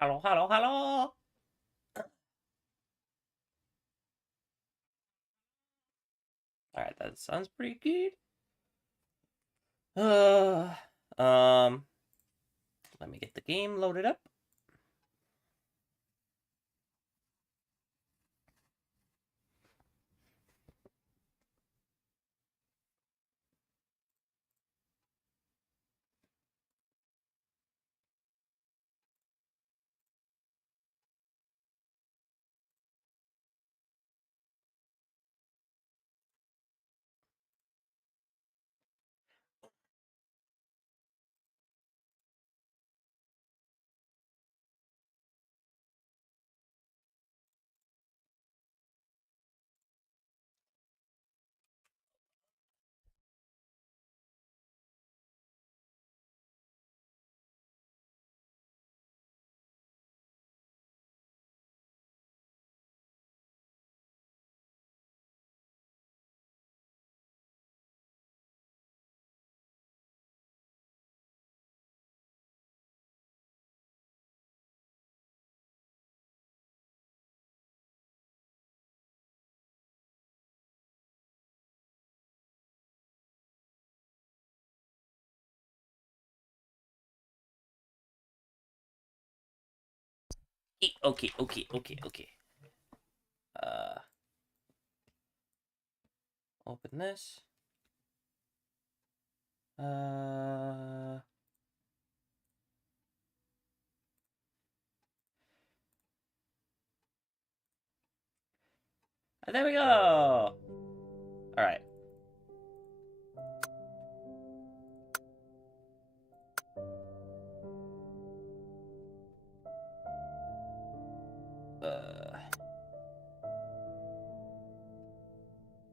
Hello, hello, hello. All right, that sounds pretty good. Uh, um, Let me get the game loaded up. Okay, okay, okay, okay. Uh, Open this. Uh, there we go. All right. Uh,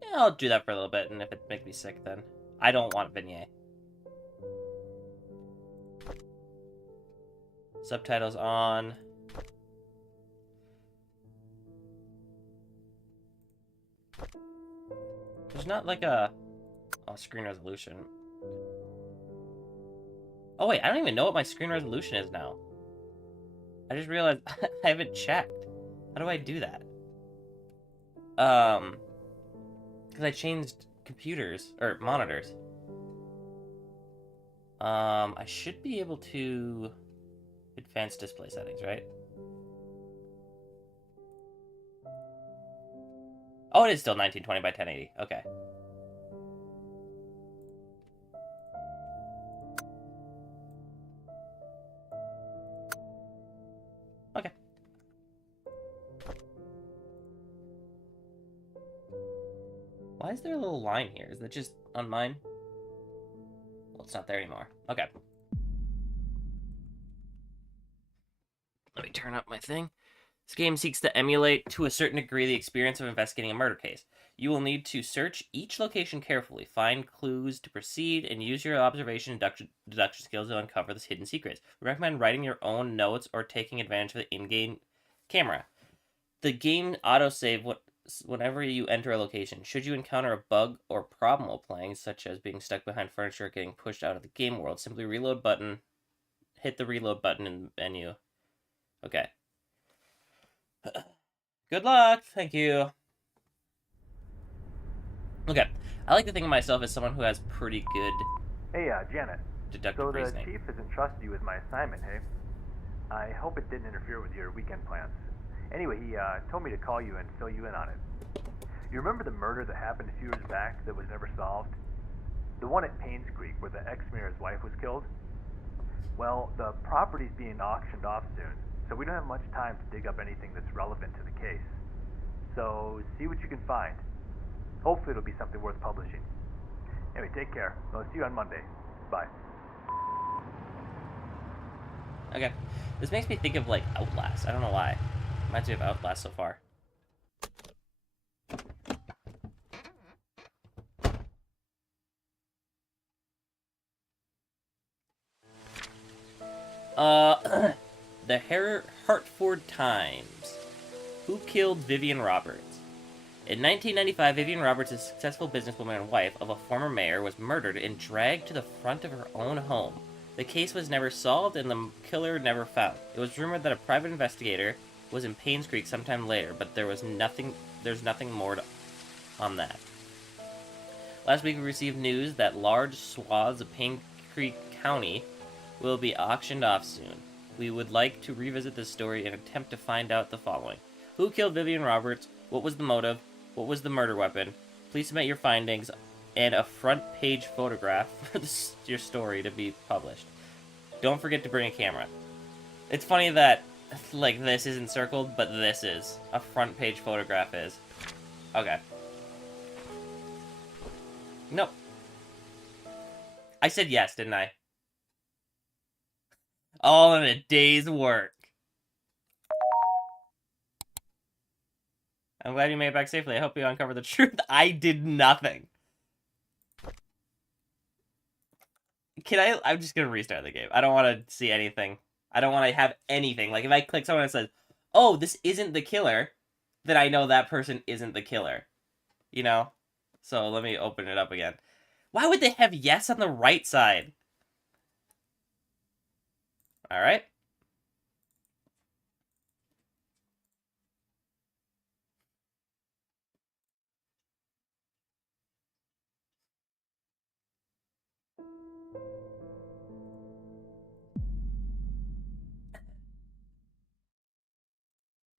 yeah, I'll do that for a little bit, and if it makes me sick, then I don't want vignette. Subtitles on. There's not like a screen resolution. Oh wait, I don't even know what my screen resolution is now. I just realized I haven't checked. How do I do that? Because I changed computers or monitors. I should be able to advanced display settings, right? Oh, it is still 1920 by 1080. Okay. Okay. Why is there a little line here? Is that just on mine? Well, it's not there anymore. Okay. Let me turn up my thing. This game seeks to emulate, to a certain degree, the experience of investigating a murder case. You will need to search each location carefully, find clues to proceed, and use your observation and deduction skills to uncover the hidden secrets. We recommend writing your own notes or taking advantage of the in-game camera. The game autosave whenever you enter a location. Should you encounter a bug or problem while playing, such as being stuck behind furniture or getting pushed out of the game world, simply hit the reload button in the menu. Okay. Good luck. Thank you. Okay. I like to think of myself as someone who has pretty good Hey, Janet. deductive So the reasoning. chief has entrusted you with my assignment, hey? I hope it didn't interfere with your weekend plans. Anyway, he told me to call you and fill you in on it. You remember the murder that happened a few years back that was never solved? The one at Painscreek where the ex-mayor's wife was killed? Well, the property's being auctioned off soon, so we don't have much time to dig up anything that's relevant to the case. So, see what you can find. Hopefully it'll be something worth publishing. Anyway, take care. I'll see you on Monday. Bye. Okay. This makes me think of, like, Outlast. I don't know why. Reminds me of Outlast so far. The Hartford Times. Who killed Vivian Roberts? In 1995, Vivian Roberts, a successful businesswoman and wife of a former mayor, was murdered and dragged to the front of her own home. The case was never solved and the killer never found. It was rumored that a private investigator was in Painscreek sometime later, but there's nothing more on that. Last week we received news that large swaths of Painscreek County will be auctioned off soon. We would like to revisit this story and attempt to find out the following. Who killed Vivian Roberts? What was the motive? What was the murder weapon? Please submit your findings and a front page photograph for your story to be published. Don't forget to bring a camera. It's funny that, like, this isn't circled, but this is. A front page photograph is. Okay. Nope. I said yes, didn't I? All in a day's work. I'm glad you made it back safely. I hope you uncover the truth. I did nothing. I'm just gonna restart the game. I don't want to see anything. I don't want to have anything. Like, if I click someone that says, oh, this isn't the killer, then I know that person isn't the killer. You know? So let me open it up again. Why would they have yes on the right side? Alright.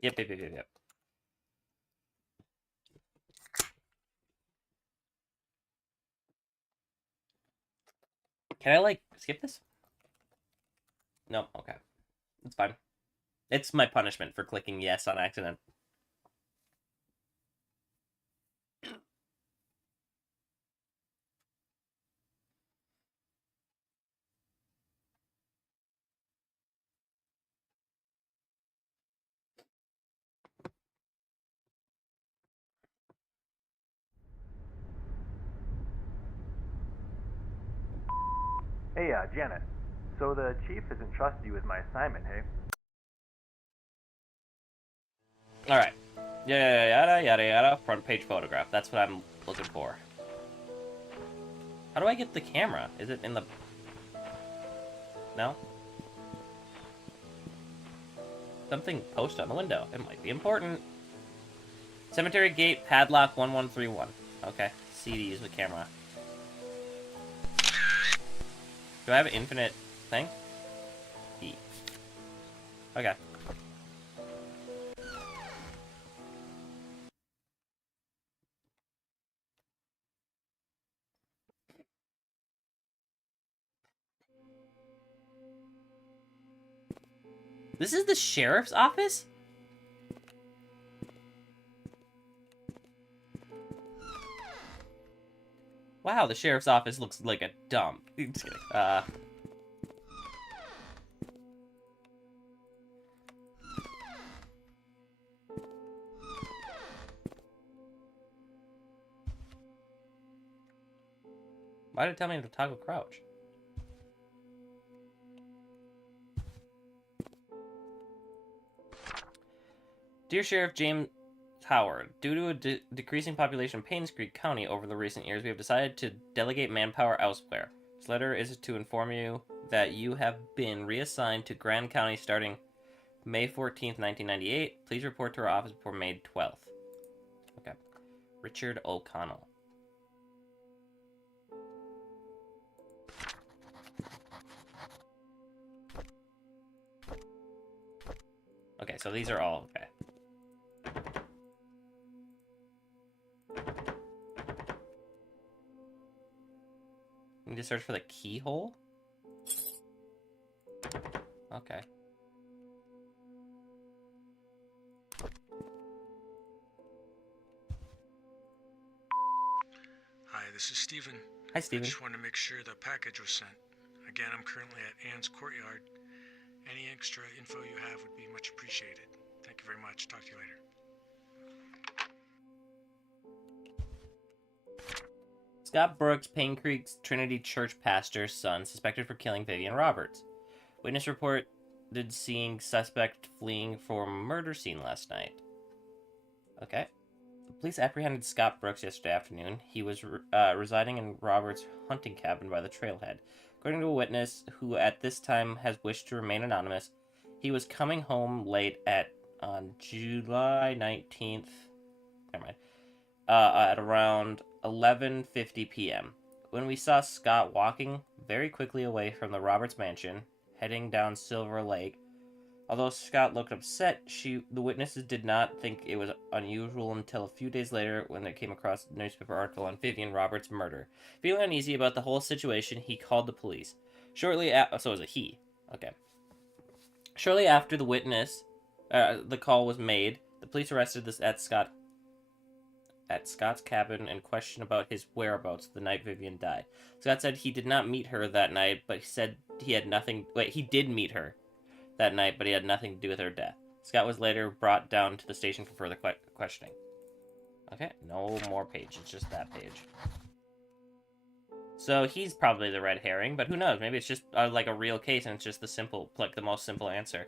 Yep. Can I, like, skip this? No, okay. It's fine. It's my punishment for clicking yes on accident. Hey, Janet. So the chief has entrusted you with my assignment, hey? Alright. Yada. Front page photograph. That's what I'm looking for. How do I get the camera? Is it in the... No? Something posted on the window. It might be important. Cemetery gate, padlock 1131. Okay. C to use the camera. Do I have an infinite thing? E. Okay. This is the sheriff's office? Wow, the sheriff's office looks like a dump. Just kidding. Why did it tell me to toggle crouch? Dear Sheriff James Howard, due to a decreasing population of Painscreek County over the recent years, we have decided to delegate manpower elsewhere. This letter is to inform you that you have been reassigned to Grand County starting May 14th, 1998. Please report to our office before May 12th. Okay. Richard O'Connell. Okay, so these are all okay. Need to search for the keyhole? Okay. Hi, this is Steven. Hi, Steven. I just wanted to make sure the package was sent. Again, I'm currently at Anne's courtyard. Any extra info you have would be much appreciated. Thank you very much. Talk to you later. Scott Brooks, Painscreek Trinity Church pastor's son, suspected for killing Vivian Roberts. Witness reported seeing suspect fleeing from murder scene last night. Okay. The police apprehended Scott Brooks yesterday afternoon. He was residing in Robert's hunting cabin by the trailhead. According to a witness who at this time has wished to remain anonymous, he was coming home late on July 19th. Never mind. At around 11:50 p.m. when we saw Scott walking very quickly away from the Roberts mansion, heading down Silver Lake. Although Scott looked upset, the witnesses did not think it was unusual until a few days later when they came across a newspaper article on Vivian Roberts' murder. Feeling uneasy about the whole situation, he called the police. So it was a he. Okay. Shortly after the call was made, the police arrested this at Scott's cabin and questioned about his whereabouts the night Vivian died. Scott said he did not meet her that night, but he said he had nothing. Wait, he did meet her that night, but he had nothing to do with her death. Scott was later brought down to the station for further questioning. Okay, no more page. It's just that page. So he's probably the red herring, but who knows? Maybe it's just like a real case, and it's just the most simple answer.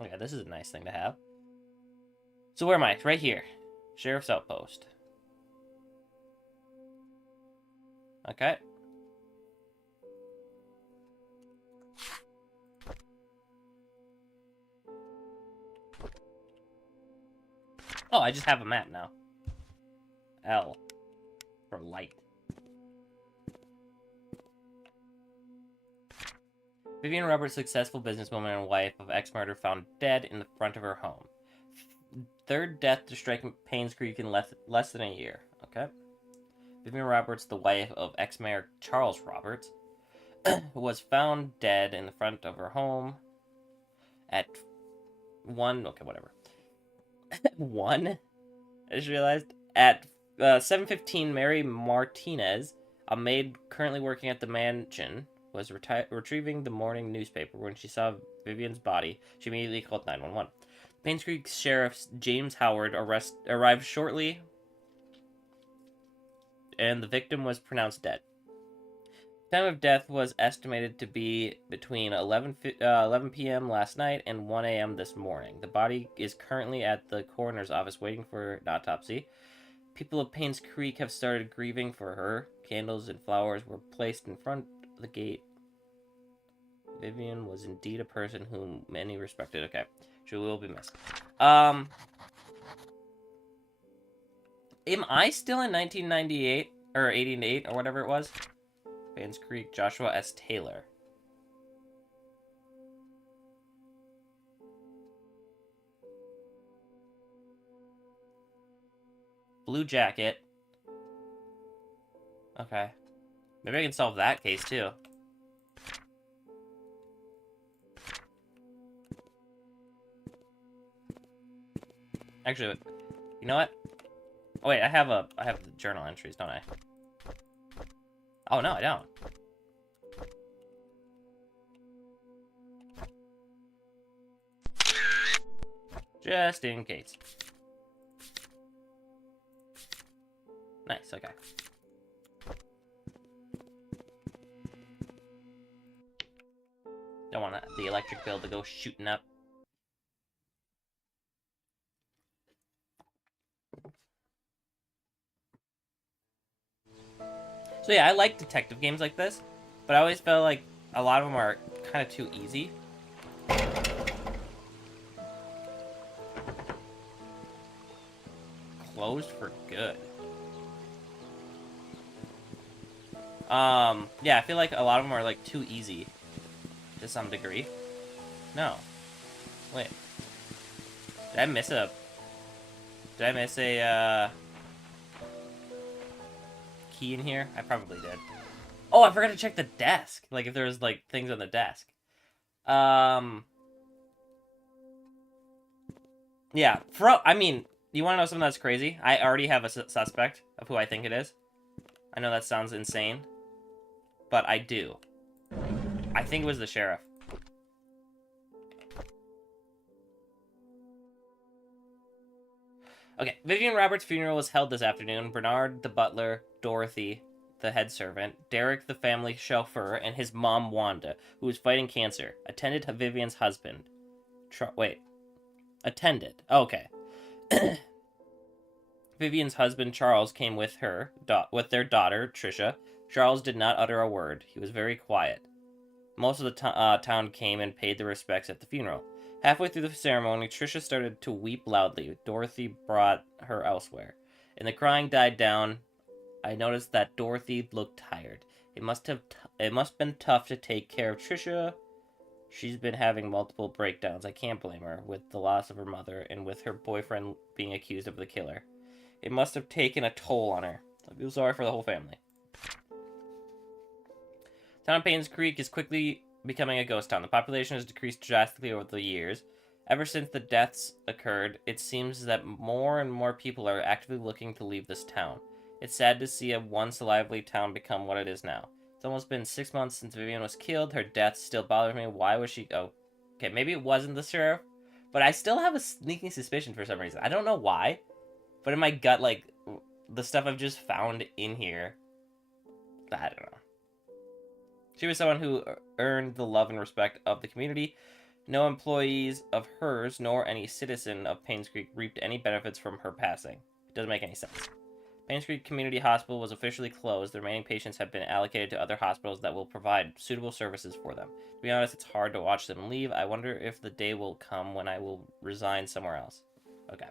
Okay, this is a nice thing to have. So where am I? Right here. Sheriff's Outpost. Okay. Oh, I just have a map now. L. For light. Vivian Roberts, successful businesswoman and wife of ex-murderer, found dead in the front of her home. Third death to strike Painscreek in less than a year. Okay. Vivian Roberts, the wife of ex-mayor Charles Roberts, was found dead in the front of her home at 1... Okay, whatever. 1? I just realized. At 7:15, Mary Martinez, a maid currently working at the mansion, was retrieving the morning newspaper. When she saw Vivian's body, she immediately called 911. Painscreek Sheriff James Howard arrived shortly, and the victim was pronounced dead. The time of death was estimated to be between 11 p.m. last night and 1 a.m. this morning. The body is currently at the coroner's office waiting for an autopsy. People of Painscreek have started grieving for her. Candles and flowers were placed in front of the gate. Vivian was indeed a person whom many respected. Okay. She will be missed. Am I still in 1998? Or 88, or whatever it was? Painscreek, Joshua S. Taylor. Blue Jacket. Okay. Maybe I can solve that case, too. Actually, you know what? Oh wait, I have the journal entries, don't I? Oh no, I don't. Just in case. Nice, okay. Don't want the electric bill to go shooting up. So yeah, I like detective games like this, but I always felt like a lot of them are kind of too easy. Closed for good. Yeah, I feel like a lot of them are like too easy to some degree. No. Wait. Did I miss a key in here? I probably did. Oh, I forgot to check the desk. Like, if there was, like, things on the desk. Yeah. I mean, you want to know something that's crazy? I already have a suspect of who I think it is. I know that sounds insane. But I do. I think it was the sheriff. Okay, Vivian Roberts' funeral was held this afternoon. Bernard, the butler, Dorothy, the head servant, Derek, the family chauffeur, and his mom, Wanda, who was fighting cancer, attended Vivian's husband. Attended. Okay. Vivian's husband, Charles, came with with their daughter, Trisha. Charles did not utter a word. He was very quiet. Most of the town came and paid their respects at the funeral. Halfway through the ceremony, Trisha started to weep loudly. Dorothy brought her elsewhere. And the crying died down. I noticed that Dorothy looked tired. It must have been tough to take care of Trisha. She's been having multiple breakdowns. I can't blame her, with the loss of her mother and with her boyfriend being accused of the killer. It must have taken a toll on her. I feel sorry for the whole family. Town of Painscreek is quickly becoming a ghost town. The population has decreased drastically over the years. Ever since the deaths occurred, it seems that more and more people are actively looking to leave this town. It's sad to see a once lively town become what it is now. It's almost been 6 months since Vivian was killed. Her death still bothers me. Why was she... Oh, okay, maybe it wasn't the sheriff. But I still have a sneaking suspicion for some reason. I don't know why. But in my gut, like, the stuff I've just found in here... I don't know. She was someone who earned the love and respect of the community. No employees of hers, nor any citizen of Painscreek reaped any benefits from her passing. It doesn't make any sense. Painscreek Community Hospital was officially closed. The remaining patients have been allocated to other hospitals that will provide suitable services for them. To be honest, it's hard to watch them leave. I wonder if the day will come when I will resign somewhere else. Okay.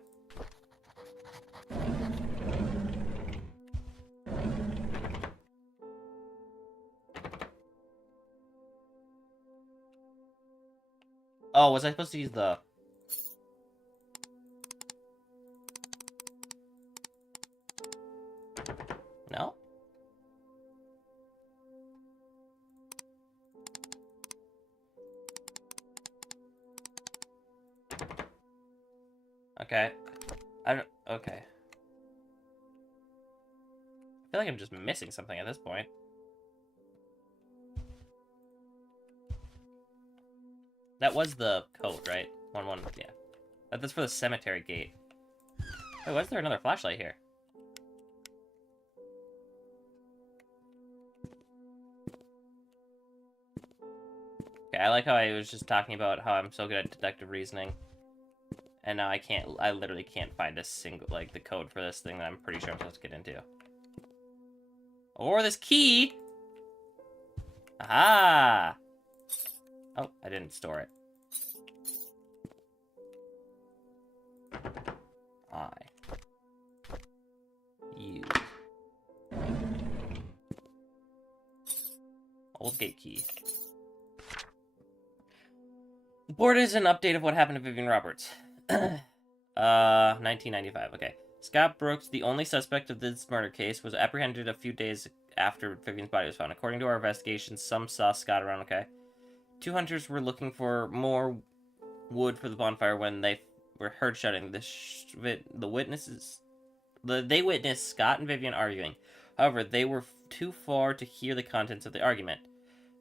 Oh, was I supposed to use the... No? Okay. I don't... Okay. I feel like I'm just missing something at this point. That was the code, right? 1-1, yeah. That's for the cemetery gate. Wait, why is there another flashlight here? Okay, I like how I was just talking about how I'm so good at deductive reasoning. And now I literally can't find a single, like, the code for this thing that I'm pretty sure I'm supposed to get into. Or this key! Aha! Oh, I didn't store it. You. Old gate key. The board is an update of what happened to Vivian Roberts. 1995, okay. Scott Brooks, the only suspect of this murder case, was apprehended a few days after Vivian's body was found. According to our investigation, some saw Scott around, okay. 2 hunters were looking for more wood for the bonfire when they were heard shouting. They witnessed Scott and Vivian arguing. However, they were too far to hear the contents of the argument.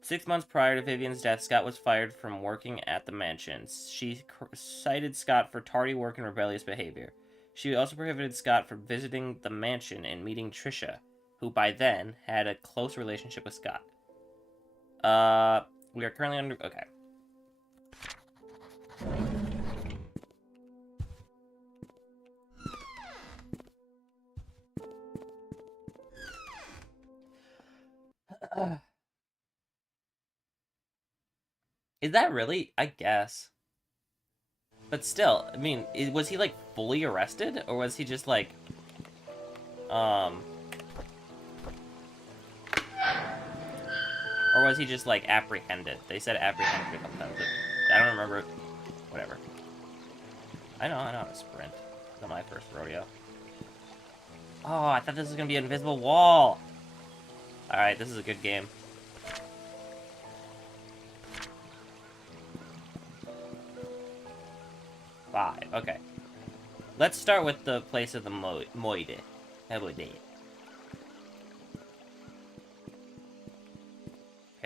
6 months prior to Vivian's death, Scott was fired from working at the mansion. She cited Scott for tardy work and rebellious behavior. She also prohibited Scott from visiting the mansion and meeting Trisha, who by then had a close relationship with Scott. We are currently under... Okay. Is that really? I guess. But still, I mean, was he, like, fully arrested? Or was he just, like... Or was he just, like, apprehended? They said apprehended a couple times, but I don't remember. Whatever. I know how to sprint. It's not my first rodeo. Oh, I thought this was gonna be an invisible wall! Alright, this is a good game. Five, okay. Let's start with the place of the Moide. Okay,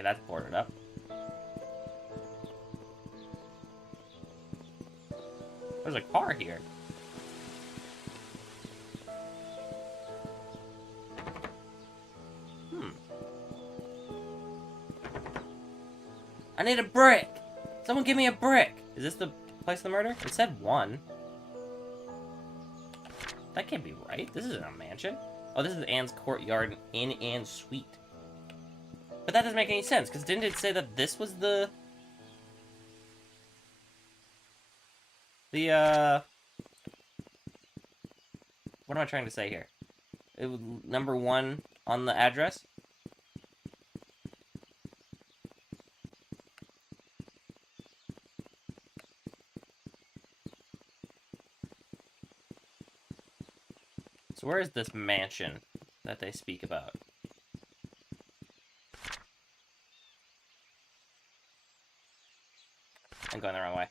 that's boarded up. There's a car here. I need a brick! Someone give me a brick! Is this the... place of the murder? It said 1. That can't be right. This isn't a mansion. Oh, this is Anne's courtyard in Anne's suite. But that doesn't make any sense, because didn't it say that this was the... What am I trying to say here? It was number 1 on the address? So where is this mansion that they speak about? I'm going the wrong way.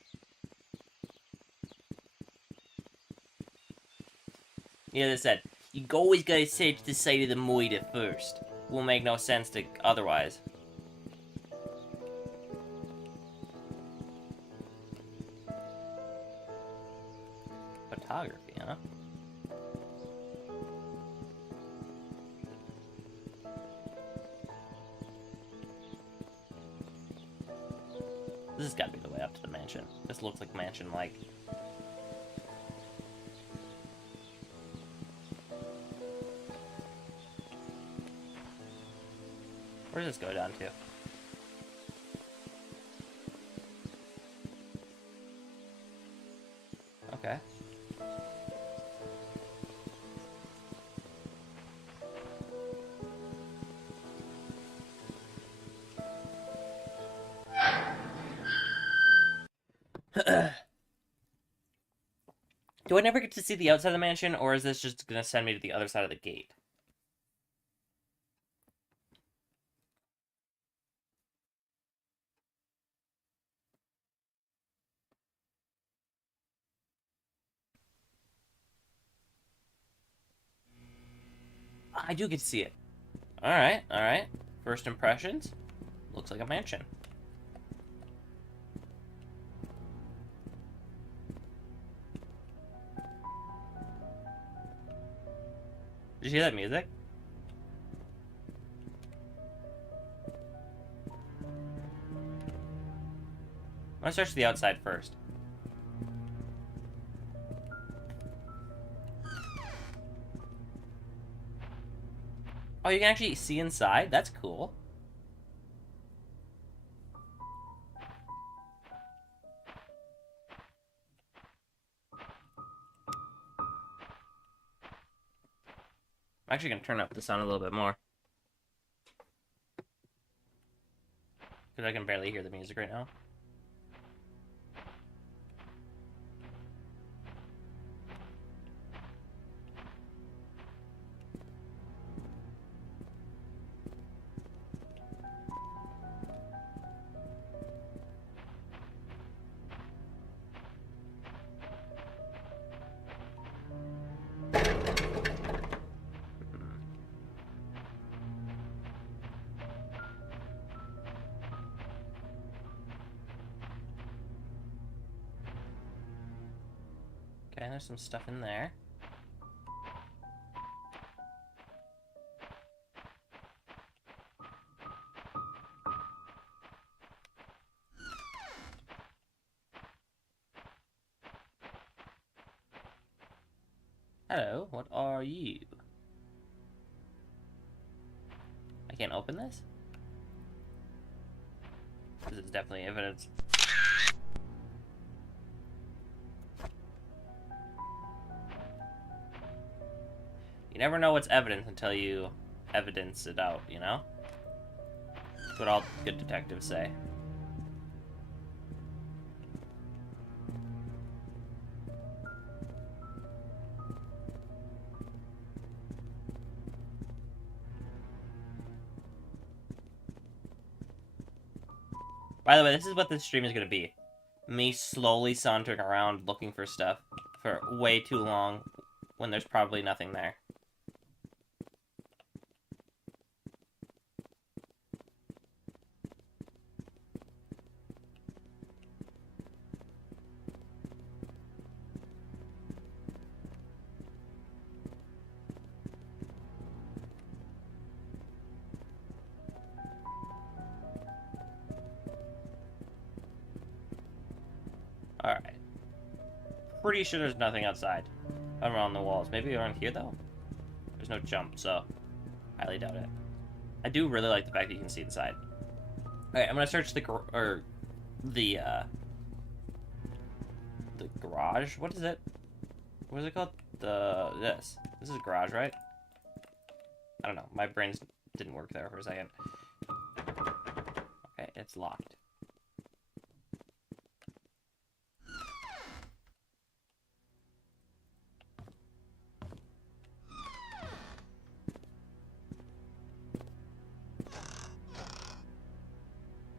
Yeah, they said, you always gotta search the site of the murder first. Will make no sense to otherwise. Photography, huh? This has got to be the way up to the mansion. This looks like mansion-like. Where does this go down to? Okay. Do I never get to see the outside of the mansion, or is this just gonna send me to the other side of the gate? I do get to see it. Alright, alright. First impressions. Looks like a mansion. Did you hear that music? I'm gonna search the outside first. Oh, you can actually see inside? That's cool. I'm actually gonna turn up the sound a little bit more. Because I can barely hear the music right now. Okay, there's some stuff in there. Hello, what are you? I can't open this? This is definitely evidence. You never know what's evidence until you evidence it out, you know? That's what all good detectives say. By the way, this is what this stream is going to be. Me slowly sauntering around looking for stuff for way too long when there's probably nothing there. Alright. pretty sure there's nothing outside around the walls. Maybe around here, though? There's no jump, so highly doubt it. I do really like the fact that you can see inside. Alright, I'm gonna search the garage. What is it? What is it called? This is a garage, right? I don't know. My brains didn't work there for a second. Okay, it's locked.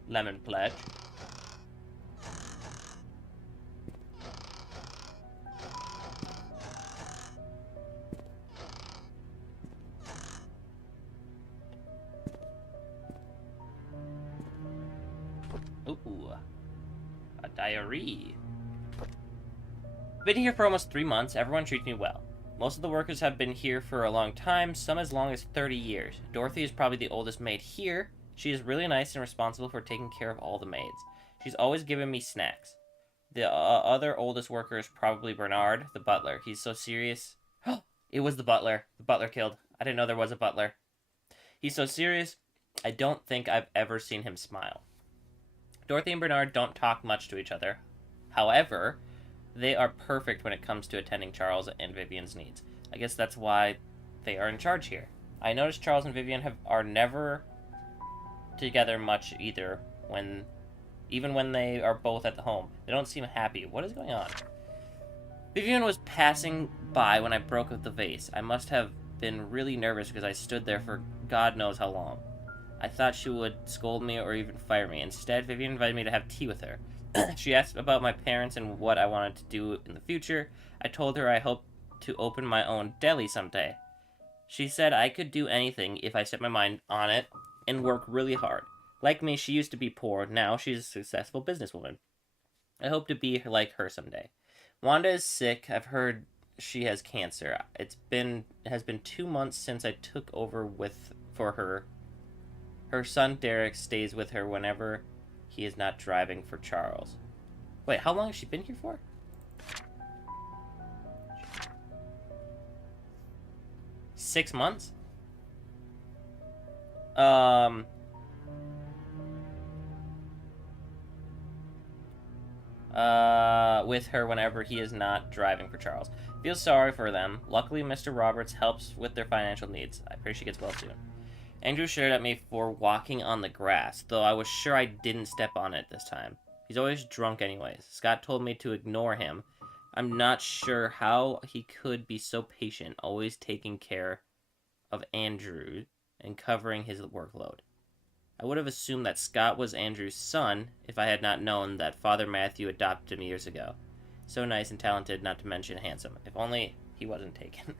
Lemon pledge. Ooh, a diary. Been here for almost 3 months. Everyone treats me well. Most of the workers have been here for a long time, some as long as 30 years. Dorothy is probably the oldest maid here. She is really nice and responsible for taking care of all the maids. She's always giving me snacks. The other oldest worker is probably Bernard, the butler. He's so serious. It was the butler. The butler killed. I didn't know there was a butler. He's so serious, I don't think I've ever seen him smile. Dorothy and Bernard don't talk much to each other. However, they are perfect when it comes to attending Charles and Vivian's needs. I guess that's why they are in charge here. I noticed Charles and Vivian are never together much either, even when they are both at the home. They don't seem happy. What is going on? Vivian was passing by when I broke up the vase. I must have been really nervous because I stood there for God knows how long. I thought she would scold me or even fire me. Instead, Vivian invited me to have tea with her. She asked about my parents and what I wanted to do in the future. I told her I hoped to open my own deli someday. She said I could do anything if I set my mind on it and work really hard. Like me, she used to be poor. Now she's a successful businesswoman. I hope to be like her someday. Wanda is sick. I've heard she has cancer. It has been 2 months since I took over for her. Her son Derek stays with her whenever he is not driving for Charles. Wait, how long has she been here for? Six months? With her whenever he is not driving for Charles. Feel sorry for them. Luckily, Mr. Roberts helps with their financial needs. I pray she gets well soon. Andrew stared at me for walking on the grass, though I was sure I didn't step on it this time. He's always drunk anyways. Scott told me to ignore him. I'm not sure how he could be so patient, always taking care of Andrew and covering his workload. I would have assumed that Scott was Andrew's son if I had not known that Father Matthew adopted him years ago. So nice and talented, not to mention handsome. If only he wasn't taken.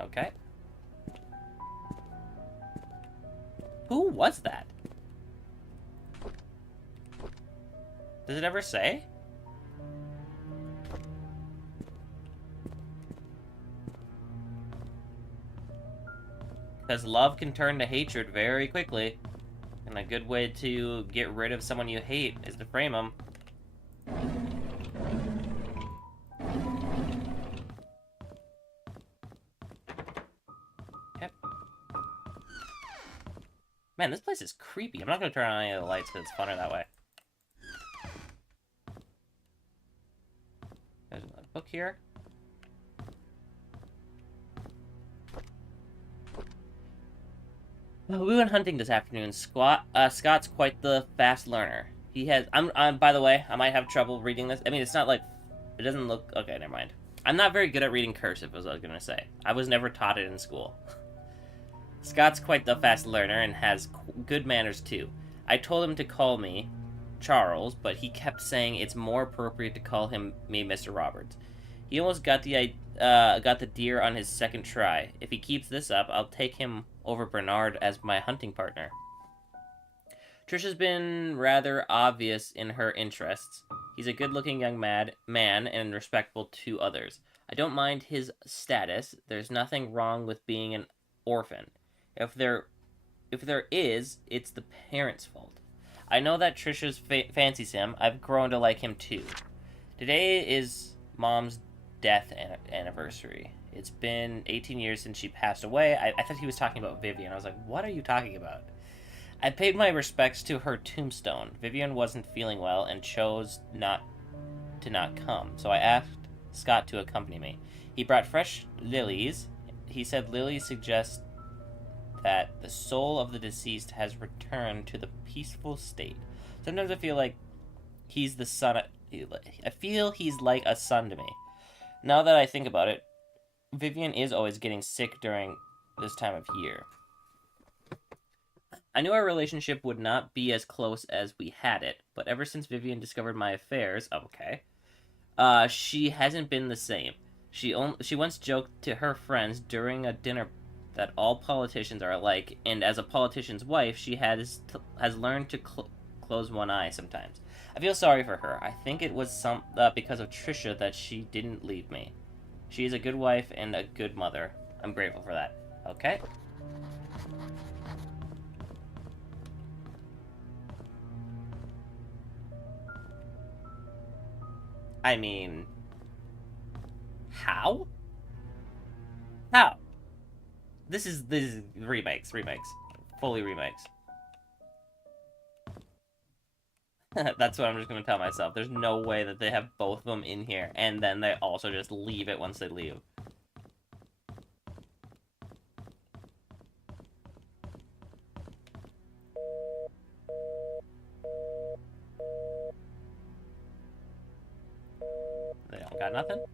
Okay. Who was that? Does it ever say? Because love can turn to hatred very quickly. And a good way to get rid of someone you hate is to frame them. Okay. Man, this place is creepy. I'm not going to turn on any of the lights because it's funner that way. There's a book here. We went hunting this afternoon. Scott's quite the fast learner. He has... by the way, I might have trouble reading this. I mean, it's not like... It doesn't look... Okay, never mind. I'm not very good at reading cursive, as I was going to say. I was never taught it in school. Scott's quite the fast learner and has good manners, too. I told him to call me Charles, but he kept saying it's more appropriate to call me Mr. Roberts. He almost got the deer on his second try. If he keeps this up, I'll take him over Bernard as my hunting partner. Trisha's been rather obvious in her interests. He's a good-looking young man and respectful to others. I don't mind his status. There's nothing wrong with being an orphan. If there is, it's the parents' fault. I know that Trisha fancies him. I've grown to like him too. Today is Mom's death anniversary. It's been 18 years since she passed away. I thought he was talking about Vivian. I was like, what are you talking about? I paid my respects to her tombstone. Vivian wasn't feeling well and chose not come, so I asked Scott to accompany me. He brought fresh lilies. He said lilies suggest that the soul of the deceased has returned to the peaceful state. Sometimes I feel like he's the son. I feel he's like a son to me. Now that I think about it, Vivian is always getting sick during this time of year. I knew our relationship would not be as close as we had it, but ever since Vivian discovered my affairs, she hasn't been the same. She once joked to her friends during a dinner that all politicians are alike, and as a politician's wife, she has learned to close one eye sometimes. I feel sorry for her. I think it was because of Trisha that she didn't leave me. She is a good wife and a good mother. I'm grateful for that. Okay. I mean, how? How? This is remakes, fully remakes. That's what I'm just gonna tell myself. There's no way that they have both of them in here, and then they also just leave it once they leave. They don't got nothing?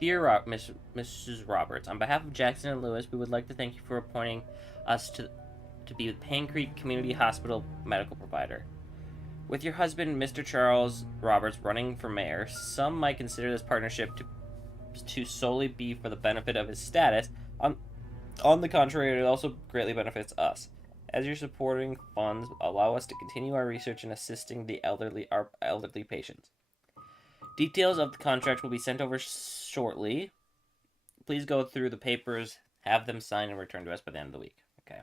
Dear Mrs. Roberts, on behalf of Jackson and Lewis, we would like to thank you for appointing us to be the Painscreek Community Hospital medical provider. With your husband, Mr. Charles Roberts, running for mayor, some might consider this partnership to solely be for the benefit of his status. On the contrary, it also greatly benefits us. As your supporting funds allow us to continue our research in assisting our elderly patients. Details of the contract will be sent over shortly. Please go through the papers, have them signed, and return to us by the end of the week. Okay.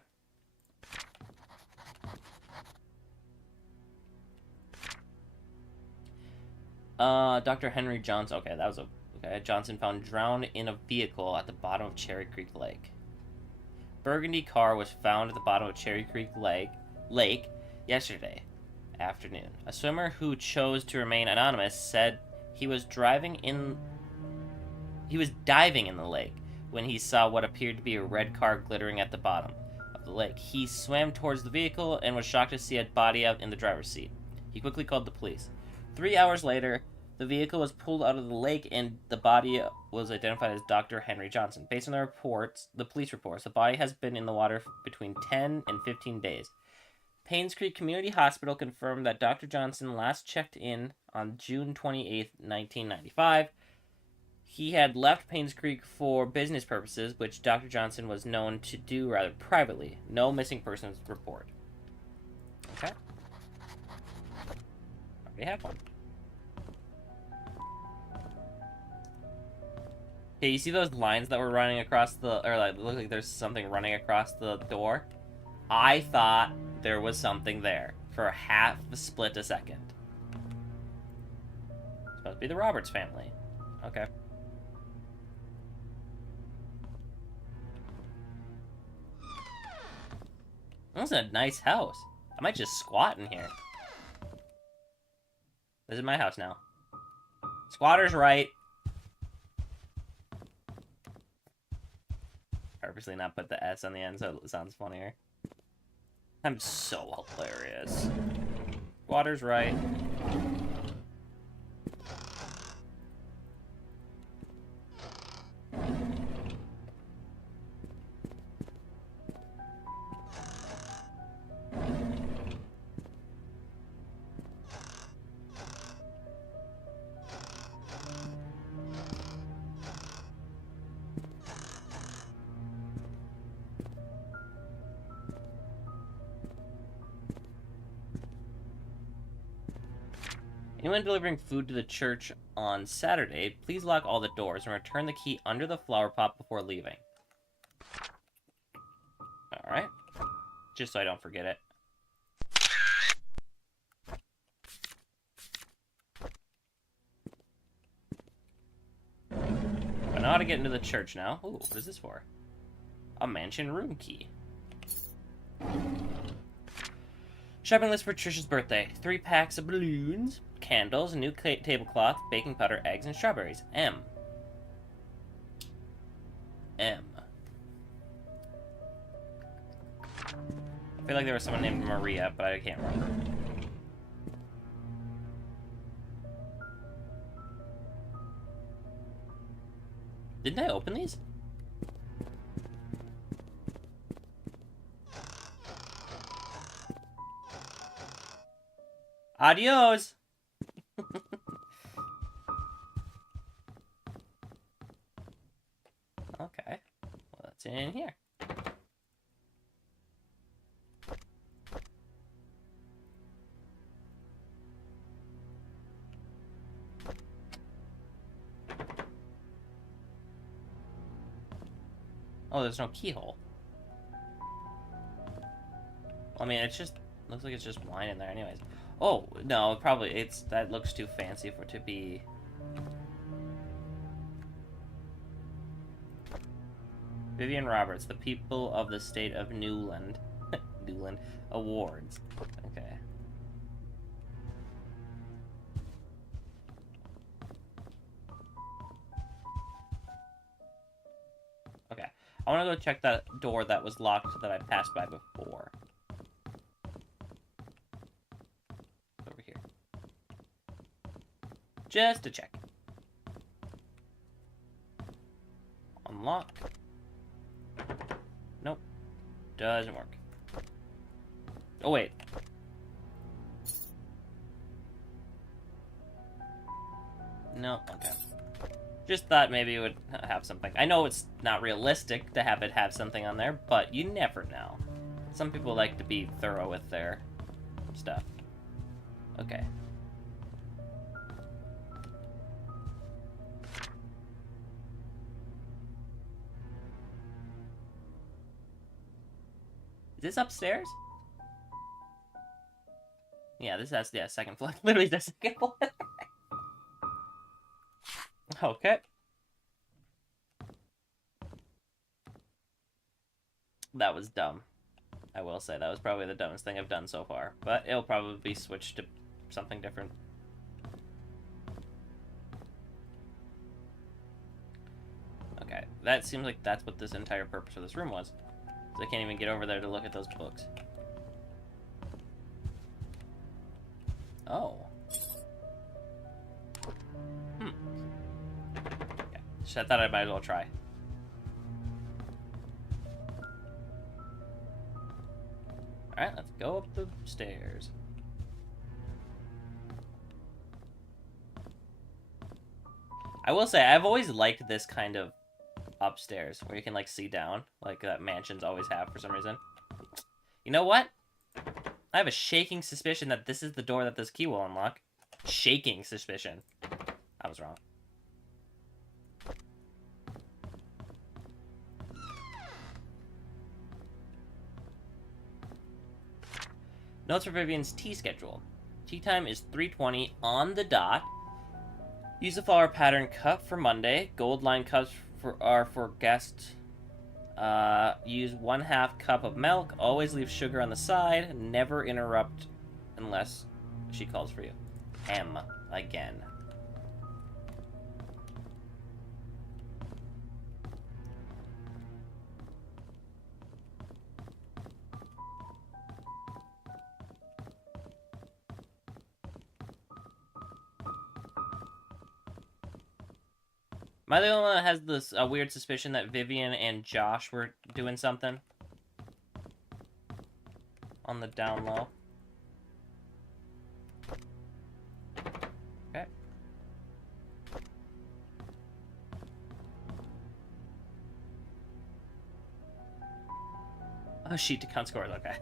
Dr. Henry Johnson. Okay, that was okay. Johnson found drowned in a vehicle at the bottom of Cherry Creek Lake. Burgundy car was found at the bottom of Cherry Creek Lake yesterday afternoon. A swimmer who chose to remain anonymous said he was diving in the lake when he saw what appeared to be a red car glittering at the bottom of the lake. He swam towards the vehicle and was shocked to see a body out in the driver's seat. He quickly called the police. 3 hours later, the vehicle was pulled out of the lake and the body was identified as Dr. Henry Johnson. Based on the police reports, the body has been in the water between 10 and 15 days. Painscreek Community Hospital confirmed that Dr. Johnson last checked in on June 28, 1995. He had left Painscreek for business purposes, which Dr. Johnson was known to do rather privately. No missing persons report. Okay. Already have one. Okay, you see those lines that were running across look like there's something running across the door? I thought there was something there for half a split a second. Supposed to be the Roberts family. Okay. This is a nice house. I might just squat in here. This is my house now. Squatter's right. Purposely not put the S on the end so it sounds funnier. I'm so hilarious. Squatter's right. Anyone delivering food to the church on Saturday, please lock all the doors and return the key under the flower pot before leaving. Alright. Just so I don't forget it. I know how to get into the church now. Ooh, what is this for? A mansion room key. Shopping list for Trisha's birthday. 3 packs of balloons, candles, a new tablecloth, baking powder, eggs, and strawberries. M. I feel like there was someone named Maria, but I can't remember. Didn't I open these? Adios! Okay. Well, that's in here. Oh, there's no keyhole. I mean, it's just... looks like it's just wine in there anyways. Oh, no, probably it's... that looks too fancy for it to be... Vivian Roberts, the people of the state of Newland. Newland. Awards. Okay. Okay. I want to go check that door that was locked that I passed by before. Over here. Just to check. Unlock. Nope. Doesn't work. Oh, wait. No, okay. Just thought maybe it would have something. I know it's not realistic to have it have something on there, but you never know. Some people like to be thorough with their stuff. Okay. Is this upstairs? Yeah, this has, yeah, second floor. Literally the second floor. Okay. That was dumb. I will say, that was probably the dumbest thing I've done so far. But it'll probably be switched to something different. Okay, that seems like that's what this entire purpose of this room was. So I can't even get over there to look at those books. Oh. Okay. So I thought I might as well try. Alright, let's go up the stairs. I will say, I've always liked this kind of upstairs, where you can, like, see down, like that mansions always have for some reason. You know what? I have a shaking suspicion that this is the door that this key will unlock. Shaking suspicion. I was wrong. Notes for Vivian's tea schedule. Tea time is 3:20 on the dot. Use the flower pattern cup for Monday. Gold line cups are for guests. Use 1/2 cup of milk. Always leave sugar on the side. Never interrupt unless she calls for you. M again. Am I the only one that has this weird suspicion that Vivian and Josh were doing something? On the down low. Okay. Oh, sheet to count scores, okay.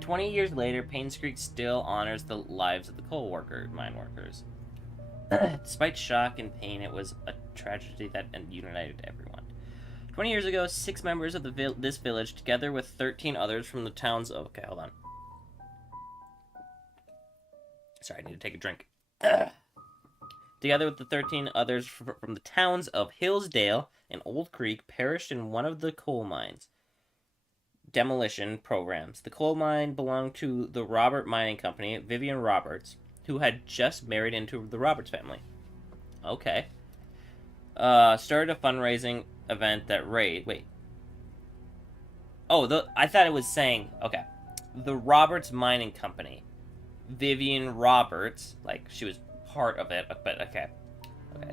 "20 years later, Painscreek still honors the lives of the mine workers. Despite shock and pain, it was a tragedy that united everyone. 20 years ago, 6 members of this village, together with 13 others from the towns of... Okay, hold on. Sorry, I need to take a drink. Together with the 13 others from the towns of Hillsdale and Old Creek, perished in one of the coal mines demolition programs. The coal mine belonged to the Robert Mining Company, Vivian Roberts, who had just married into the Roberts family. Okay. Started a fundraising event that raised... Wait. Oh, I thought it was saying... Okay. The Roberts Mining Company. Vivian Roberts. Like, she was part of it, but okay. Okay.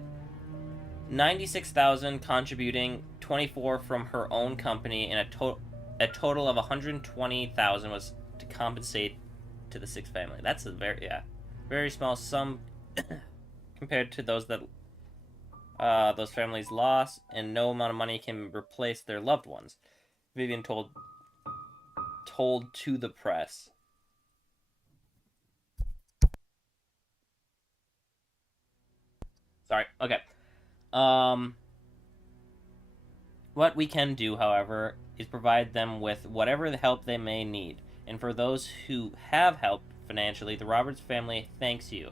96,000 contributing, 24 from her own company, and a total of 120,000 was to compensate to the 6 family. That's a very small sum compared to those that those families lost, and no amount of money can replace their loved ones. Vivian told to the press. Sorry. Okay. What we can do, however, is provide them with whatever the help they may need. And for those who have helped financially, the Roberts family thanks you.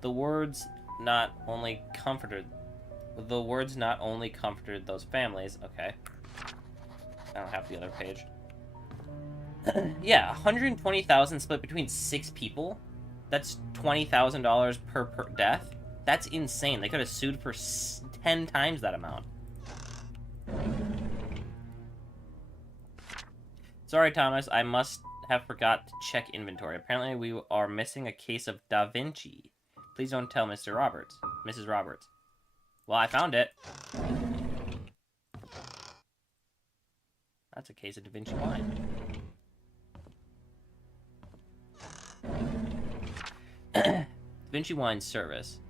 The words not only comforted those families. Okay. I don't have the other page. Yeah, 120,000 split between 6 people. That's $20,000 per death. That's insane. They could have sued for 10 times that amount. Sorry, Thomas. I must have forgot to check inventory. Apparently, we are missing a case of Da Vinci. Please don't tell Mr. Roberts. Mrs. Roberts. Well, I found it. That's a case of Da Vinci wine. Da Vinci wine service.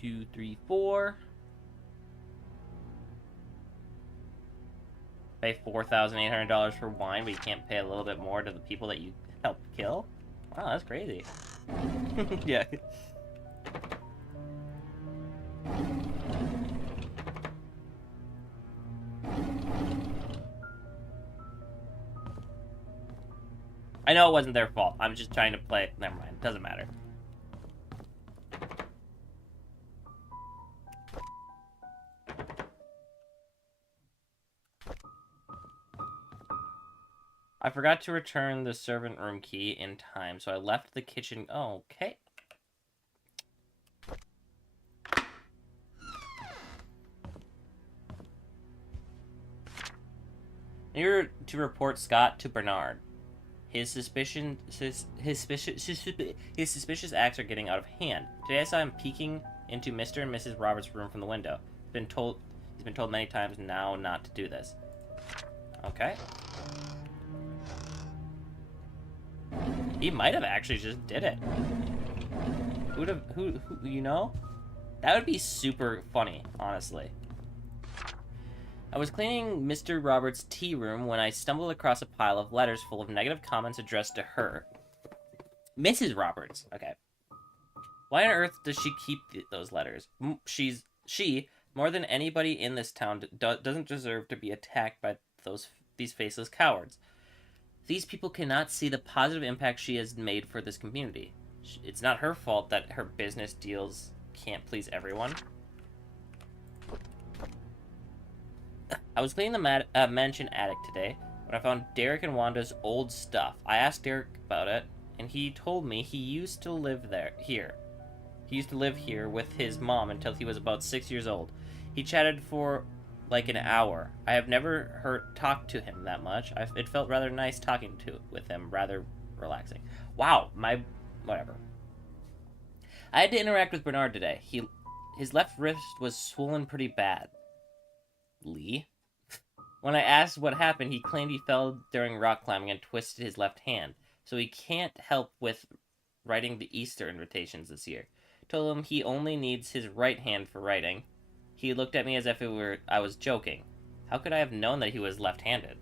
2, 3, 4. Pay $4,800 for wine, but you can't pay a little bit more to the people that you helped kill? Wow, that's crazy. Yeah. I know it wasn't their fault. I'm just trying to play... Never mind. Doesn't matter. I forgot to return the servant room key in time, so I left the kitchen... Oh, okay. Here to report Scott to Bernard. His suspicious acts are getting out of hand. Today I saw him peeking into Mr. and Mrs. Roberts' room from the window. He's been told many times now not to do this. Okay. He might have actually just did it. Who, you know? That would be super funny, honestly. I was cleaning Mr. Roberts' tea room when I stumbled across a pile of letters full of negative comments addressed to her. Mrs. Roberts. Okay. Why on earth does she keep those letters? She, more than anybody in this town, doesn't deserve to be attacked by these faceless cowards. These people cannot see the positive impact she has made for this community. It's not her fault that her business deals can't please everyone. I was cleaning the mansion attic today when I found Derek and Wanda's old stuff. I asked Derek about it, and he told me he used to live here. He used to live here with his mom until he was about 6 years old. He chatted for like an hour. I have never talked to him that much. It felt rather nice talking with him, rather relaxing. Wow, whatever. I had to interact with Bernard today. His left wrist was swollen pretty bad. Lee? When I asked what happened, he claimed he fell during rock climbing and twisted his left hand, so he can't help with writing the Easter invitations this year. Told him he only needs his right hand for writing. He looked at me as if I was joking. How could I have known that he was left-handed?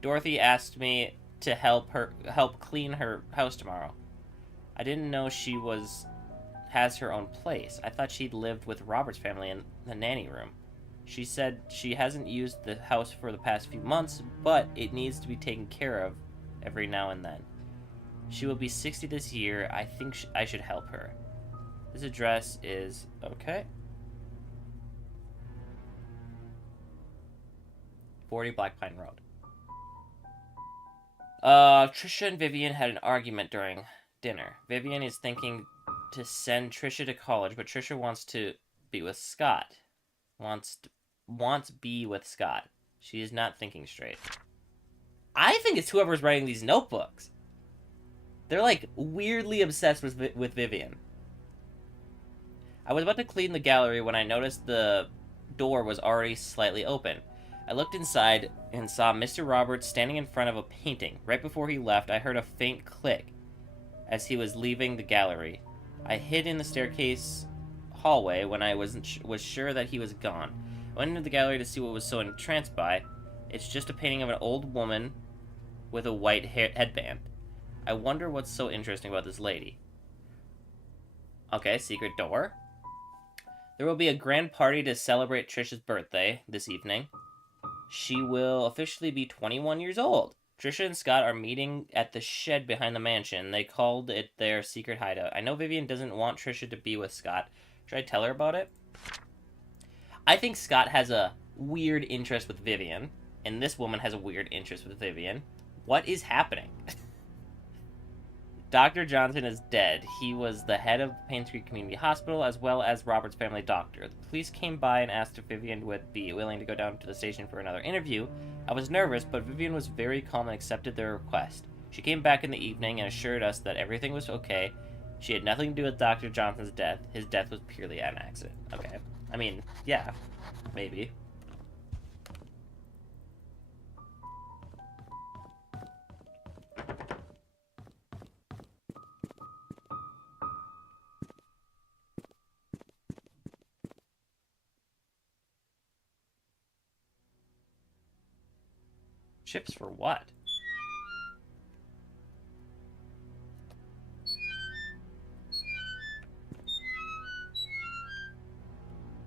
Dorothy asked me to help clean her house tomorrow. I didn't know she was has her own place. I thought she'd lived with Robert's family in the nanny room. She said she hasn't used the house for the past few months, but it needs to be taken care of every now and then. She will be 60 this year. I think I should help her. This address is... okay. 40 Black Pine Road. Trisha and Vivian had an argument during dinner. Vivian is thinking to send Trisha to college, but Trisha wants to be with Scott. Wants be with Scott. She is not thinking straight. I think it's whoever's writing these notebooks. They're like weirdly obsessed with Vivian. I was about to clean the gallery when I noticed the door was already slightly open. I looked inside and saw Mr. Roberts standing in front of a painting. Right before he left, I heard a faint click as he was leaving the gallery. I hid in the staircase hallway when I was sure that he was gone. I went into the gallery to see what was so entranced by. It's just a painting of an old woman with a white headband. I wonder what's so interesting about this lady. Okay, secret door. There will be a grand party to celebrate Trisha's birthday this evening. She will officially be 21 years old. Trisha and Scott are meeting at the shed behind the mansion. They called it their secret hideout. I know Vivian doesn't want Trisha to be with Scott. Should I tell her about it? I think Scott has a weird interest with Vivian, and this woman has a weird interest with Vivian. What is happening? Dr. Johnson is dead. He was the head of Painscreek Community Hospital, as well as Robert's family doctor. The police came by and asked if Vivian would be willing to go down to the station for another interview. I was nervous, but Vivian was very calm and accepted their request. She came back in the evening and assured us that everything was okay. She had nothing to do with Dr. Johnson's death. His death was purely an accident. Okay. I mean, yeah. Maybe. Chips for what?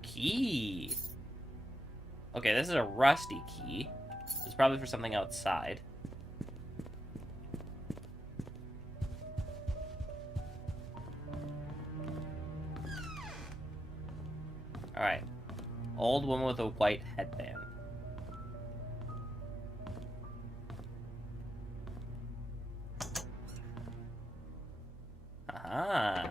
Key. Okay, this is a rusty key. It's probably for something outside. Alright. Old woman with a white headband. Aha.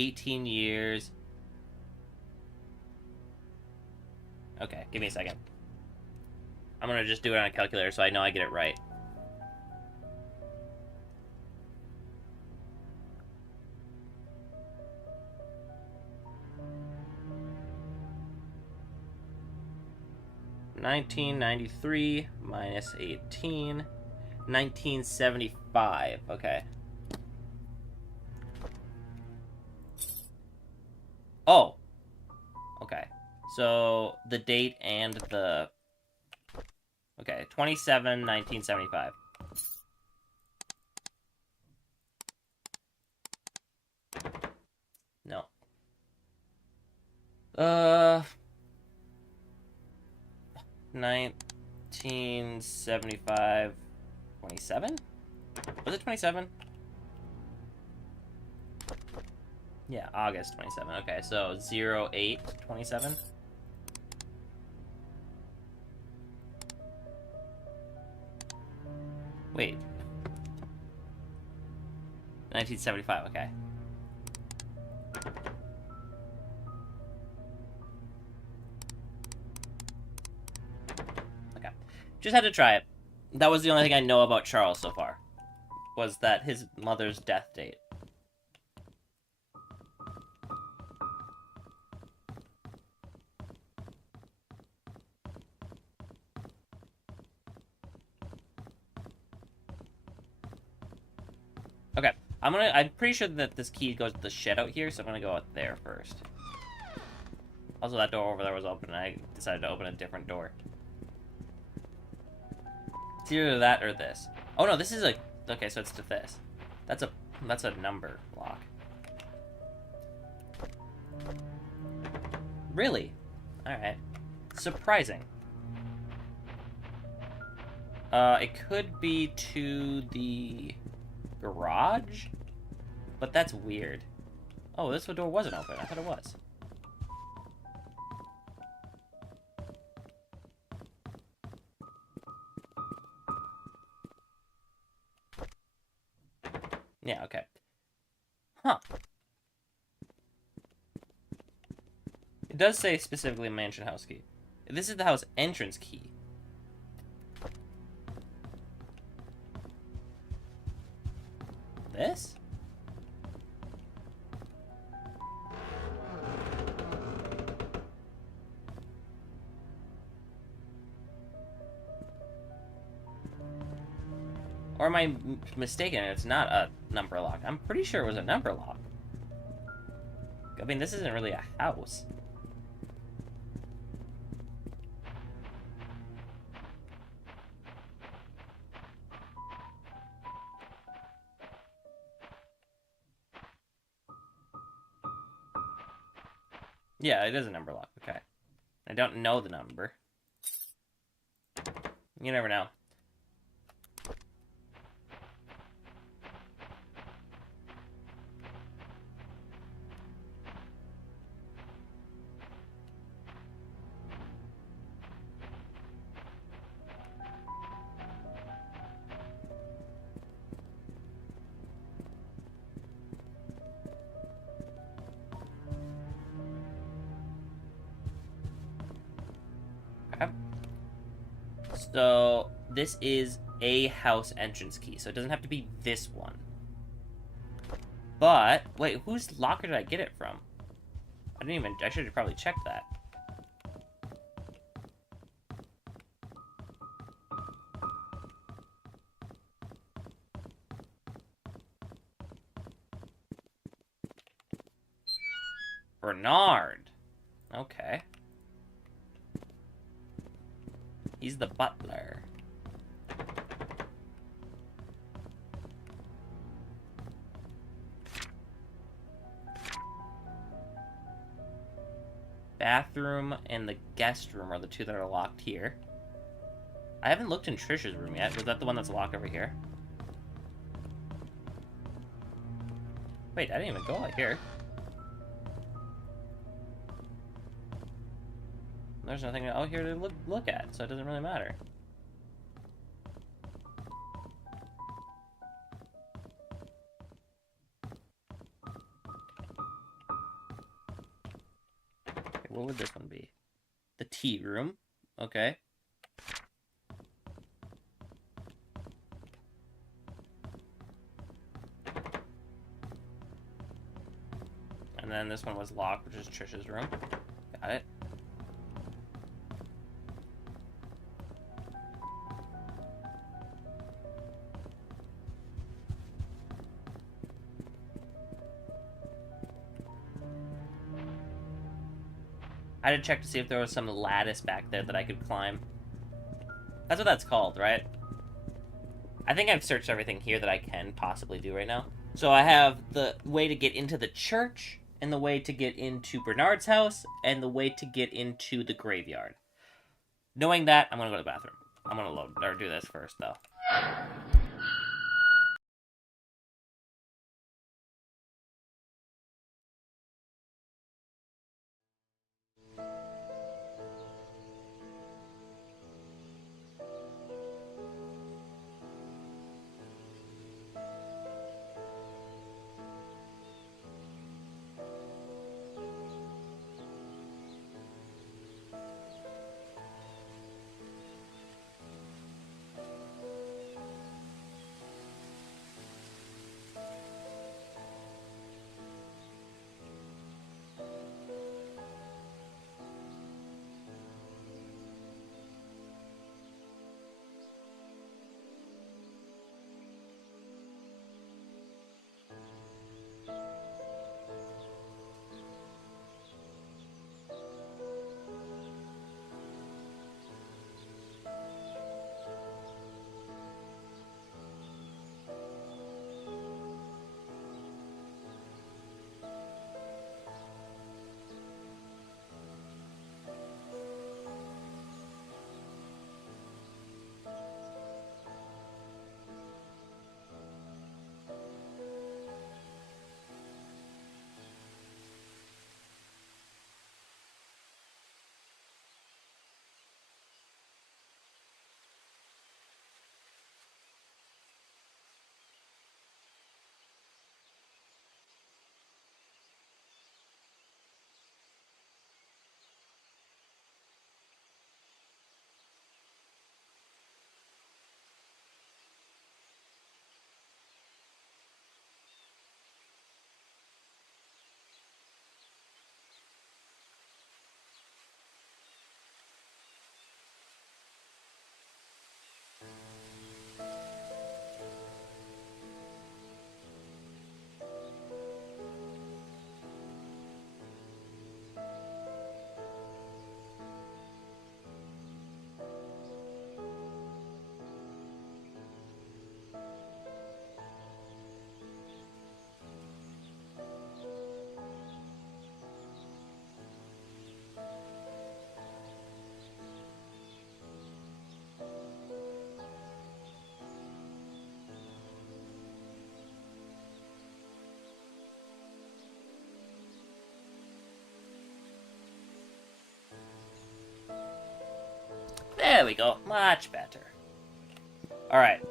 18 years. Okay, give me a second. I'm gonna just do it on a calculator so I know I get it right. $1993 minus 18. 1975. Okay. Oh. Okay. So the date and the... Okay, 27/1975. No. 1975. 27? Was it 27? Yeah, August 27. Okay, so 08/27. Wait. 1975, okay. Okay. Just had to try it. That was the only thing I know about Charles so far. Was that his mother's death date. I'm pretty sure that this key goes to the shed out here, so I'm gonna go out there first. Also, that door over there was open, and I decided to open a different door. It's either that or this. Oh no, this is a... Okay, so it's to this. That's a number lock. Really? Alright. Surprising. It could be to the garage? But that's weird. Oh, this door wasn't open. I thought it was. Yeah, okay. Huh. It does say specifically mansion house key. This is the house entrance key. This? Or am I mistaken? It's not a number lock. I'm pretty sure it was a number lock. I mean, this isn't really a house. Yeah, it is a number lock. Okay. I don't know the number. You never know. Okay. So, this is a house entrance key, so it doesn't have to be this one. But, wait, whose locker did I get it from? I should have probably checked that. Bernard. Okay. He's the butler. Bathroom and the guest room are the two that are locked here. I haven't looked in Trisha's room yet. Was that the one that's locked over here? Wait, I didn't even go out here. There's nothing out here to look at, so it doesn't really matter. Okay, what would this one be? The tea room. Okay. And then this one was locked, which is Trisha's room. Got it. I had to check to see if there was some lattice back there that I could climb. That's what that's called, right? I think I've searched everything here that I can possibly do right now. So I have the way to get into the church, and the way to get into Bernard's house, and the way to get into the graveyard. Knowing that, I'm gonna go to the bathroom. I'm gonna do this first, though. There we go. Much better. Alright.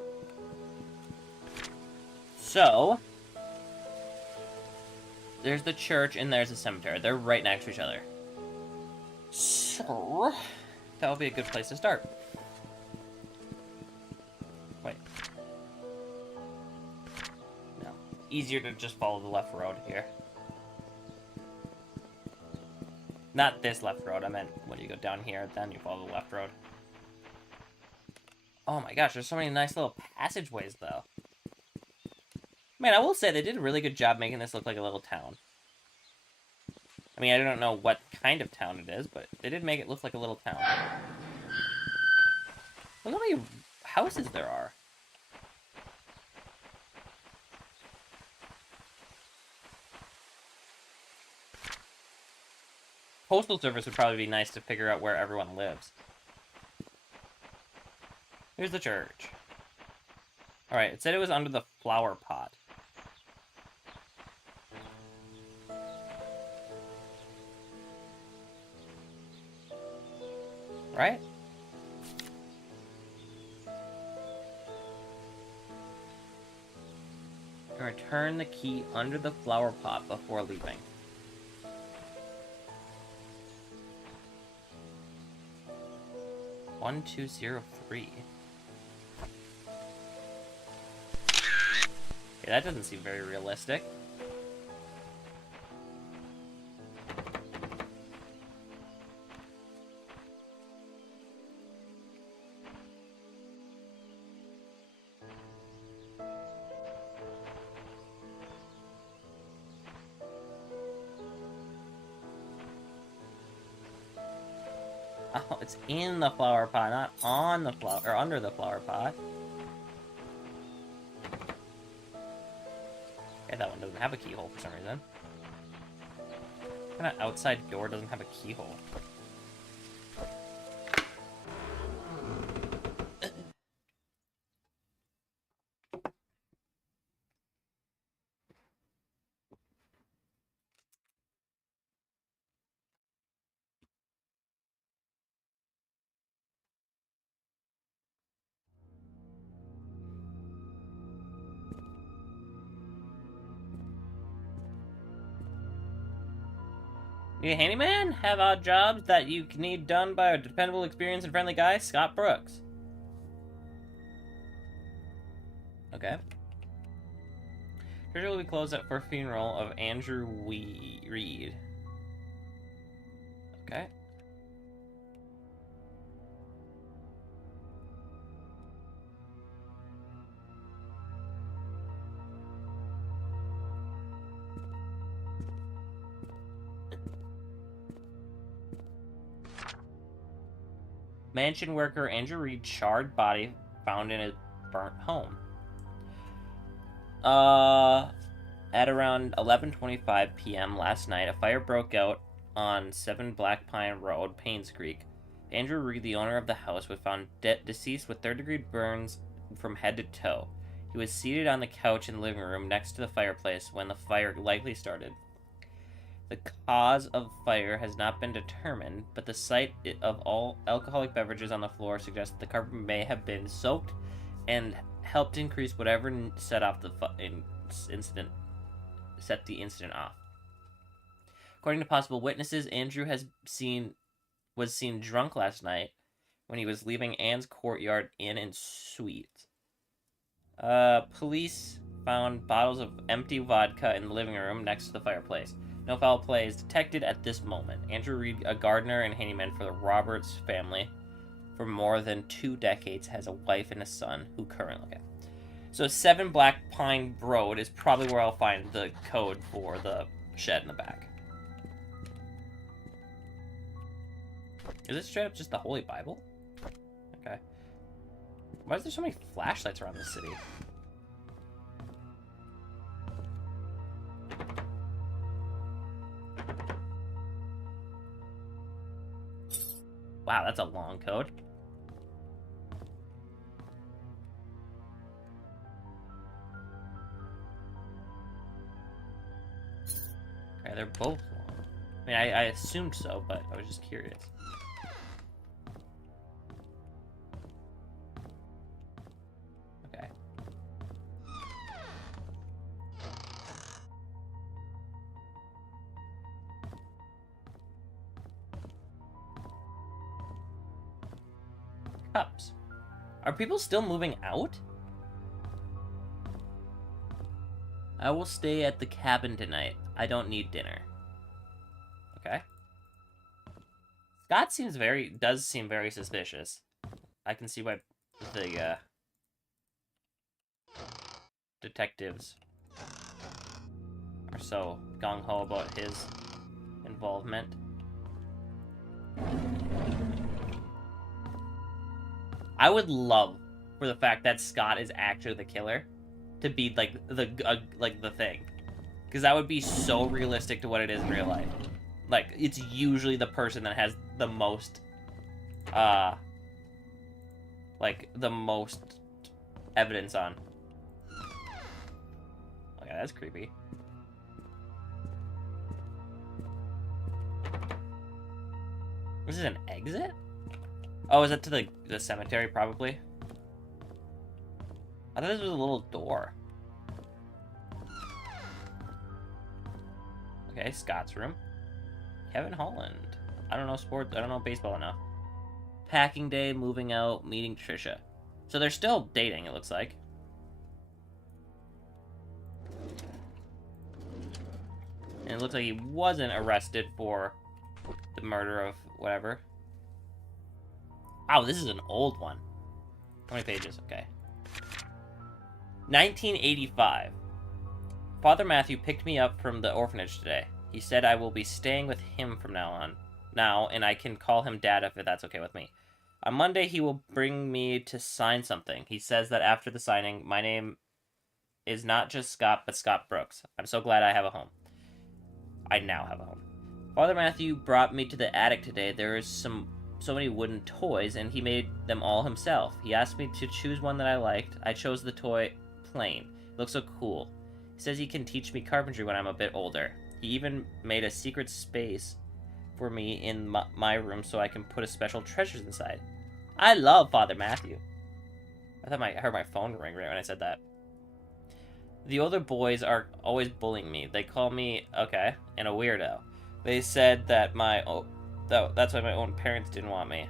So, there's the church and there's the cemetery. They're right next to each other. So, that would be a good place to start. Wait. No. Easier to just follow the left road here. Not this left road. I meant when you go down here, then you follow the left road. Oh my gosh, there's so many nice little passageways, though. Man, I will say they did a really good job making this look like a little town. I mean, I don't know what kind of town it is, but they did make it look like a little town. Look how many houses there are. Postal Service would probably be nice to figure out where everyone lives. Here's the church. Alright, it said it was under the flower pot. Right? Return the key under the flower pot before leaving. One, 2, 0, 3. Okay, that doesn't seem very realistic. Oh, it's in the flower pot, not on the flower, or under the flower pot. Okay, that one doesn't have a keyhole for some reason. What kind of outside door doesn't have a keyhole? Need a handyman? Have odd jobs that you need done by a dependable, experienced, and friendly guy? Scott Brooks. Okay. Church will be closed for funeral of Andrew Reed. Okay. Mansion worker Andrew Reed charred body found in his burnt home. At around 11:25 p.m. last night, a fire broke out on 7 Black Pine Road, Painscreek. Andrew Reed, the owner of the house, was found deceased with third-degree burns from head to toe. He was seated on the couch in the living room next to the fireplace when the fire likely started. The cause of fire has not been determined, but the sight of all alcoholic beverages on the floor suggests that the carpet may have been soaked and helped increase whatever set the incident off. According to possible witnesses, Andrew was seen drunk last night when he was leaving Anne's Courtyard Inn and Suites. Police found bottles of empty vodka in the living room next to the fireplace. No foul play is detected at this moment. Andrew Reed, a gardener and handyman for the Roberts family for more than 2 decades, has a wife and a son who currently... Okay. So 7 Black Pine Road is probably where I'll find the code for the shed in the back. Is this straight up just the Holy Bible? Okay. Why is there so many flashlights around this city? Wow, that's a long code. Okay, they're both long. I mean, I assumed so, but I was just curious. cups. Are people still moving out? I will stay at the cabin tonight. I don't need dinner. Okay. Scott does seem very suspicious. I can see why the detectives are so gung-ho about his involvement. I would love for the fact that Scott is actually the killer to be like the thing, because that would be so realistic to what it is in real life. Like, it's usually the person that has the most evidence on. Okay, that's creepy. This is an exit? Oh, is that to the cemetery, probably? I thought this was a little door. Okay, Scott's room. Kevin Holland. I don't know sports. I don't know baseball enough. Packing day, moving out, meeting Trisha. So they're still dating, it looks like. And it looks like he wasn't arrested for the murder of whatever. Oh, this is an old one. How many pages? Okay. 1985. Father Matthew picked me up from the orphanage today. He said I will be staying with him from now on. And I can call him Dad if that's okay with me. On Monday, he will bring me to sign something. He says that after the signing, my name is not just Scott, but Scott Brooks. I'm so glad I have a home. I now have a home. Father Matthew brought me to the attic today. There is so many wooden toys, and he made them all himself. He asked me to choose one that I liked. I chose the toy Plane. It looks so cool. He says he can teach me carpentry when I'm a bit older. He even made a secret space for me in my room so I can put a special treasures inside. I love Father Matthew. I heard my phone ring right when I said that. The older boys are always bullying me. They call me, okay, and a weirdo. They said that that's why my own parents didn't want me.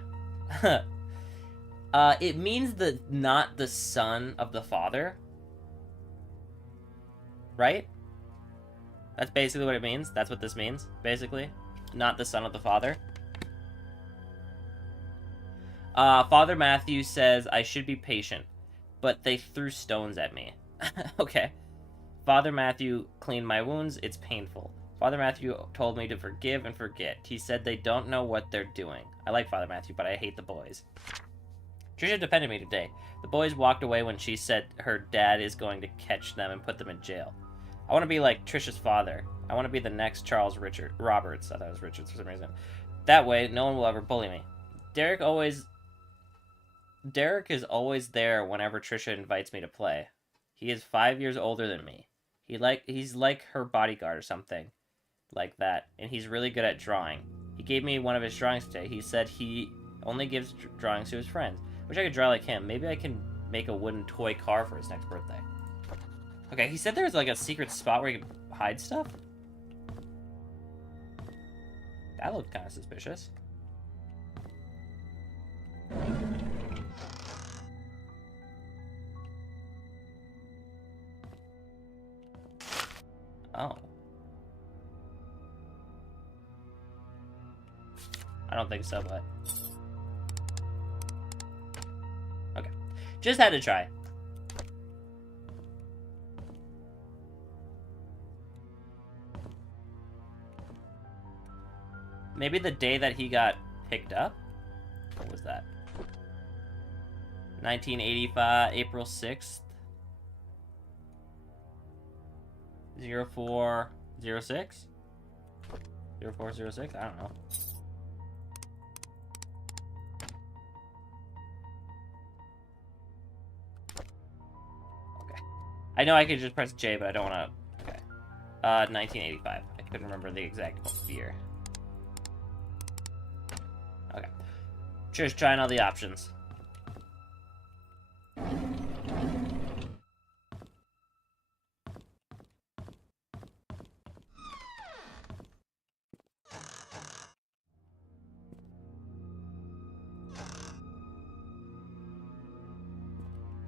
It means not the son of the father. Right? That's basically what it means. That's what this means, basically. Not the son of the father. Father Matthew says I should be patient, but they threw stones at me. Okay. Father Matthew cleaned my wounds. It's painful. Father Matthew told me to forgive and forget. He said they don't know what they're doing. I like Father Matthew, but I hate the boys. Trisha defended me today. The boys walked away when she said her dad is going to catch them and put them in jail. I want to be like Trisha's father. I want to be the next Charles Roberts. I thought it was Richards for some reason. That way, no one will ever bully me. Derek is always there whenever Trisha invites me to play. He is 5 years older than me. He's like her bodyguard or something like that, and he's really good at drawing. He gave me one of his drawings today. He said he only gives drawings to his friends. Wish I could draw like him. Maybe I can make a wooden toy car for his next birthday. Okay, he said there's like a secret spot where you can hide stuff. That looked kind of suspicious. Oh. I don't think so, but... Okay. Just had to try. Maybe the day that he got picked up? What was that? 1985, April 6th. 0406? 0406? I don't know. Okay. I know I could just press J, but I don't want to... Okay. 1985. I couldn't remember the exact year. Okay. Just trying all the options.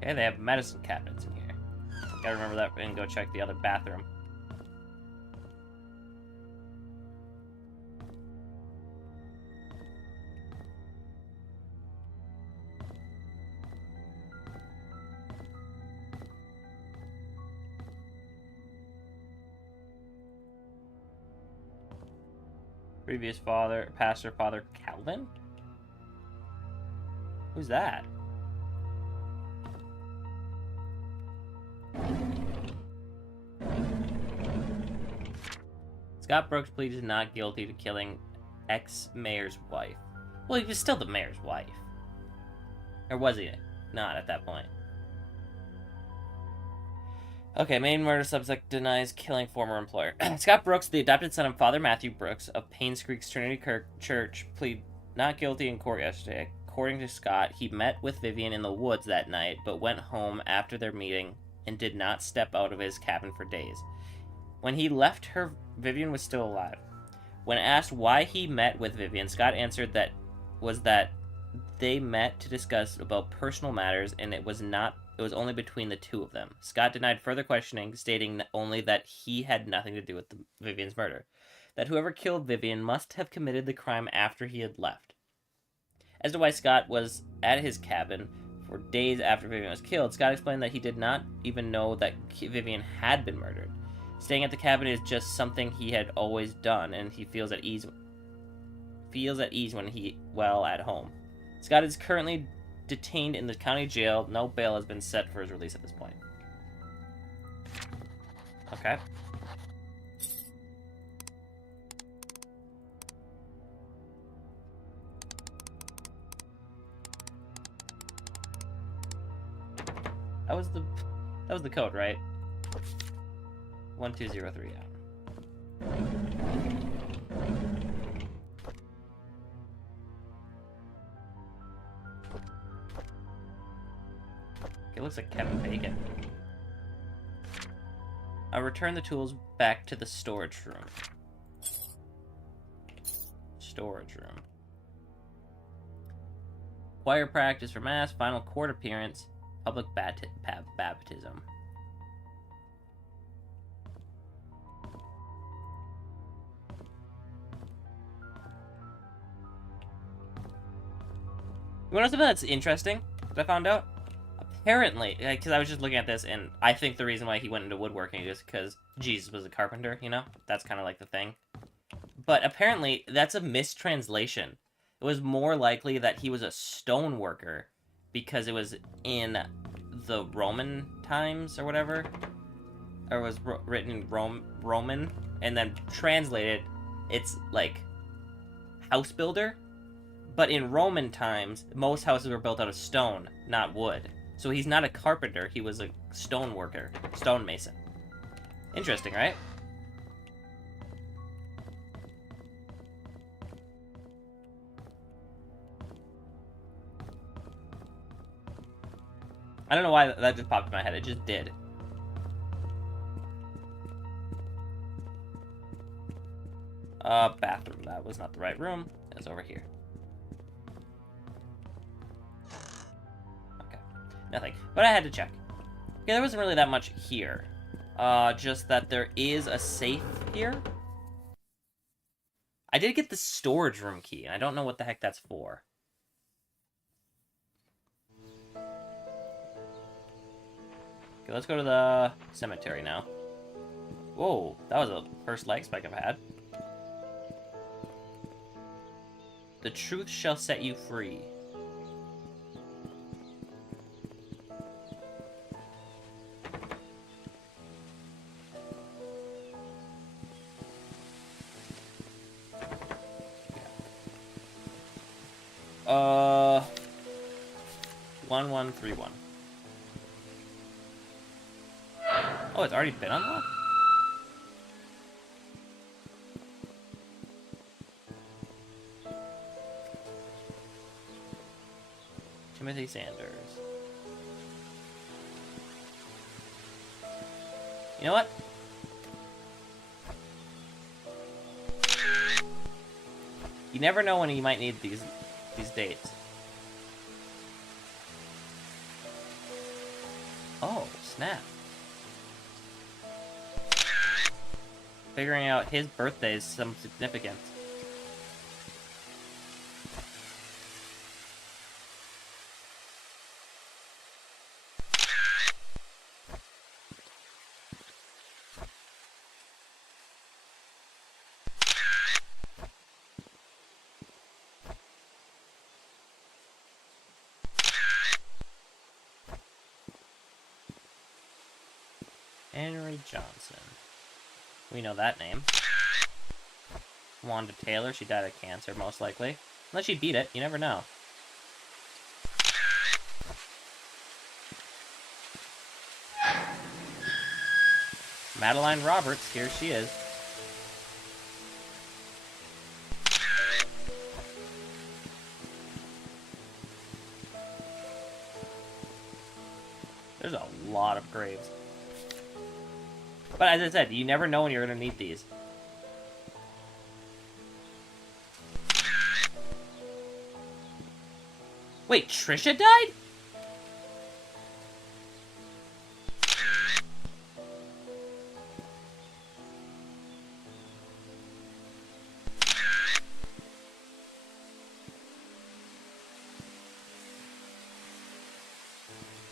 Okay, they have medicine cabinets in here. Gotta remember that and go check the other bathroom. Previous pastor, Father Calvin? Who's that? Scott Brooks pleaded not guilty to killing ex-mayor's wife. Well, he was still the mayor's wife. Or was he not at that point? Okay, main murder suspect denies killing former employer. Scott Brooks, the adopted son of Father Matthew Brooks of Painscreek Trinity Church, pleaded not guilty in court yesterday. According to Scott, he met with Vivian in the woods that night, but went home after their meeting and did not step out of his cabin for days. When he left her, Vivian was still alive. When asked why he met with Vivian, Scott answered that they met to discuss about personal matters, and it was only between the two of them. Scott denied further questioning, stating only that he had nothing to do with Vivian's murder. That whoever killed Vivian must have committed the crime after he had left. As to why Scott was at his cabin for days after Vivian was killed, Scott explained that he did not even know that Vivian had been murdered. Staying at the cabin is just something he had always done, and he feels at ease when at home. Scott is currently detained in the county jail. No bail has been set for his release at this point. Okay. That was the code, right? 1203 out. It looks like Kevin Bacon. I'll return the tools back to the storage room. Storage room. Choir practice for mass, final court appearance, public baptism. You want to know something that's interesting that I found out? Apparently, because I was just looking at this, and I think the reason why he went into woodworking is because Jesus was a carpenter, you know? That's kind of like the thing. But apparently, that's a mistranslation. It was more likely that he was a stone worker, because it was in the Roman times, or whatever. Or was written in Roman, and then translated, it's like house builder. But in Roman times, most houses were built out of stone, not wood. So he's not a carpenter, he was a stone worker, stonemason. Interesting, right? I don't know why that just popped in my head, it just did. Bathroom, that was not the right room, it was over here. Nothing. But I had to check. Okay, there wasn't really that much here. Just that there is a safe here. I did get the storage room key, and I don't know what the heck that's for. Okay, let's go to the cemetery now. Whoa, that was the first leg spike I've had. The truth shall set you free. Uh, 1131. Oh, it's already been unlocked? Timothy Sanders. You know what? You never know when you might need these dates. snap. Figuring out his birthday is some significance. Henry Johnson. We know that name. Wanda Taylor, she died of cancer, most likely. Unless she beat it, you never know. Madeline Roberts, here she is. There's a lot of graves. But as I said, you never know when you're going to need these. Wait, Trisha died?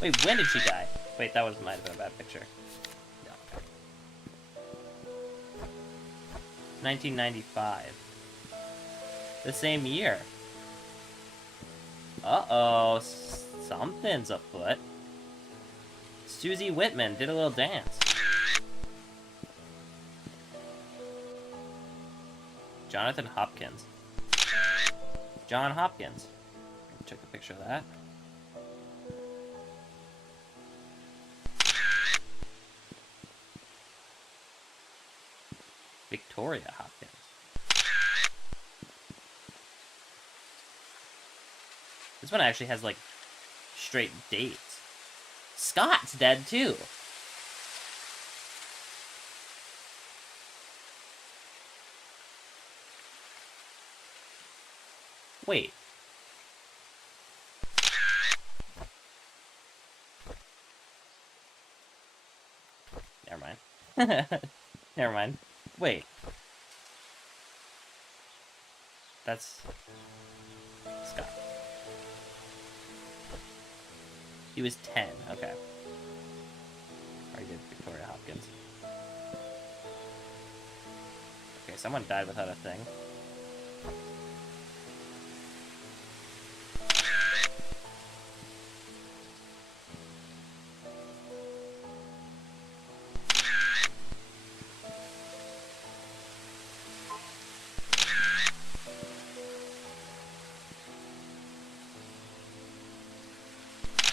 Wait, when did she die? Wait, that might have been a bad picture. 1995. The same year. Uh-oh, something's afoot. Susie Whitman did a little dance. Jonathan Hopkins. John Hopkins. Check a picture of that. Victoria Hopkins. This one actually has, like, straight dates. Scott's dead, too. Wait. Never mind. Never mind. Wait. That's Scott. He was 10. Okay. Very good, Victoria Hopkins. Okay, someone died without a thing.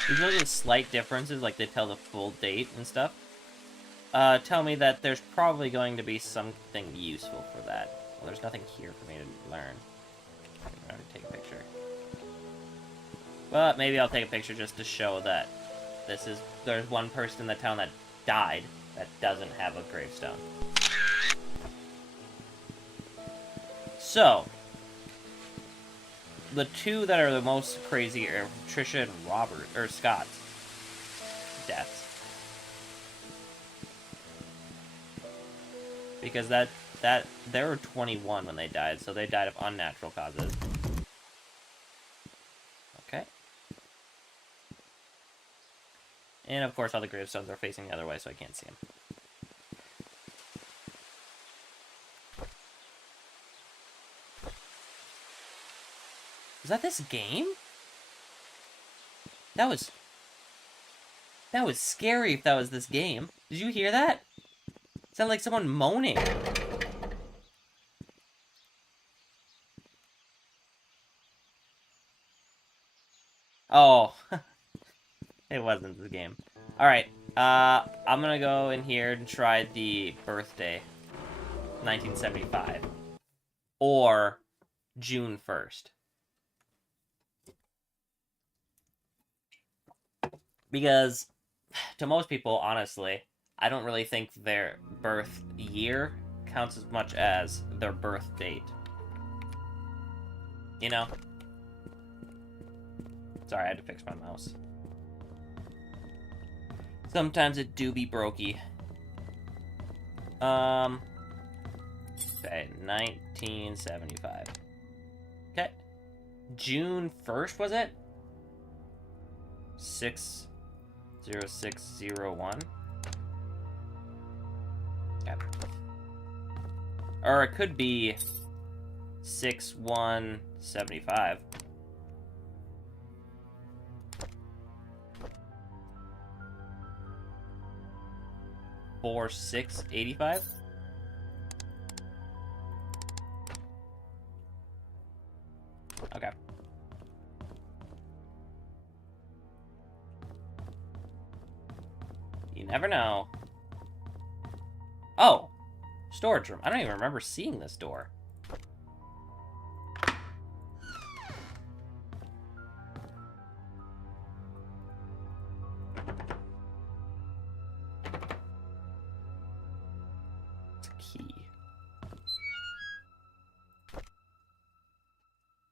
These are the slight differences, like they tell the full date and stuff. Tell me that there's probably going to be something useful for that. Well, there's nothing here for me to learn. I'm going to take a picture. But maybe I'll take a picture just to show that there's one person in the town that died that doesn't have a gravestone. So, the two that are the most crazy are Trisha and Robert, or Scott's deaths. Because they were 21 when they died, so they died of unnatural causes. Okay. And of course all the gravestones are facing the other way, so I can't see them. Was that this game? That was scary if that was this game. Did you hear that? It sounded like someone moaning. Oh. It wasn't the game. Alright, I'm gonna go in here and try the birthday. 1975. Or June 1st. Because, to most people, honestly, I don't really think their birth year counts as much as their birth date. You know? Sorry, I had to fix my mouse. Sometimes it do be brokey. Okay, 1975. Okay. June 1st, was it? 60601. Okay. Or it could be 6175. Or 685. Okay. You never know. Oh! Storage room. I don't even remember seeing this door. It's a key.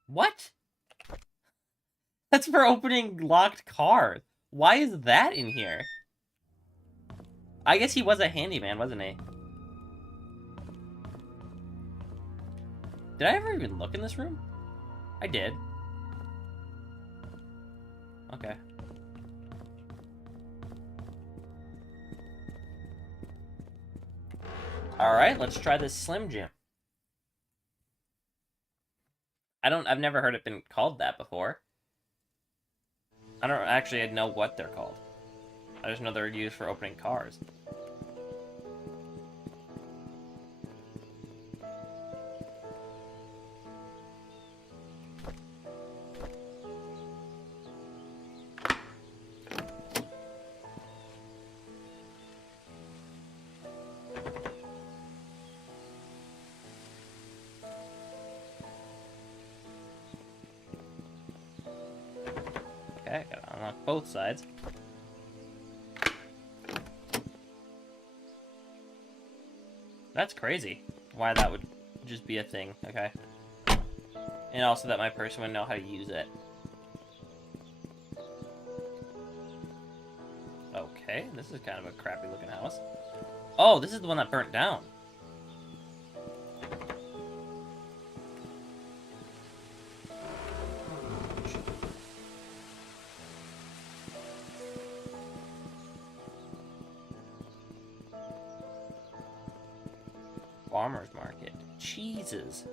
What? That's for opening locked cars. Why is that in here? I guess he was a handyman, wasn't he? Did I ever even look in this room? I did. Okay. Alright, let's try this Slim Jim. I've never heard it been called that before. I don't actually know what they're called. I just know they're used for opening cars. Okay, gotta unlock both sides. That's crazy. Why that would just be a thing, okay. And also that my person would know how to use it. Okay, this is kind of a crappy looking house. Oh, this is the one that burnt down. Farmer's market. Cheeses.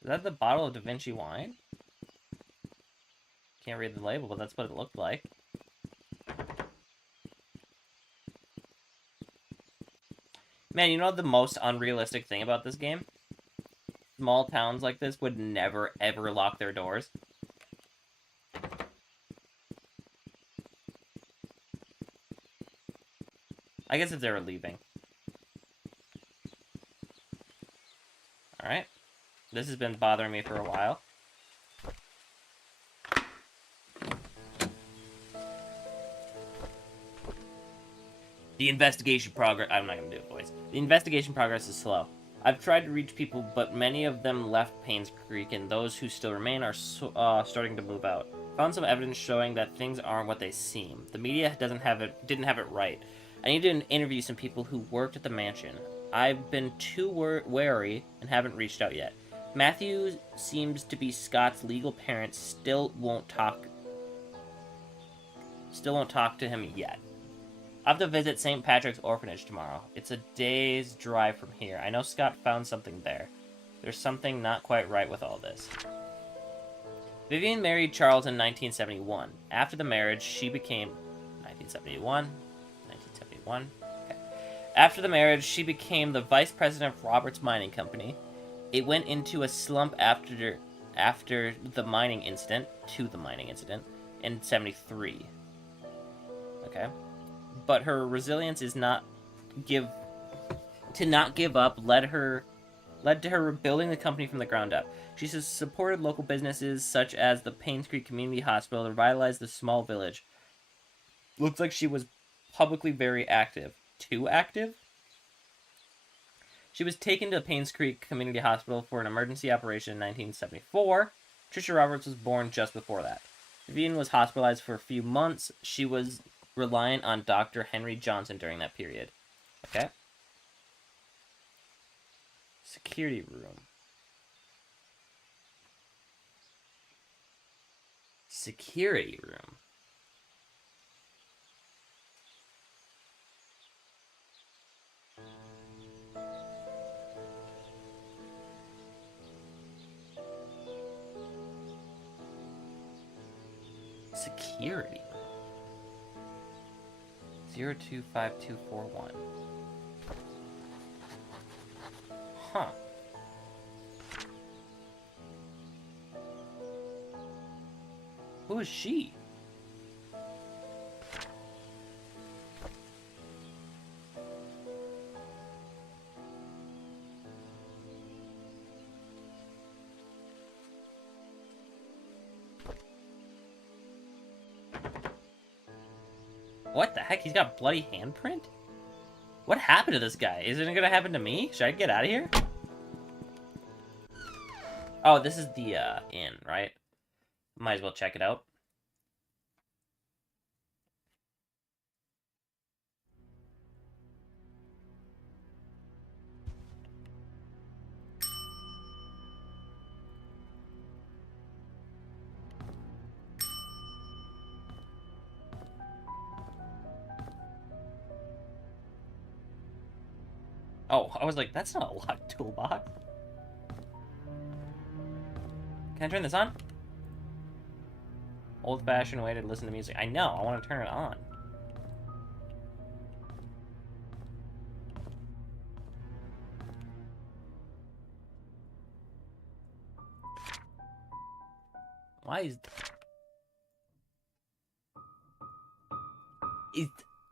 Is that the bottle of Da Vinci wine? Can't read the label, but that's what it looked like. Man, you know the most unrealistic thing about this game? Small towns like this would never, ever lock their doors. I guess if they were leaving. Alright. This has been bothering me for a while. The investigation progress... I'm not going to do it, boys. The investigation progress is slow. I've tried to reach people, but many of them left Painscreek, and those who still remain are starting to move out. Found some evidence showing that things aren't what they seem. The media didn't have it right. I need to interview some people who worked at the mansion. I've been too wary and haven't reached out yet. Matthew seems to be Scott's legal parents. Still won't talk to him yet. I have to visit St. Patrick's Orphanage tomorrow. It's a day's drive from here. I know Scott found something there. There's something not quite right with all this. Vivian married Charles in 1971. After the marriage, she became... 1971? Okay. After the marriage, she became the vice president of Roberts Mining Company. It went into a slump after the mining incident, in 73. Okay. But her resilience is not give up led to her rebuilding the company from the ground up. She has supported local businesses such as the Painscreek Community Hospital to revitalize the small village. Looks like she was publicly very active. Too active? She was taken to Painscreek Community Hospital for an emergency operation in 1974. Trisha Roberts was born just before that. Vivian was hospitalized for a few months. She was reliant on Dr. Henry Johnson during that period. Okay. Security room. Security room. Security room. 025241. Huh. Who is she? What the heck? He's got bloody handprint? What happened to this guy? Is it gonna happen to me? Should I get out of here? Oh, this is the inn, right? Might as well check it out. Oh, I was like, that's not a locked toolbox. Can I turn this on? Old-fashioned way to listen to music. I know, I want to turn it on. Why is...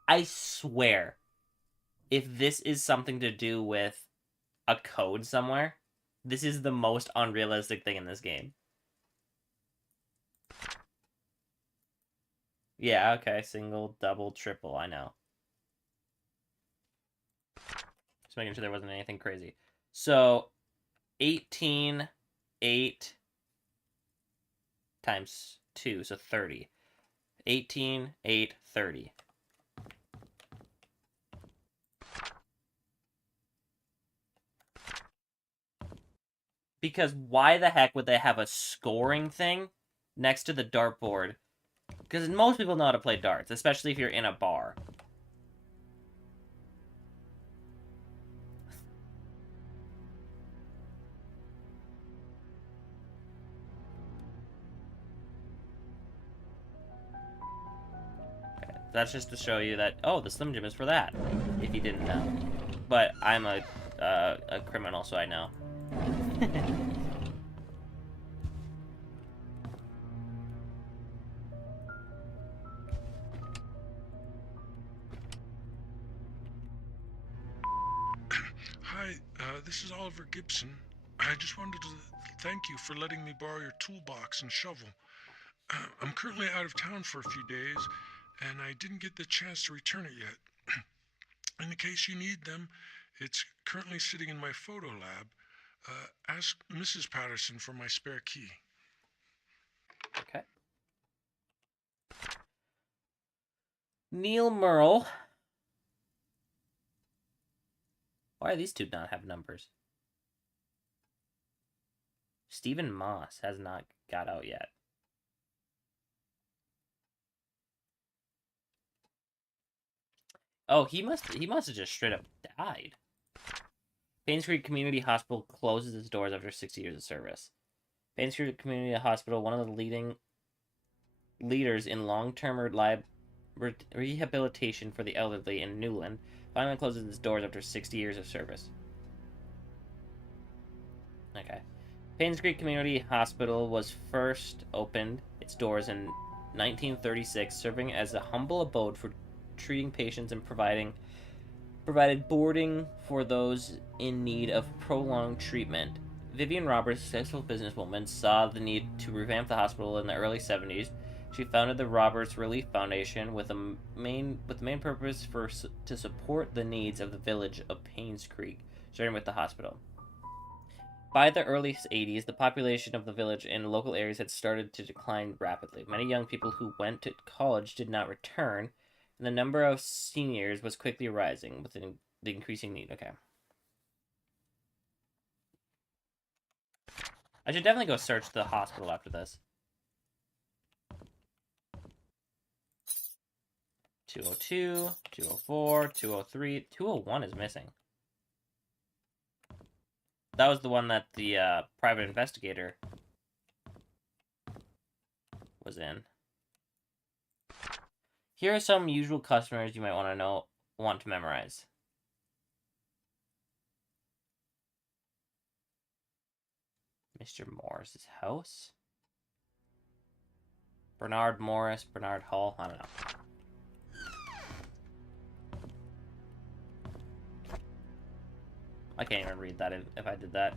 I swear, if this is something to do with a code somewhere, this is the most unrealistic thing in this game. Yeah, okay, single, double, triple, I know. Just making sure there wasn't anything crazy. So, 18, 8 times 2, so 30. 18, 8, 30. Because why the heck would they have a scoring thing next to the dartboard? Because most people know how to play darts, especially if you're in a bar. Okay, that's just to show you that, oh, the Slim Jim is for that, if you didn't know. But I'm a criminal, so I know. Hi, this is Oliver Gibson. I just wanted to thank you for letting me borrow your toolbox and shovel. I'm currently out of town for a few days, and I didn't get the chance to return it yet. In the case you need them, it's currently sitting in my photo lab. Ask Mrs. Patterson for my spare key. Okay. Neil Merle. Why do these two not have numbers? Stephen Moss has not got out yet. Oh, he must have just straight up died. Painscreek Community Hospital closes its doors after 60 years of service. Painscreek Community Hospital, one of the leading leaders in long-term rehabilitation for the elderly in Newland, finally closes its doors after 60 years of service. Okay. Painscreek Community Hospital was first opened its doors in 1936, serving as a humble abode for treating patients and provided boarding for those in need of prolonged treatment. Vivian Roberts, a successful businesswoman, saw the need to revamp the hospital in the early 70s. She founded the Roberts Relief Foundation with the main purpose to support the needs of the village of Painscreek, starting with the hospital. By the early 80s, the population of the village and local areas had started to decline rapidly. Many young people who went to college did not return, and the number of seniors was quickly rising with the increasing need. Okay. I should definitely go search the hospital after this. 202, 204, 203, 201 is missing. That was the one that the private investigator was in. Here are some usual customers you might want to memorize. Mr. Morris's house. Bernard Morris, Bernard Hall. I don't know. I can't even read that if I did that.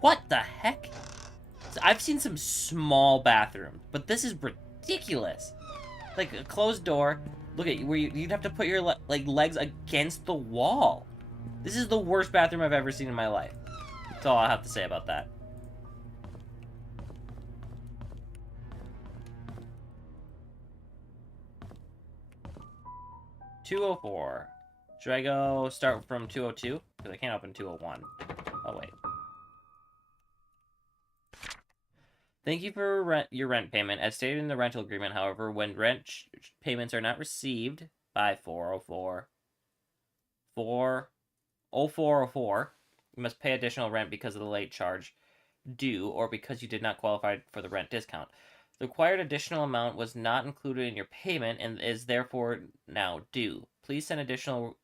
What the heck? I've seen some small bathrooms, but this is ridiculous. Like a closed door. Look at where you'd have to put your legs against the wall. This is the worst bathroom I've ever seen in my life. That's all I have to say about that. $204. Should I go start from 202? Because I can't open 201. Oh, wait. Thank you for your rent payment. As stated in the rental agreement, however, when rent payments are not received by 0404, you must pay additional rent because of the late charge due or because you did not qualify for the rent discount. The required additional amount was not included in your payment and is therefore now due. Please send additional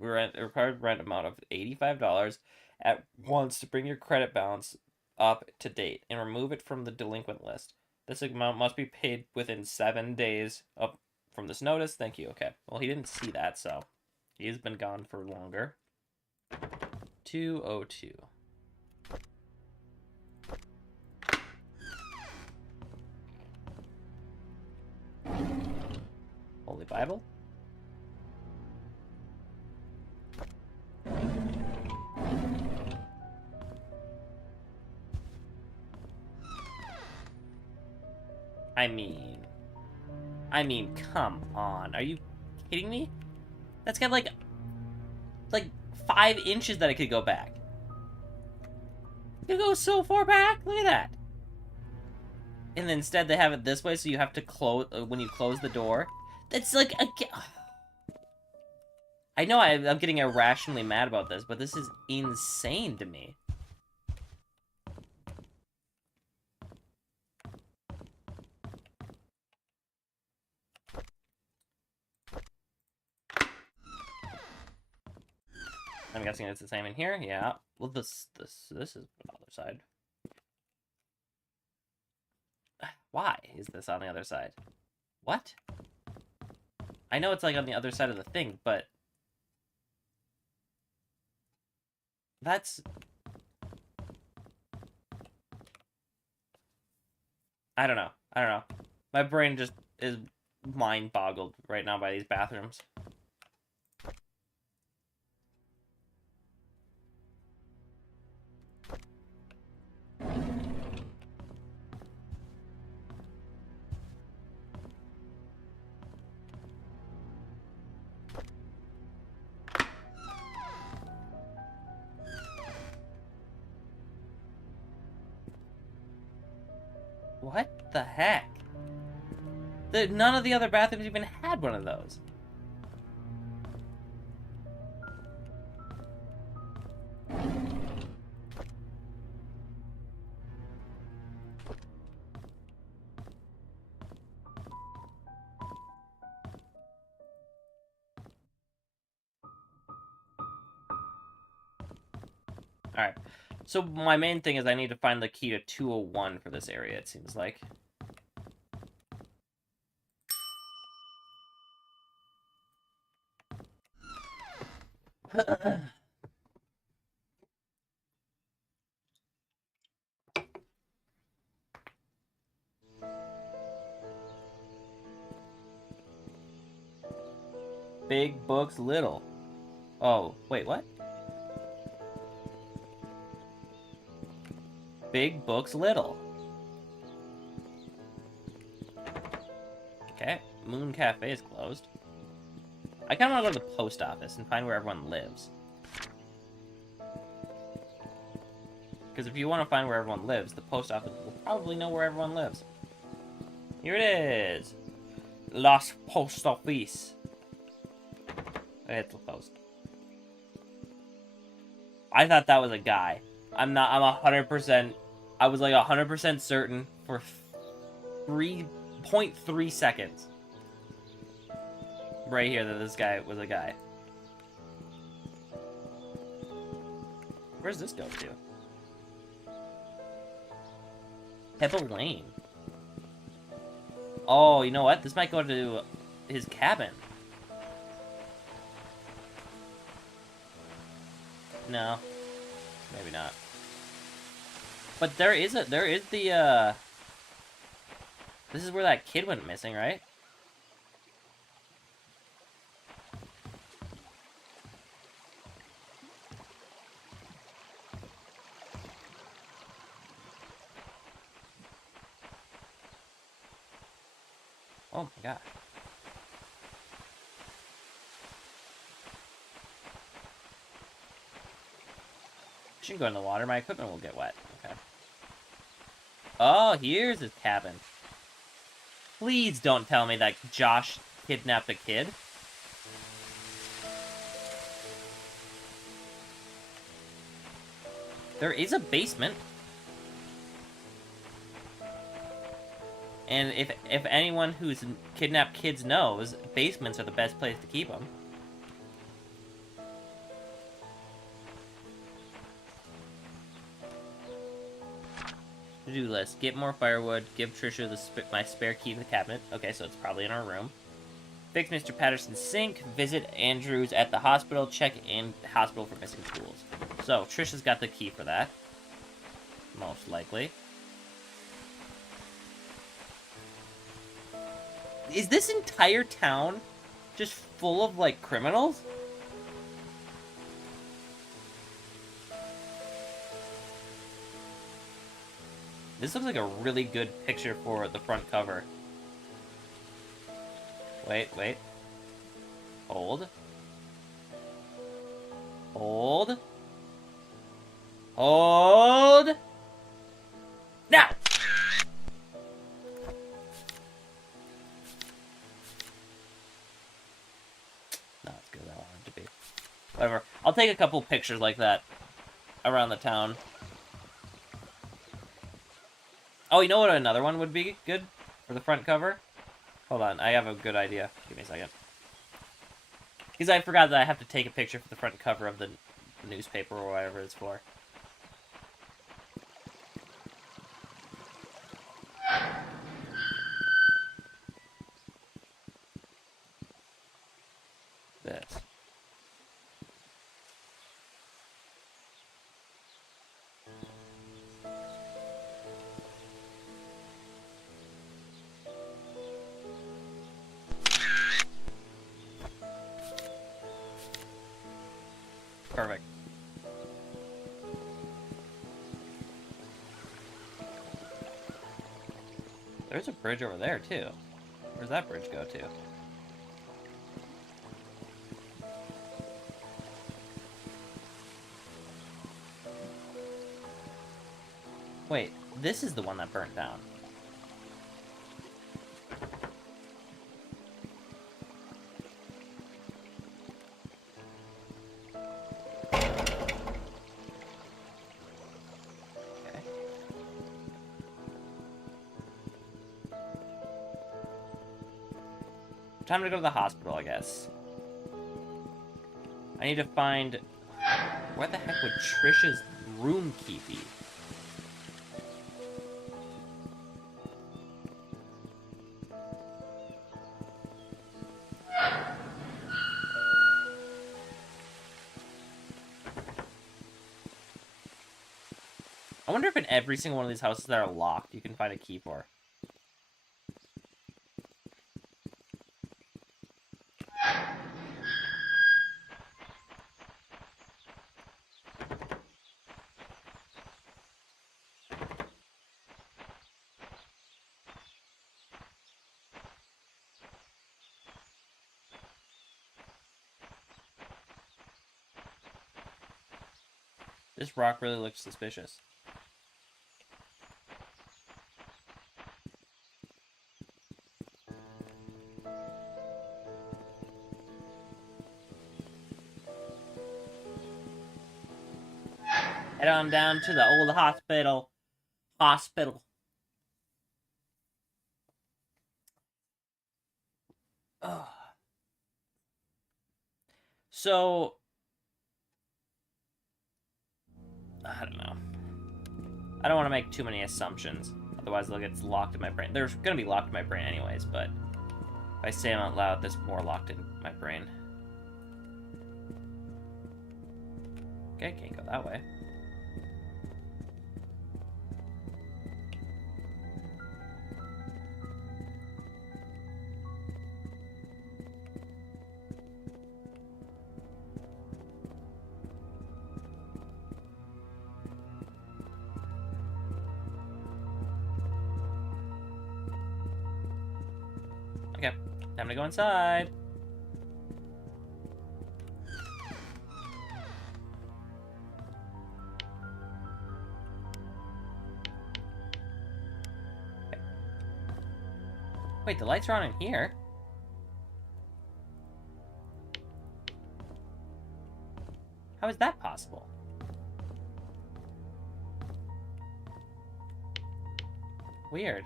required rent amount of $85 at once to bring your credit balance up to date and remove it from the delinquent list. This amount must be paid within 7 days from this notice. Thank you. Okay. Well, he didn't see that, so he's been gone for longer. 202. Holy Bible? I mean, come on. Are you kidding me? That's got like 5 inches that it could go back. It could go so far back. Look at that. And then instead they have it this way, so you have to close when you close the door. That's like a. I know I'm getting irrationally mad about this, but this is insane to me. I'm guessing it's the same in here. Yeah. Well, this is the other side. Why is this on the other side? What? I know it's like on the other side of the thing, but that's. I don't know. My brain just is mind boggled right now by these bathrooms. What the heck? None of the other bathrooms even had one of those. Alright. So my main thing is I need to find the key to 201 for this area, it seems like. Big books, little. Oh, wait, what? Big books little. Okay, Moon Cafe is closed. I kind of want to go to the post office and find where everyone lives. Because if you want to find where everyone lives, the post office will probably know where everyone lives. Here it is. Los Post Office. It's the post. I thought that was a guy. I'm 100%... I was like 100% certain for 3.3 seconds. Right here that this guy was a guy. Where's this go to? Pebble Lane. Oh, you know what? This might go to his cabin. No. Maybe not. But there is the, this is where that kid went missing, right? Oh my god. Shouldn't go in the water. My equipment will get wet. Okay. Oh, here's his cabin. Please don't tell me that Josh kidnapped a kid. There is a basement. And if anyone who's kidnapped kids knows, basements are the best place to keep them. To-do list. Get more firewood. Give Trisha my spare key to the cabinet. Okay, so it's probably in our room. Fix Mr. Patterson's sink. Visit Andrews at the hospital. Check in the hospital for missing tools. So, Trisha's got the key for that. Most likely. Is this entire town just full of, like, criminals? This looks like a really good picture for the front cover. Wait. Hold. Hold. Hold. Now! Not as good as I want it to be. Whatever. I'll take a couple pictures like that around the town. Oh, you know what another one would be good for the front cover? Hold on, I have a good idea. Give me a second. Because I forgot that I have to take a picture for the front cover of the newspaper or whatever it's for. This. Perfect. There's a bridge over there, too. Where's that bridge go to? Wait, this is the one that burnt down. Time to go to the hospital, I guess. I need to find... Where the heck would Trisha's room key be? I wonder if in every single one of these houses that are locked, you can find a key for. This rock really looks suspicious. Head on down to the old hospital. Ugh. So, I don't know. I don't want to make too many assumptions. Otherwise, they'll get locked in my brain. They're going to be locked in my brain anyways, but if I say them out loud, there's more locked in my brain. Okay, can't go that way. Okay, time to go inside. Okay. Wait, the lights are on in here? How is that possible? Weird.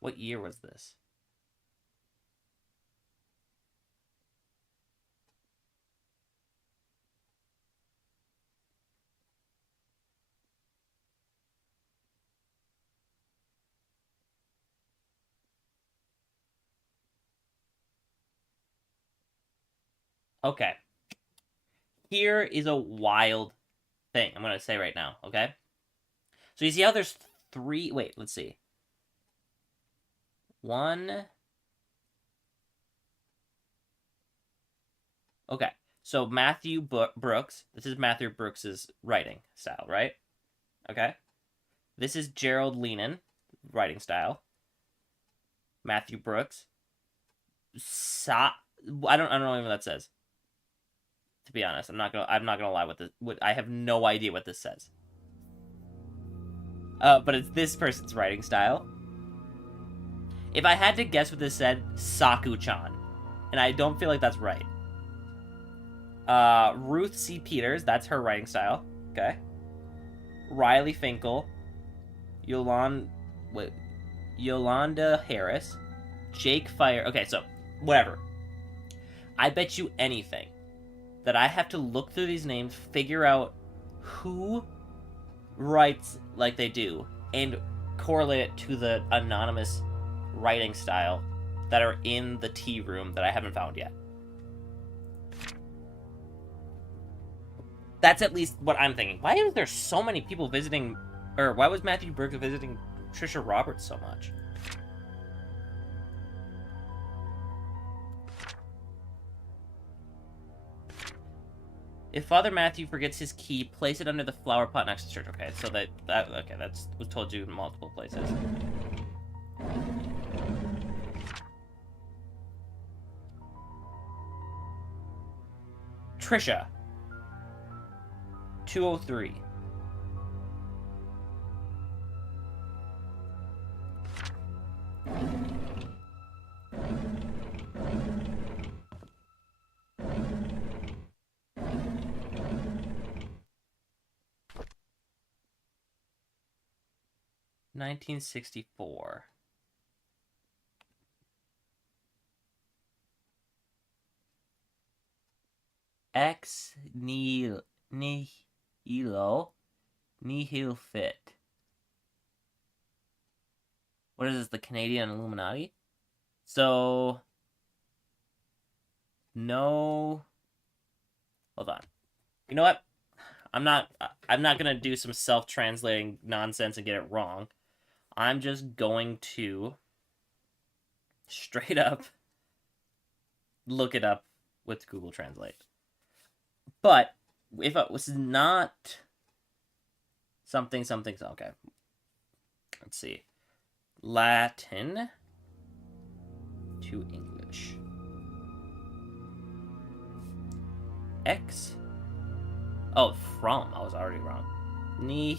What year was this? Okay. Here is a wild thing I'm going to say right now, okay? So you see how there's three... Wait, let's see. One... Okay, so Matthew Brooks. This is Matthew Brooks's writing style, right? Okay. This is Gerald Lenin writing style. Matthew Brooks. I don't know even what that says. To be honest, I'm not gonna lie with this. I have no idea what this says. But it's this person's writing style. If I had to guess what this said, Saku-chan, and I don't feel like that's right. Ruth C. Peters, that's her writing style. Okay. Riley Finkel, Yolanda Harris, Jake Fire. Okay, so whatever. I bet you anything that I have to look through these names, figure out who writes like they do, and correlate it to the anonymous writing style that are in the tea room that I haven't found yet. That's at least what I'm thinking. Why is there so many people visiting, or why was Matthew Brooks visiting Trisha Roberts so much? If Father Matthew forgets his key, place it under the flower pot next to the church. Okay, so that's was told you in multiple places. Trisha. 203. $1964. Ex nihilo nihil fit. What is this, the Canadian Illuminati? So, no. Hold on. You know what? I'm not gonna do some self-translating nonsense and get it wrong. I'm just going to straight up look it up with Google Translate. But if it was not something, okay. Let's see. Latin to English. X. Oh, from. I was already wrong. Nihilo.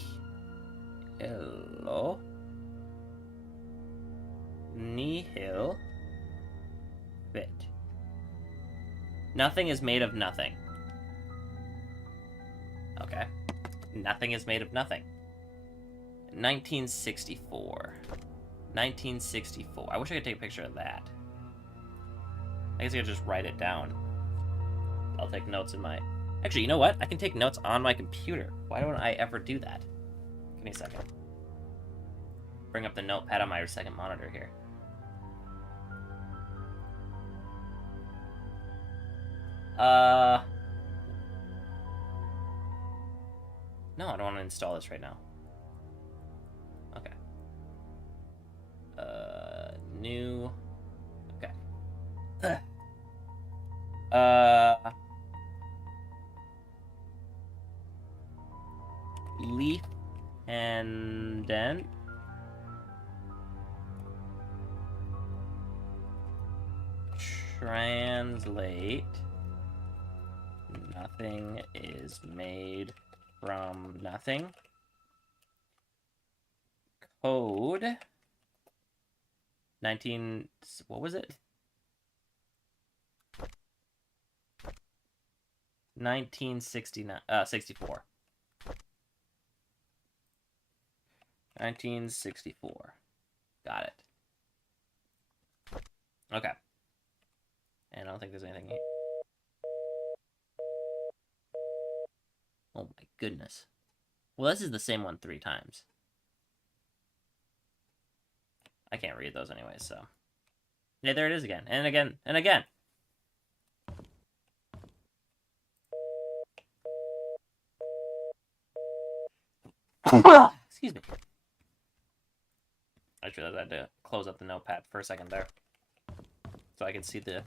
Nihil. Bit. Nothing is made of nothing. Okay. Nothing is made of nothing. 1964. 1964. I wish I could take a picture of that. I guess I could just write it down. I'll take notes in my... Actually, you know what? I can take notes on my computer. Why don't I ever do that? Give me a second. Bring up the notepad on my second monitor here. No, I don't want to install this right now. Okay. New. Okay. Leaf and then translate. Nothing is made from nothing. Code 19, what was it? 1969, 64. 1964. Got it. Okay. And I don't think there's anything here. Oh my goodness. Well, this is the same one 3 times. I can't read those anyways, so. Yeah, there it is again. And again, and again. Excuse me. I just realized I had to close up the notepad for a second there. So I can see the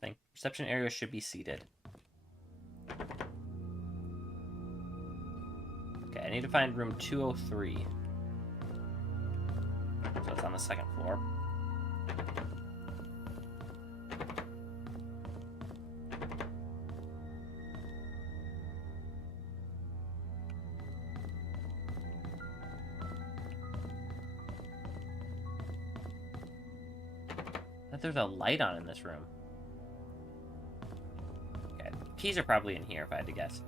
thing. Reception area should be seated. Okay, I need to find room 203. So it's on the 2nd floor. There's a light on in this room. Okay, keys are probably in here if I had to guess.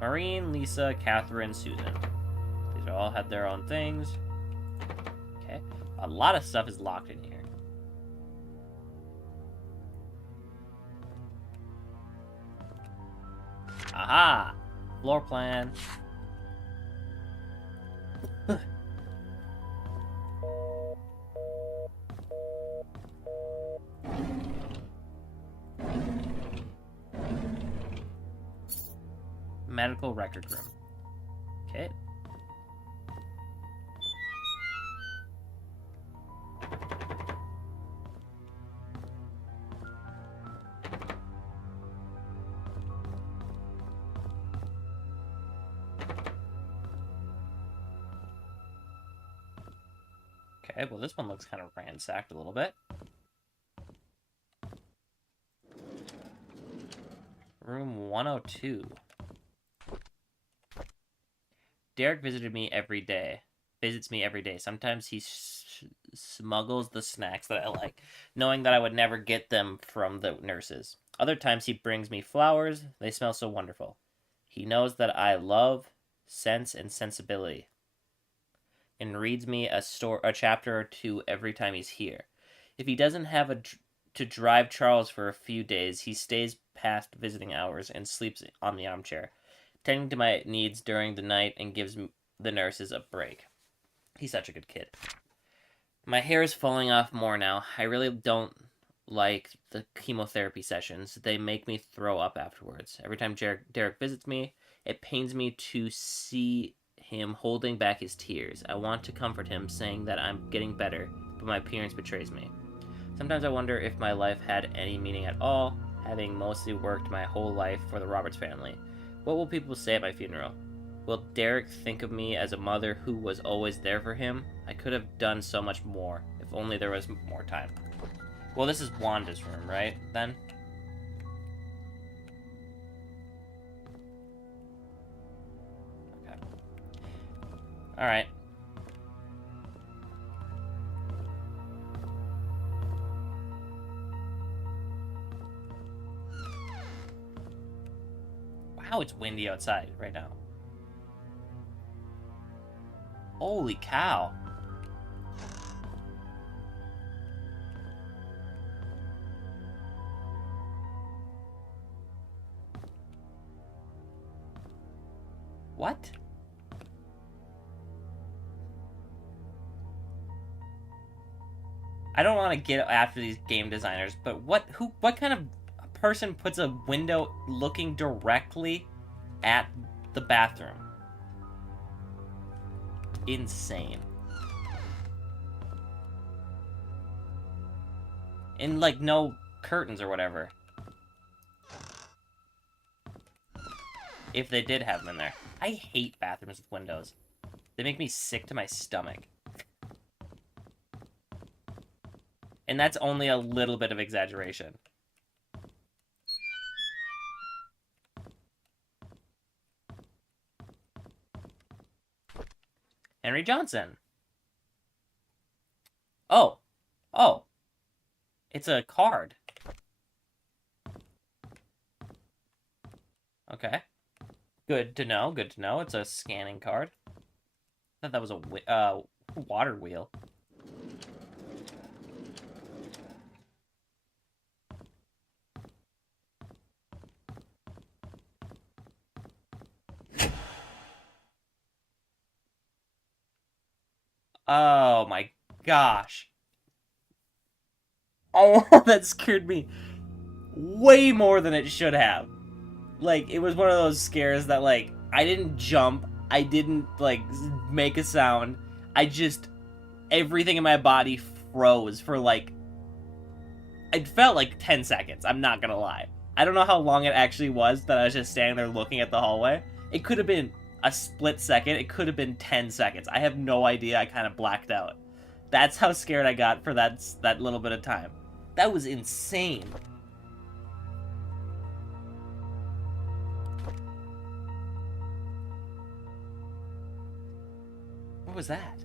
Maureen, Lisa, Catherine, Susan. These all had their own things. Okay, a lot of stuff is locked in here. Aha! Floor plan. Medical record room. Okay. Okay, well this one looks kind of ransacked a little bit. Room 102. Derek visits me every day. Sometimes he smuggles the snacks that I like, knowing that I would never get them from the nurses. Other times he brings me flowers. They smell so wonderful. He knows that I love sense and sensibility, and reads me a chapter or two every time he's here. If he doesn't have to drive Charles for a few days, he stays past visiting hours and sleeps on the armchair, tending to my needs during the night and gives the nurses a break. He's such a good kid. My hair is falling off more now. I really don't like the chemotherapy sessions. They make me throw up afterwards. Every time Derek visits me, it pains me to see him holding back his tears. I want to comfort him, saying that I'm getting better, but my appearance betrays me. Sometimes I wonder if my life had any meaning at all. having mostly worked my whole life for the Roberts family. What will people say at my funeral? Will Derek think of me as a mother who was always there for him? I could have done so much more, if only there was more time. Well, this is Wanda's room, right, then? Okay. Alright. Wow, it's windy outside right now. Holy cow. What? I don't want to get after these game designers, but what kind of person puts a window looking directly at the bathroom? Insane. And like no curtains or whatever. If they did have them in there. I hate bathrooms with windows. They make me sick to my stomach. And that's only a little bit of exaggeration. Henry Johnson. Oh. Oh. It's a card. Okay. Good to know. Good to know. It's a scanning card. I thought that was a water wheel. Oh my gosh. Oh, that scared me way more than it should have. Like, it was one of those scares that, like, I didn't jump. I didn't, like, make a sound. I just, everything in my body froze for, like, it felt like 10 seconds. I'm not gonna lie. I don't know how long it actually was that I was just standing there looking at the hallway. It could have been a split second. It could have been 10 seconds. I have no idea. I kind of blacked out. That's how scared I got for that little bit of time. That was insane. What was that?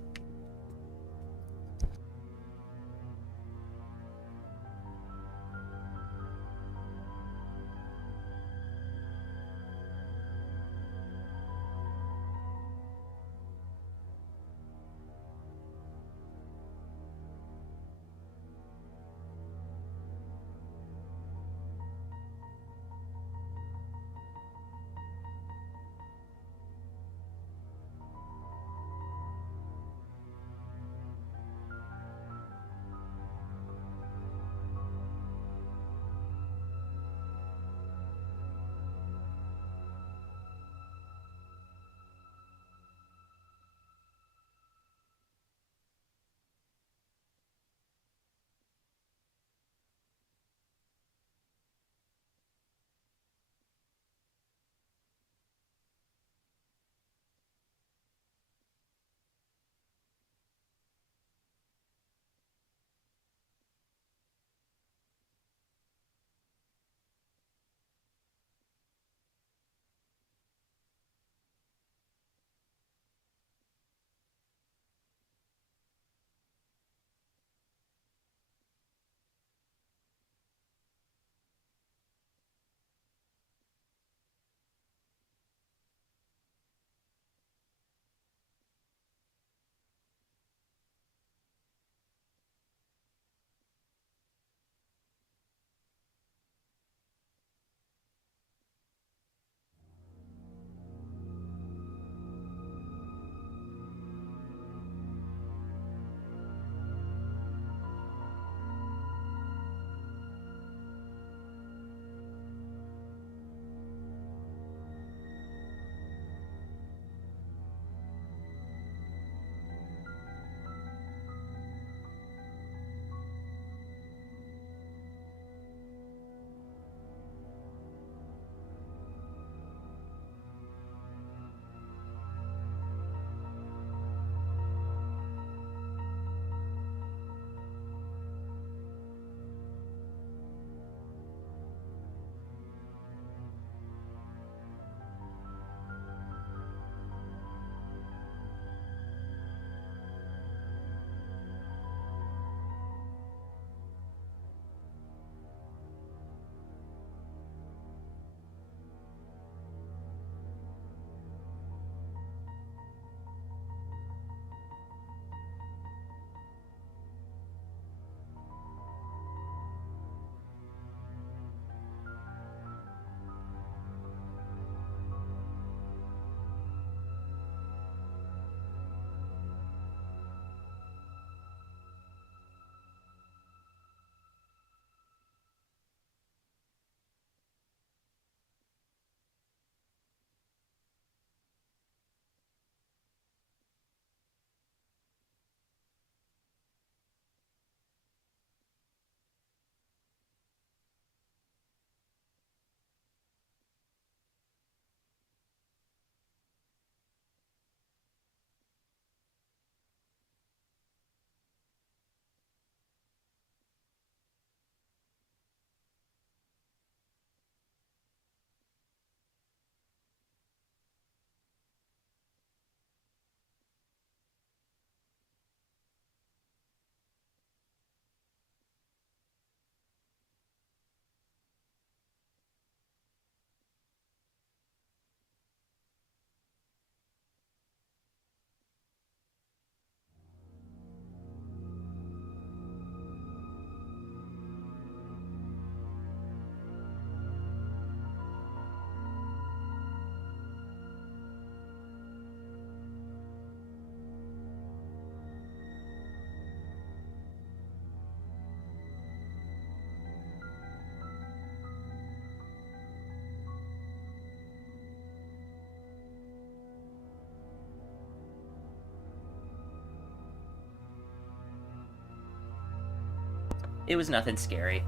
It was nothing scary.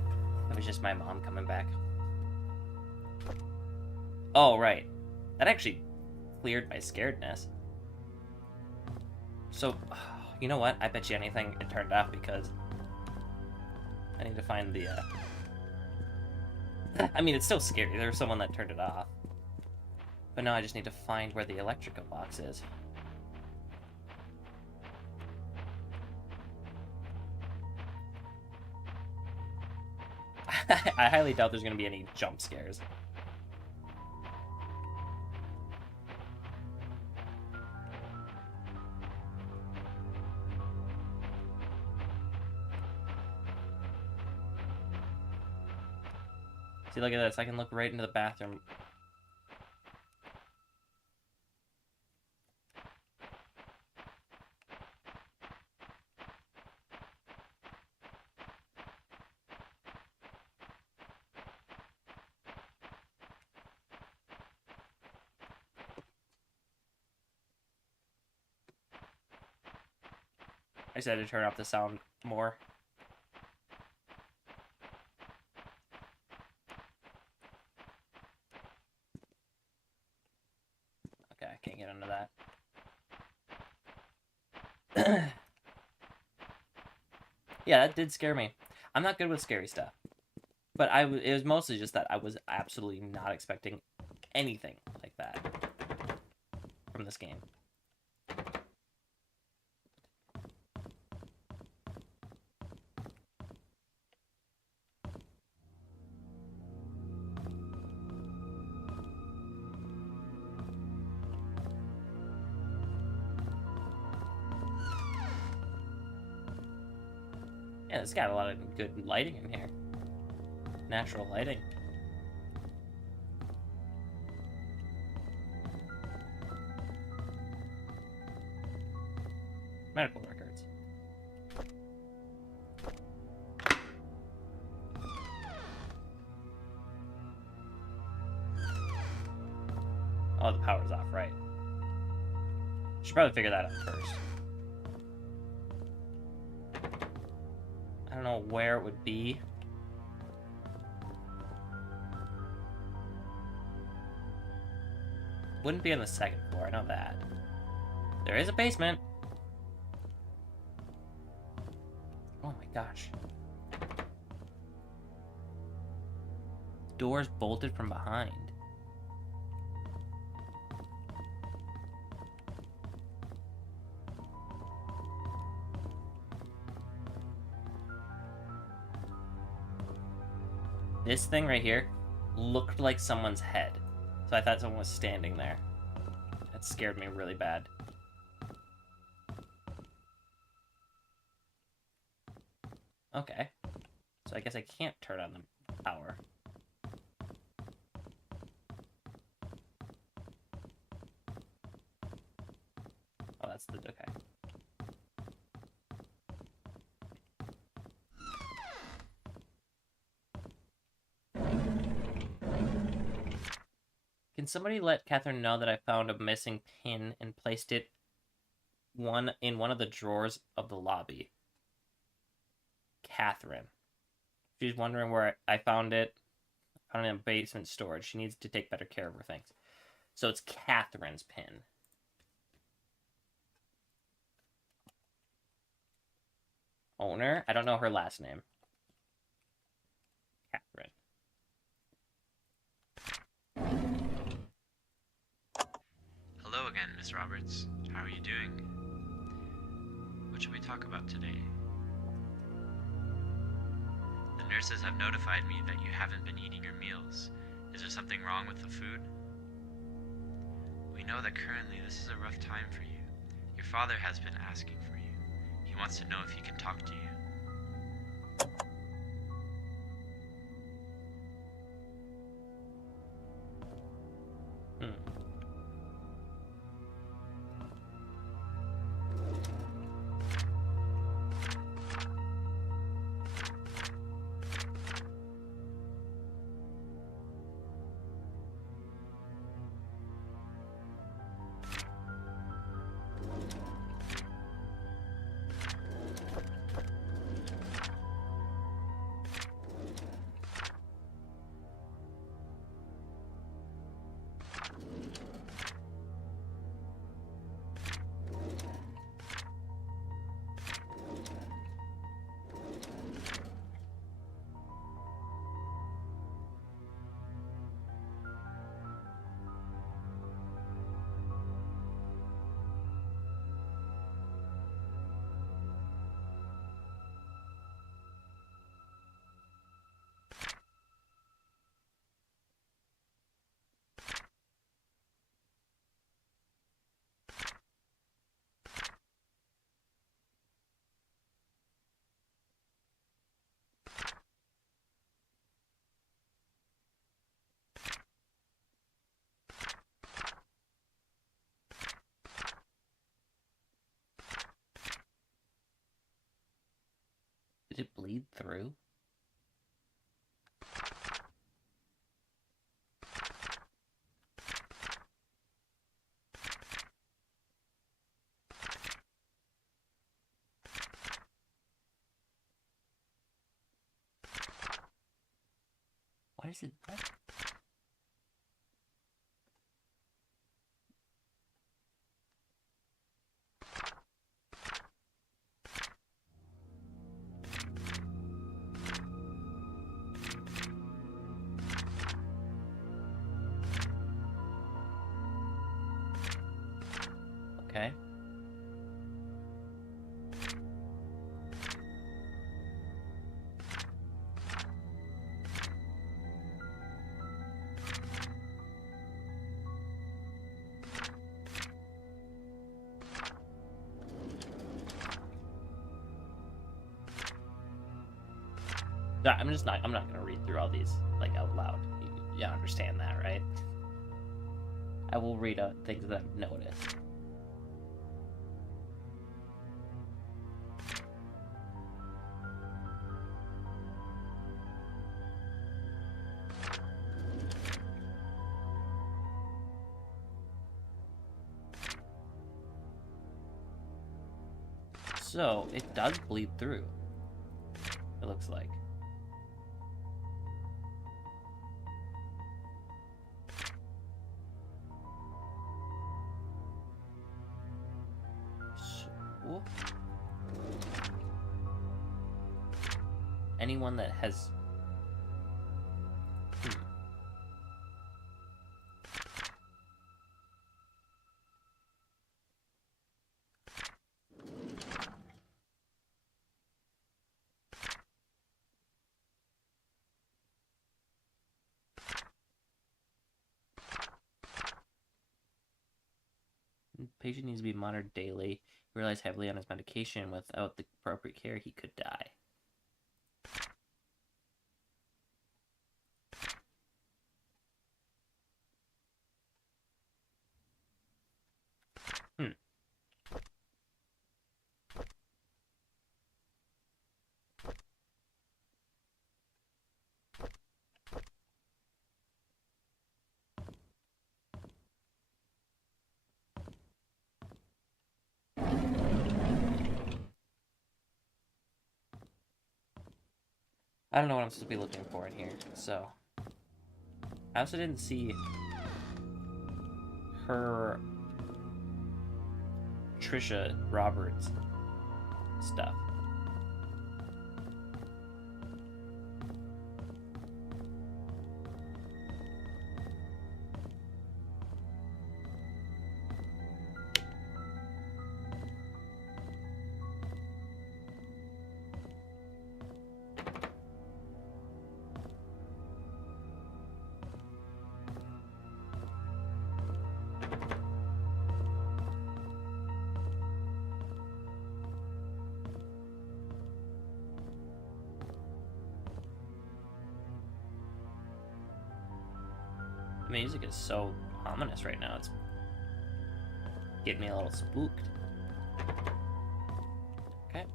It was just my mom coming back. Oh, right. That actually cleared my scaredness. So, you know what? I bet you anything it turned off because I need to find the, I mean, it's still scary. There was someone that turned it off. But now I just need to find where the electrical box is. I highly doubt there's going to be any jump scares. See, look at this. I can look right into the bathroom. I just had to turn off the sound more. Okay, I can't get into that. Yeah, that did scare me. I'm not good with scary stuff. But it was mostly just that I was absolutely not expecting anything like that from this game. Yeah, it's got a lot of good lighting in here. Natural lighting. Medical records. Oh, the power's off, right. Should probably figure that out first. I don't know where it would be. Wouldn't be on the second floor, I know that. There is a basement. Oh my gosh. Doors bolted from behind. This thing right here looked like someone's head. So I thought someone was standing there. That scared me really bad. Okay. So I guess I can't turn on the power. Oh, that's the... okay. Can somebody let Catherine know that I found a missing pin and placed it in one of the drawers of the lobby? Catherine. She's wondering where I found it. I found it in basement storage. She needs to take better care of her things. So it's Catherine's pin. Owner? I don't know her last name. Catherine. Hello again, Miss Roberts. How are you doing? What should we talk about today? The nurses have notified me that you haven't been eating your meals. Is there something wrong with the food? We know that currently this is a rough time for you. Your father has been asking for you. He wants to know if he can talk to you. Did it bleed through? What is it? What? Okay. I'm not gonna read through all these like out loud. You understand that, right? I will read out things that I've noticed. So, it does bleed through. It looks like. So, anyone that has... Patient needs to be monitored daily. He relies heavily on his medication. Without the appropriate care, he could die. I don't know what I'm supposed to be looking for in here, so... I also didn't see her Trisha Roberts stuff. The music is so ominous right now. It's getting me a little spooked. Okay.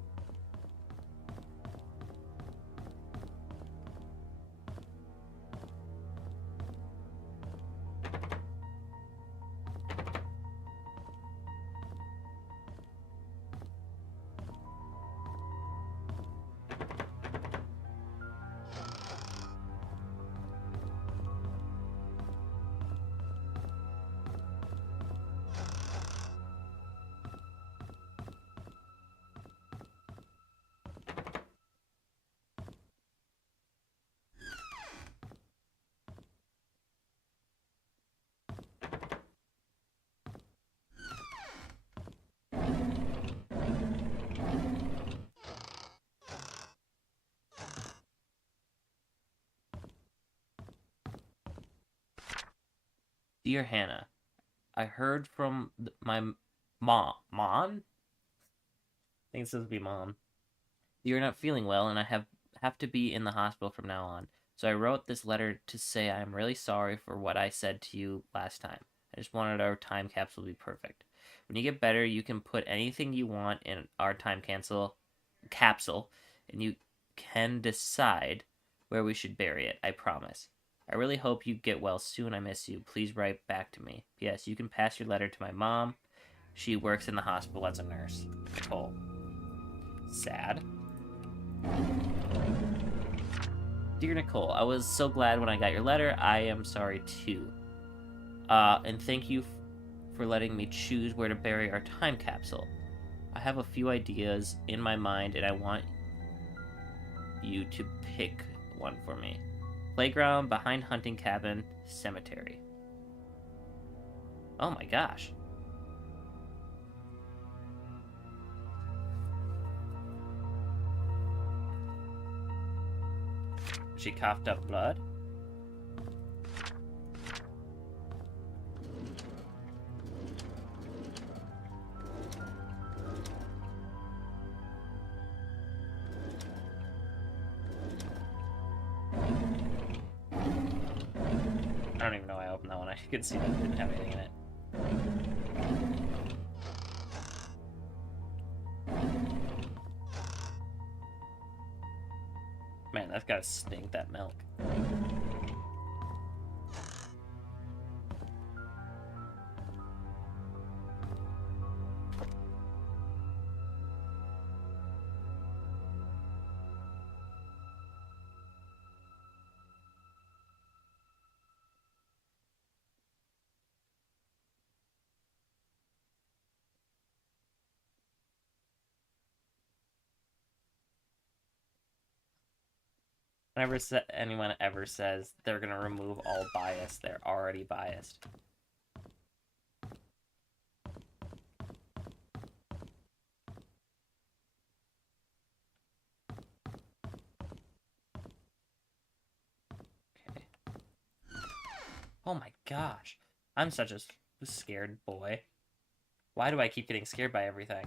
Dear Hannah, I heard from my mom? I think it's supposed to be mom. You're not feeling well, and I have to be in the hospital from now on. So I wrote this letter to say I'm really sorry for what I said to you last time. I just wanted our time capsule to be perfect. When you get better, you can put anything you want in our time capsule, and can decide where we should bury it, I promise. I really hope you get well soon. I miss you. Please write back to me. P.S. You can pass your letter to my mom. She works in the hospital as a nurse. Nicole. Sad. Dear Nicole, I was so glad when I got your letter. I am sorry too. And thank you for letting me choose where to bury our time capsule. I have a few ideas in my mind and I want you to pick one for me. Playground, behind hunting cabin, cemetery. Oh my gosh. She coughed up blood. I don't even know why I opened that one. I could see that it didn't have anything in it. Man, that's gotta stink, that milk. Whenever anyone ever says they're gonna remove all bias, they're already biased. Okay. Oh my gosh. I'm such a scared boy. Why do I keep getting scared by everything?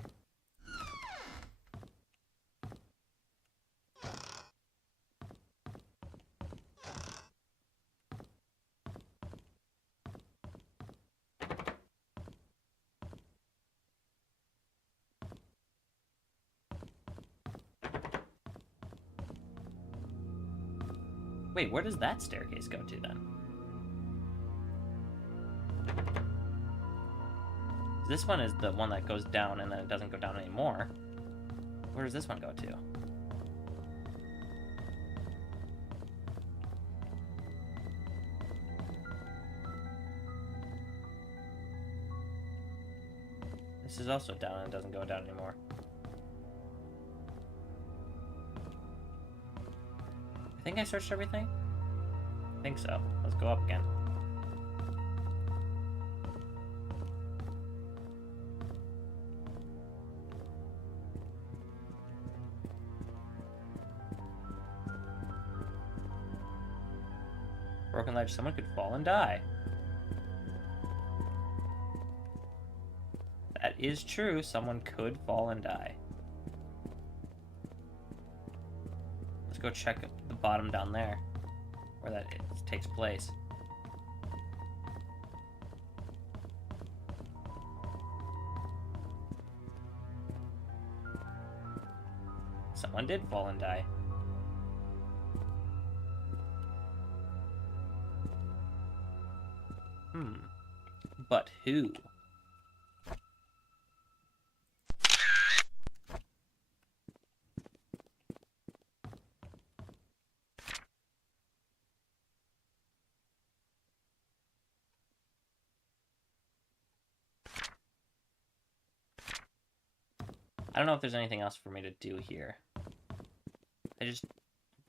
Wait, where does that staircase go to then? This one is the one that goes down and then it doesn't go down anymore. Where does this one go to? This is also down and it doesn't go down anymore. I think I searched everything? I think so. Let's go up again. Broken ledge, someone could fall and die. That is true, someone could fall and die. Let's go check the bottom down there, where that takes place. Someone did fall and die. But who? I don't know if there's anything else for me to do here.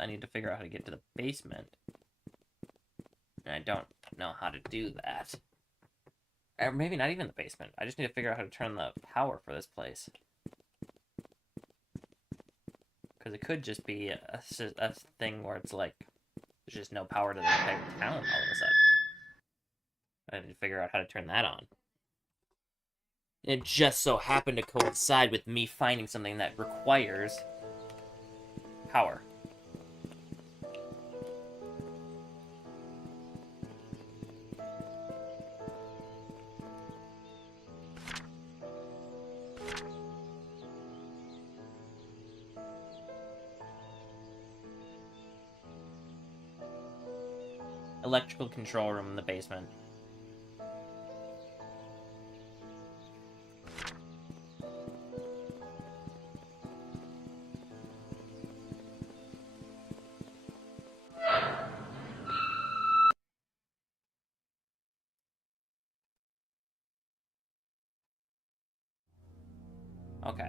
I need to figure out how to get to the basement. And I don't know how to do that. Or maybe not even the basement. I just need to figure out how to turn the power for this place. Because it could just be a thing where it's like, there's just no power to the entire town all of a sudden. I need to figure out how to turn that on. It just so happened to coincide with me finding something that requires power. electrical control room in the basement. Okay.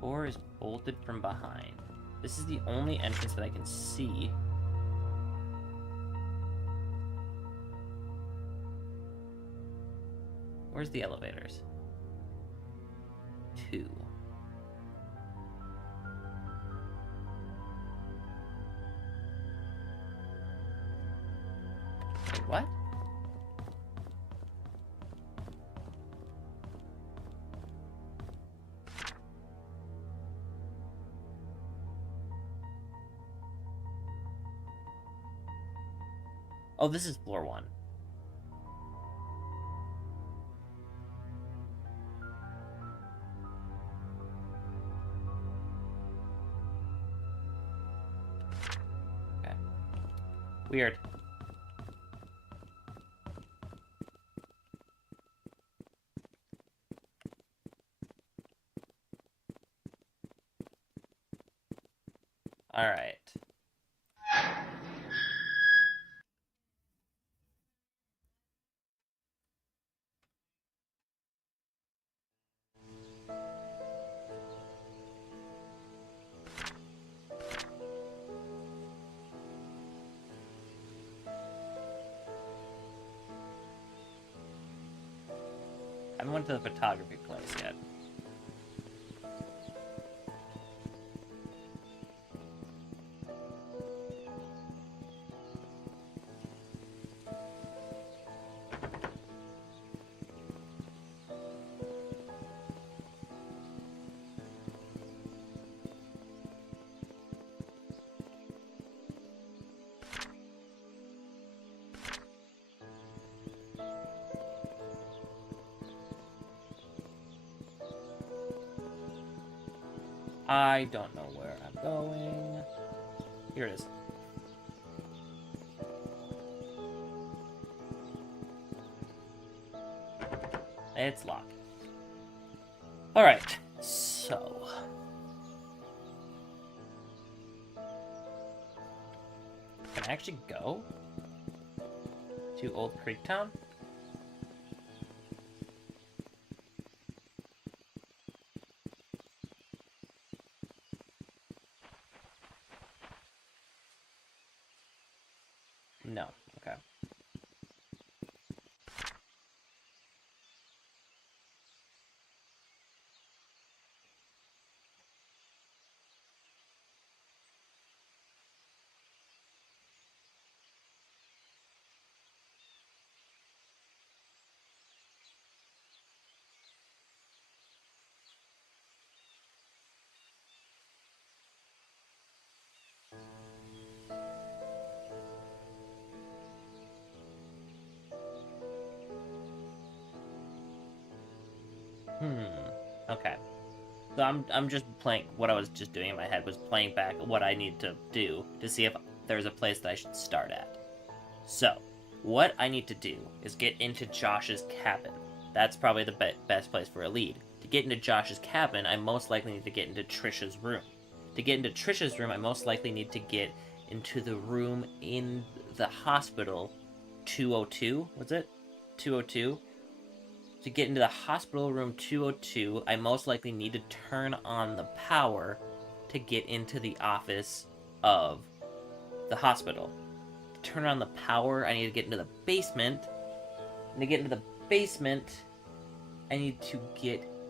Door is bolted from behind. This is the only entrance that I can see. Where's the elevators? 2. Wait, what? Oh, this is floor 1. Okay. Weird. All right. I haven't went to the photography place yet. I don't know where I'm going. Here it is. It's locked. Alright, so... Can I actually go to Old Creek Town? No. Okay. Okay. So I'm just playing, what I was just doing in my head was playing back what I need to do to see if there's a place that I should start at. So, what I need to do is get into Josh's cabin. That's probably the best place for a lead. To get into Josh's cabin, I most likely need to get into Trisha's room. To get into Trisha's room, I most likely need to get into the room in the hospital 202. What's it? 202? To get into the hospital room 202, I most likely need to turn on the power to get into the office of the hospital. To turn on the power, I need to get into the basement. And to get into the basement, I need to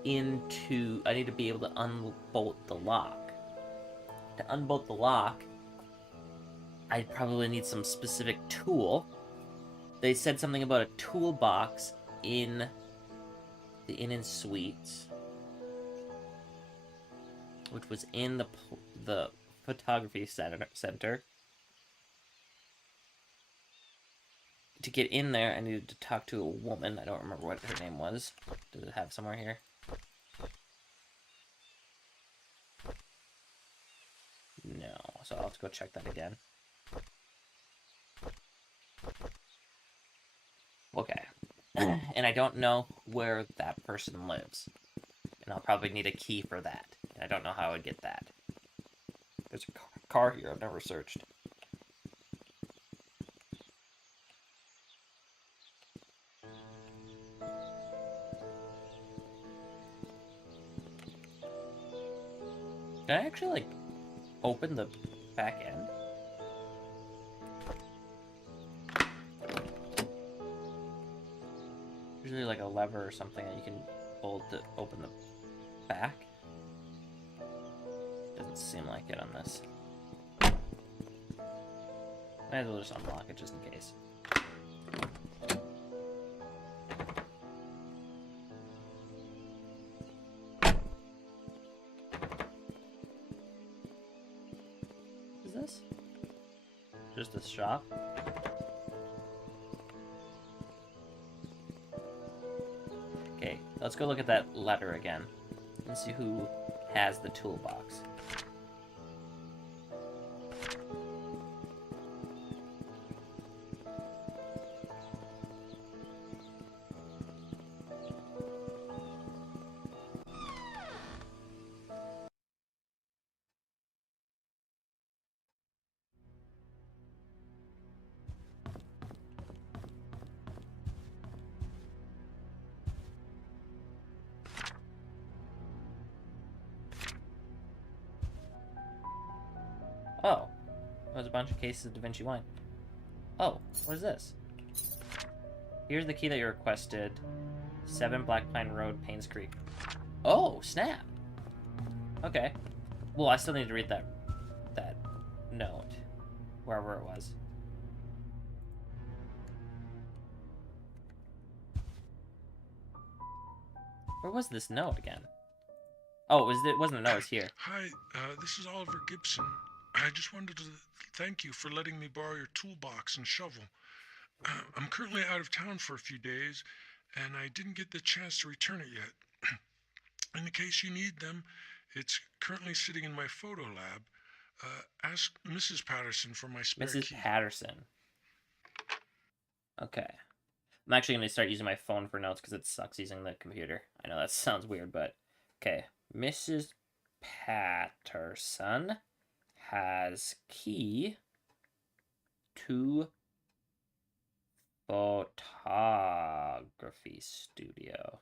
be able to unbolt the lock. To unbolt the lock, I probably need some specific tool. They said something about a toolbox in the Inn and Suites, which was in the photography center. To get in there, I needed to talk to a woman. I don't remember what her name was. Does it have somewhere here? No, so I'll have to go check that again. Okay. And I don't know where that person lives. And I'll probably need a key for that. And I don't know how I would get that. There's a car here I've never searched. Can I actually, like, open the back end? Usually, like, a lever or something that you can pull to open the back. Doesn't seem like it on this. Might as well just unlock it just in case. Is this? Just a shop? Okay, let's go look at that letter again and see who has the toolbox. Oh, there's a bunch of cases of Da Vinci wine. Oh, what is this? Here's the key that you requested. 7 Black Pine Road, Painscreek. Oh, snap! Okay. Well, I still need to read that note. Wherever it was. Where was this note again? Oh, it wasn't a note, it was here. Hi, this is Oliver Gibson. I just wanted to thank you for letting me borrow your toolbox and shovel. I'm currently out of town for a few days, and I didn't get the chance to return it yet. In the case you need them, it's currently sitting in my photo lab. Ask Mrs. Patterson for my spare key. Mrs. Patterson. Okay. I'm actually going to start using my phone for notes because it sucks using the computer. I know that sounds weird, but... Okay. Mrs. Patterson has key to photography studio.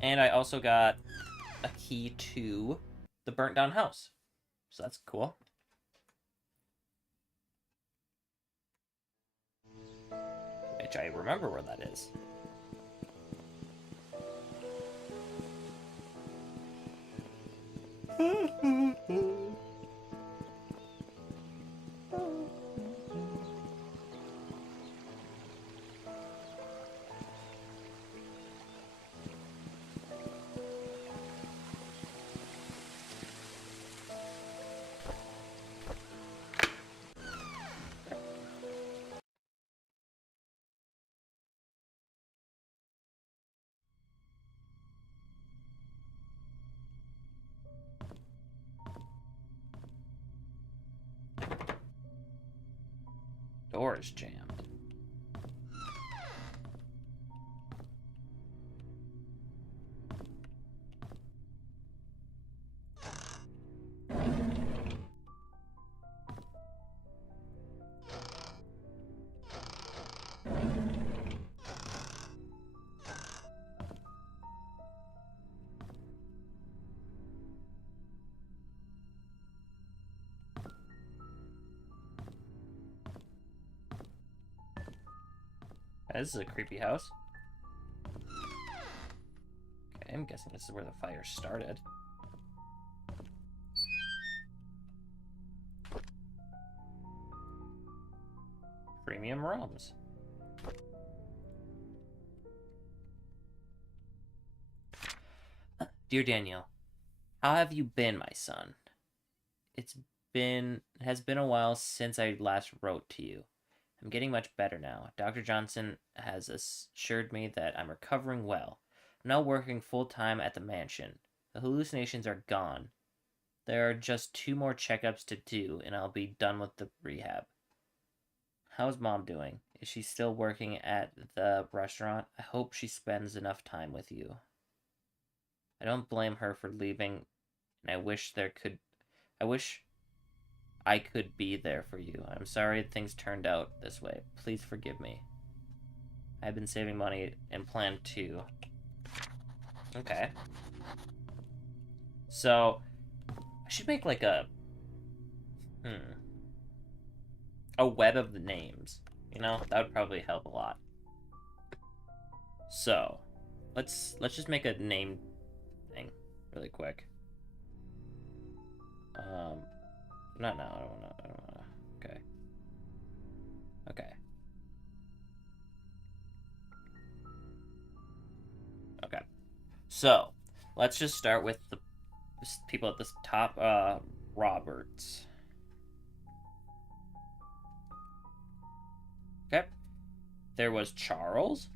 And I also got a key to the burnt down house. So that's cool. Which I remember where that is. Door is jammed. This is a creepy house. Okay, I'm guessing this is where the fire started. Premium rooms. Dear Daniel, how have you been, my son? It has been a while since I last wrote to you. I'm getting much better now. Dr. Johnson has assured me that I'm recovering well. I'm now working full-time at the mansion. The hallucinations are gone. There are just 2 more checkups to do, and I'll be done with the rehab. How's Mom doing? Is she still working at the restaurant? I hope she spends enough time with you. I don't blame her for leaving, and I wish I could be there for you. I'm sorry things turned out this way. Please forgive me. I've been saving money and plan to. Okay. So, I should make like a web of the names. You know, that would probably help a lot. So, let's just make a name thing really quick. Not now. I don't wanna. Okay. Okay. Okay. So, let's just start with the people at the top. Roberts. Okay. There was Charles,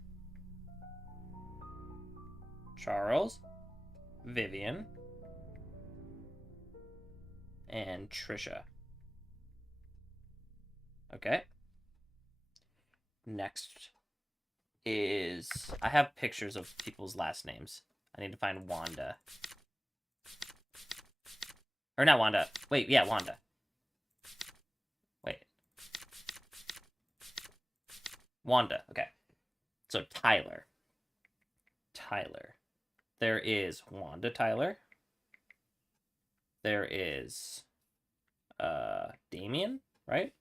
Vivian, and Trisha. Okay. Next is... I have pictures of people's last names. I need to find Wanda. Or not Wanda. Wait, yeah, Wanda. Wait. Wanda, okay. So Tyler. There is Wanda Tyler. There is Damien, right?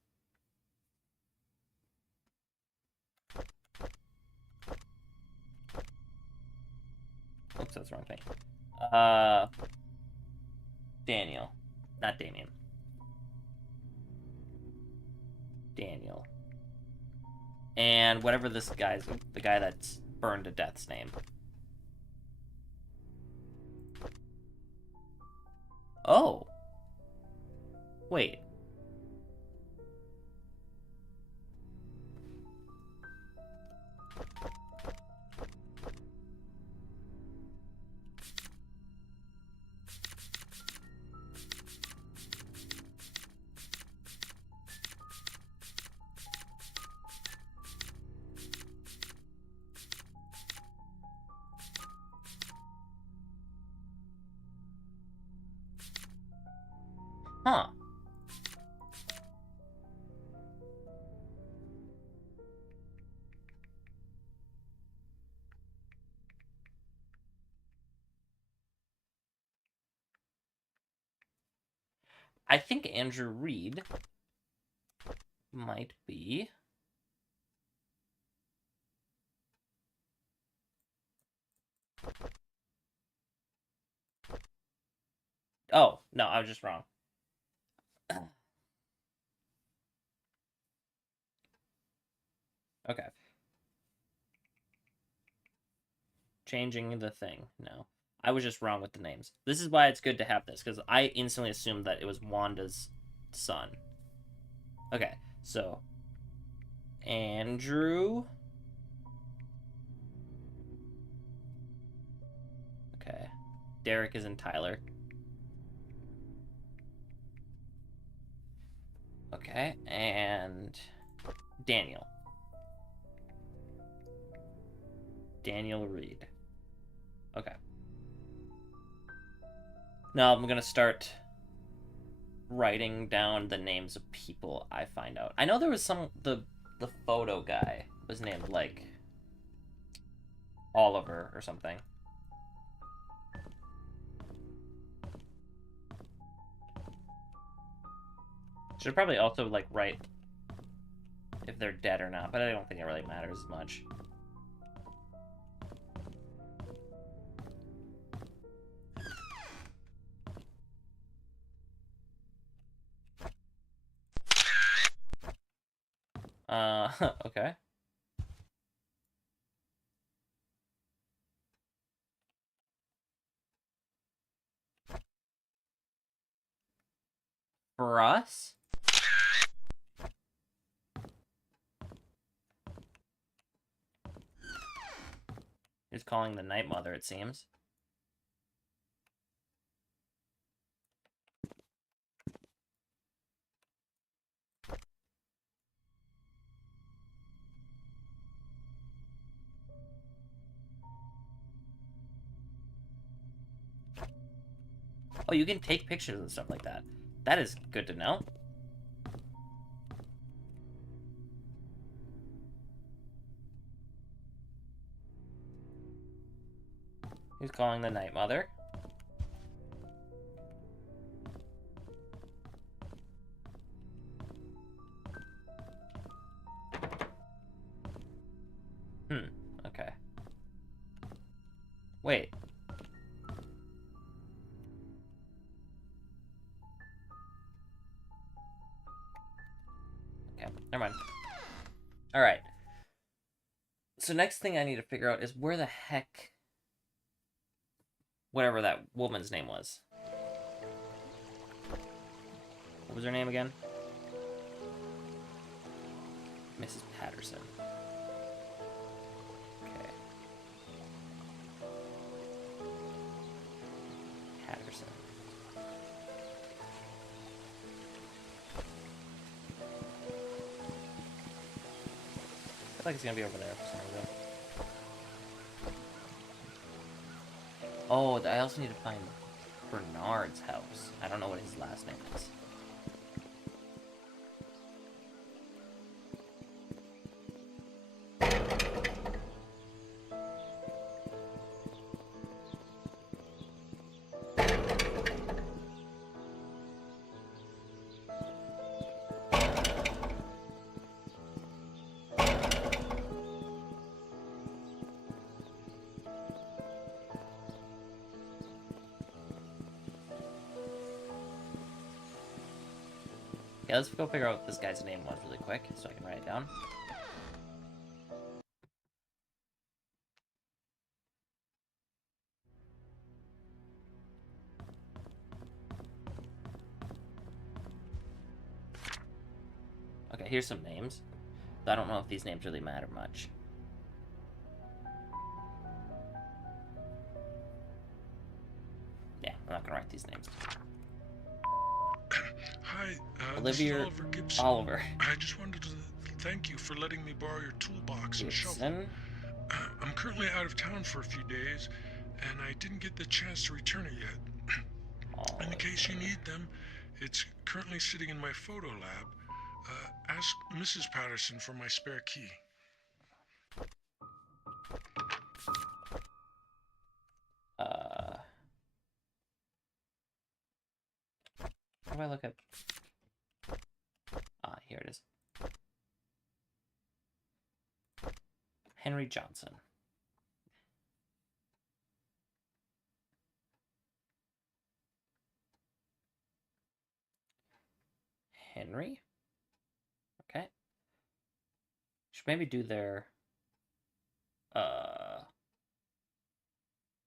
Oops, that's the wrong thing. Daniel. Not Damien. Daniel. And whatever this guy's, the guy that's burned to death's name. Oh. Wait. Huh. I think Andrew Reed might be... Oh, no, I was just wrong. Okay. Changing the thing. No. I was just wrong with the names. This is why it's good to have this, because I instantly assumed that it was Wanda's son. Okay, so... Andrew... Okay. Derek is in Tyler. Okay, and... Daniel. Daniel Reed. Okay. Now I'm gonna start writing down the names of people I find out. I know there was some... The photo guy was named, like... Oliver or something. Should probably also, like, write if they're dead or not, but I don't think it really matters as much. Okay. For us? He's calling the Night Mother, it seems. Oh, you can take pictures and stuff like that. That is good to know. He's calling the Night Mother. Okay. Wait. Okay, never mind. Alright. So next thing I need to figure out is where the heck... whatever that woman's name was. What was her name again? Mrs. Patterson. Okay. Patterson. I feel like it's gonna be over there for some reason. Oh, I also need to find Bernard's house. I don't know what his last name is. Yeah, let's go figure out what this guy's name was really quick so I can write it down. Okay, here's some names. I don't know if these names really matter much. Yeah, I'm not gonna write these names. Hi, Olivia this is Oliver Gibson. Oliver. I just wanted to thank you for letting me borrow your toolbox and shovel. Gibson. I'm currently out of town for a few days, and I didn't get the chance to return it yet. In case you need them, it's currently sitting in my photo lab. Ask Mrs. Patterson for my spare key. How do I look at... Ah, here it is. Henry Johnson. Henry? Okay. Should maybe do their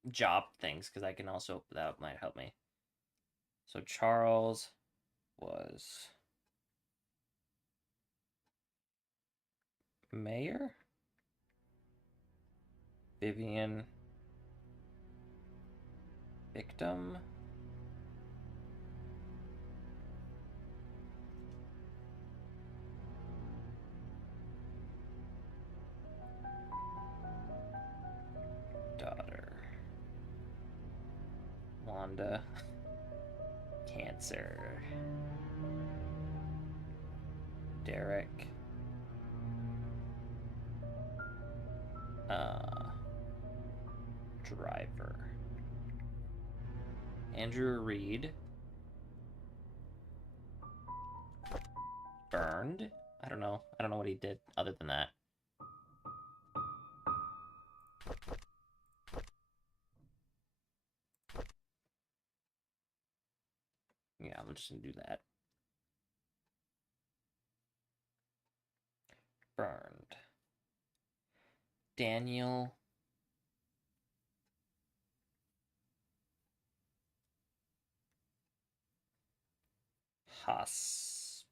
job things, because I can also... that might help me. So Charles was mayor? Vivian victim? Daughter. Wanda. Cancer. Derek. Driver. Andrew Reed. Burned? I don't know. I don't know what he did other than that. Yeah, I'm just gonna do that. burned. Daniel Hospital.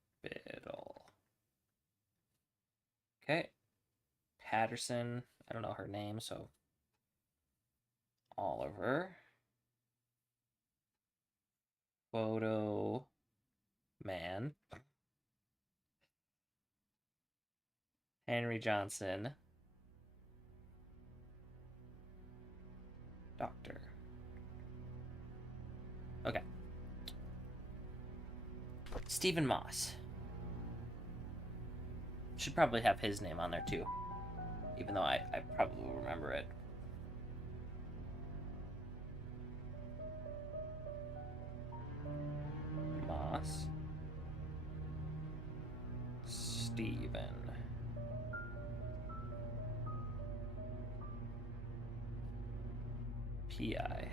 Okay. Patterson. I don't know her name, so Oliver. Photo man. Henry Johnson. Doctor. Okay. Stephen Moss. Should probably have his name on there too. Even though I probably will remember it. Moss. Stephen. P.I.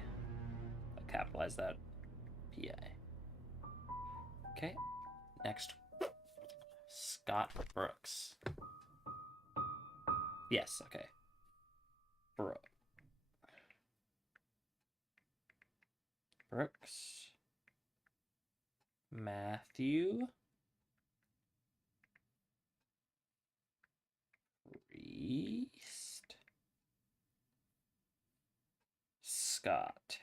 I'll capitalize that. P.I. Okay. Next. Scott Brooks. Yes, okay. Brooks. Matthew. Priest. Scott.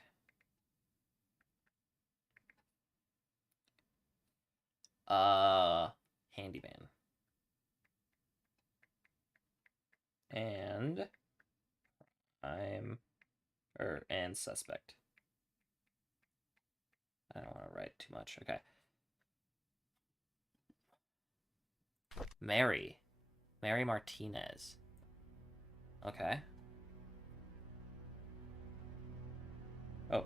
Handyman. And and suspect. I don't want to write too much. Okay. Mary Martinez. Okay. Oh.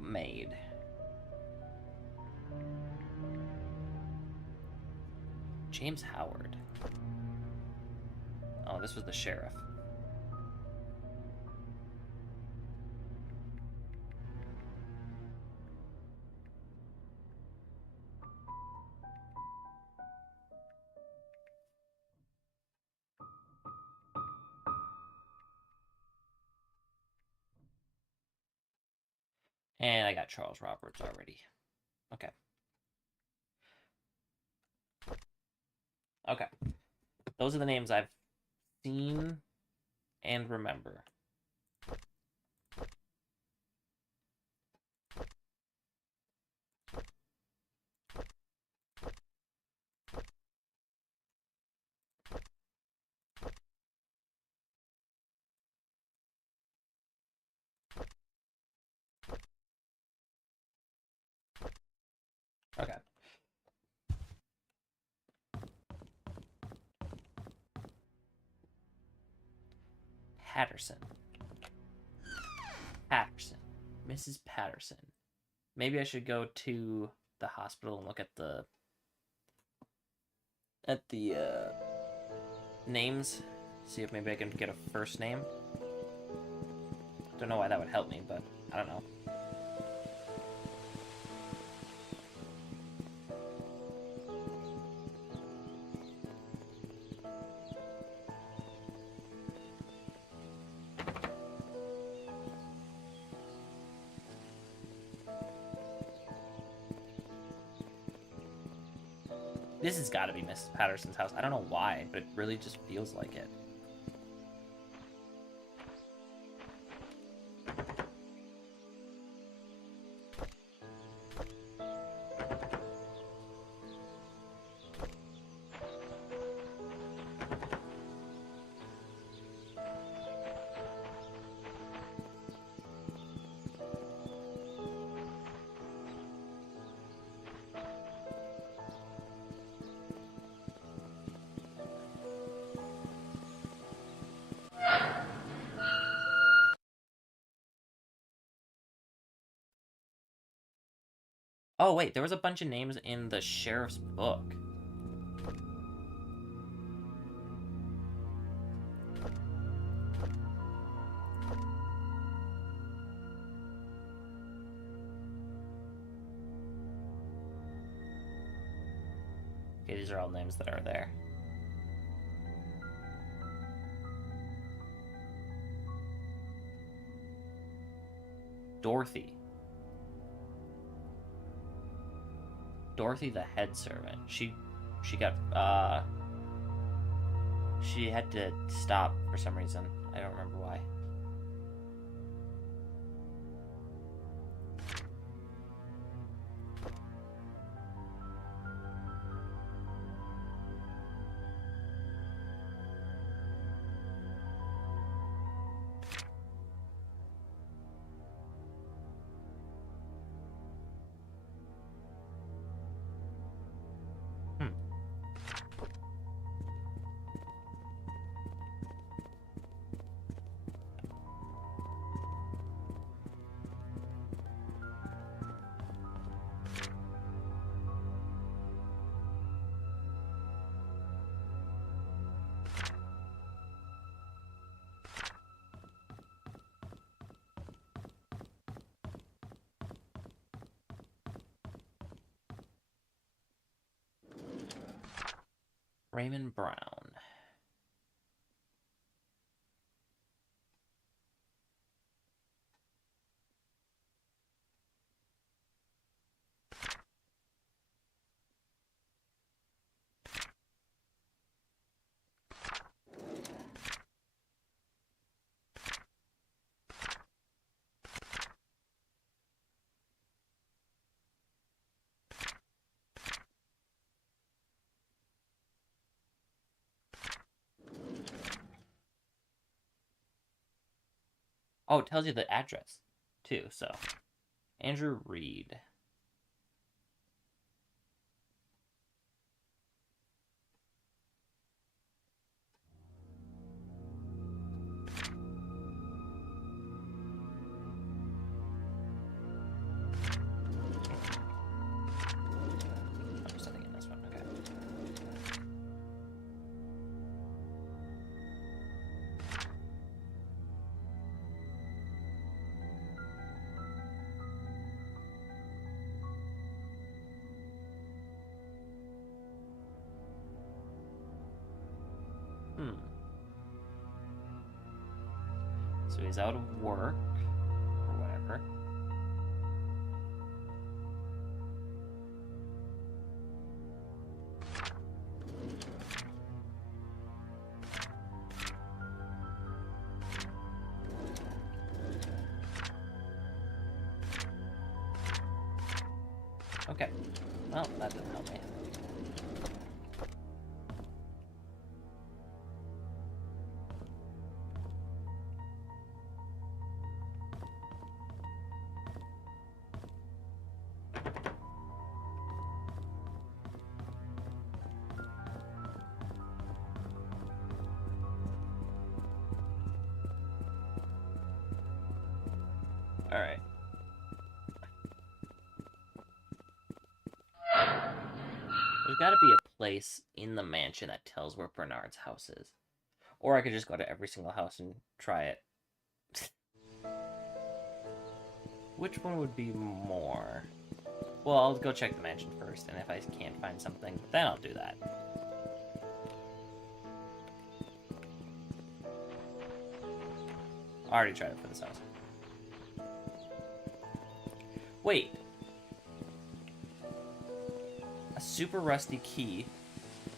Maid. James Howard. Oh, this was the sheriff. And I got Charles Roberts already. Okay. Okay. Those are the names I've seen and remember. Okay. Patterson. Mrs. Patterson. Maybe I should go to the hospital and look at the names. See if maybe I can get a first name. Don't know why that would help me, but I don't know. This has got to be Mrs. Patterson's house. I don't know why, but it really just feels like it. Oh, wait, there was a bunch of names in the sheriff's book. Okay, these are all names that are there. Dorothy. Dorothy the head servant. She got she had to stop for some reason. I don't remember why. Raymond Brown. Oh, it tells you the address, too, so. Andrew Reed. I'm just setting in this one, okay. So he's out of work, or whatever. Okay. Well, that didn't help me. Alright. There's gotta be a place in the mansion that tells where Bernard's house is. Or I could just go to every single house and try it. Which one would be more? Well, I'll go check the mansion first, and if I can't find something, then I'll do that. I already tried it for this house. Wait. A super rusty key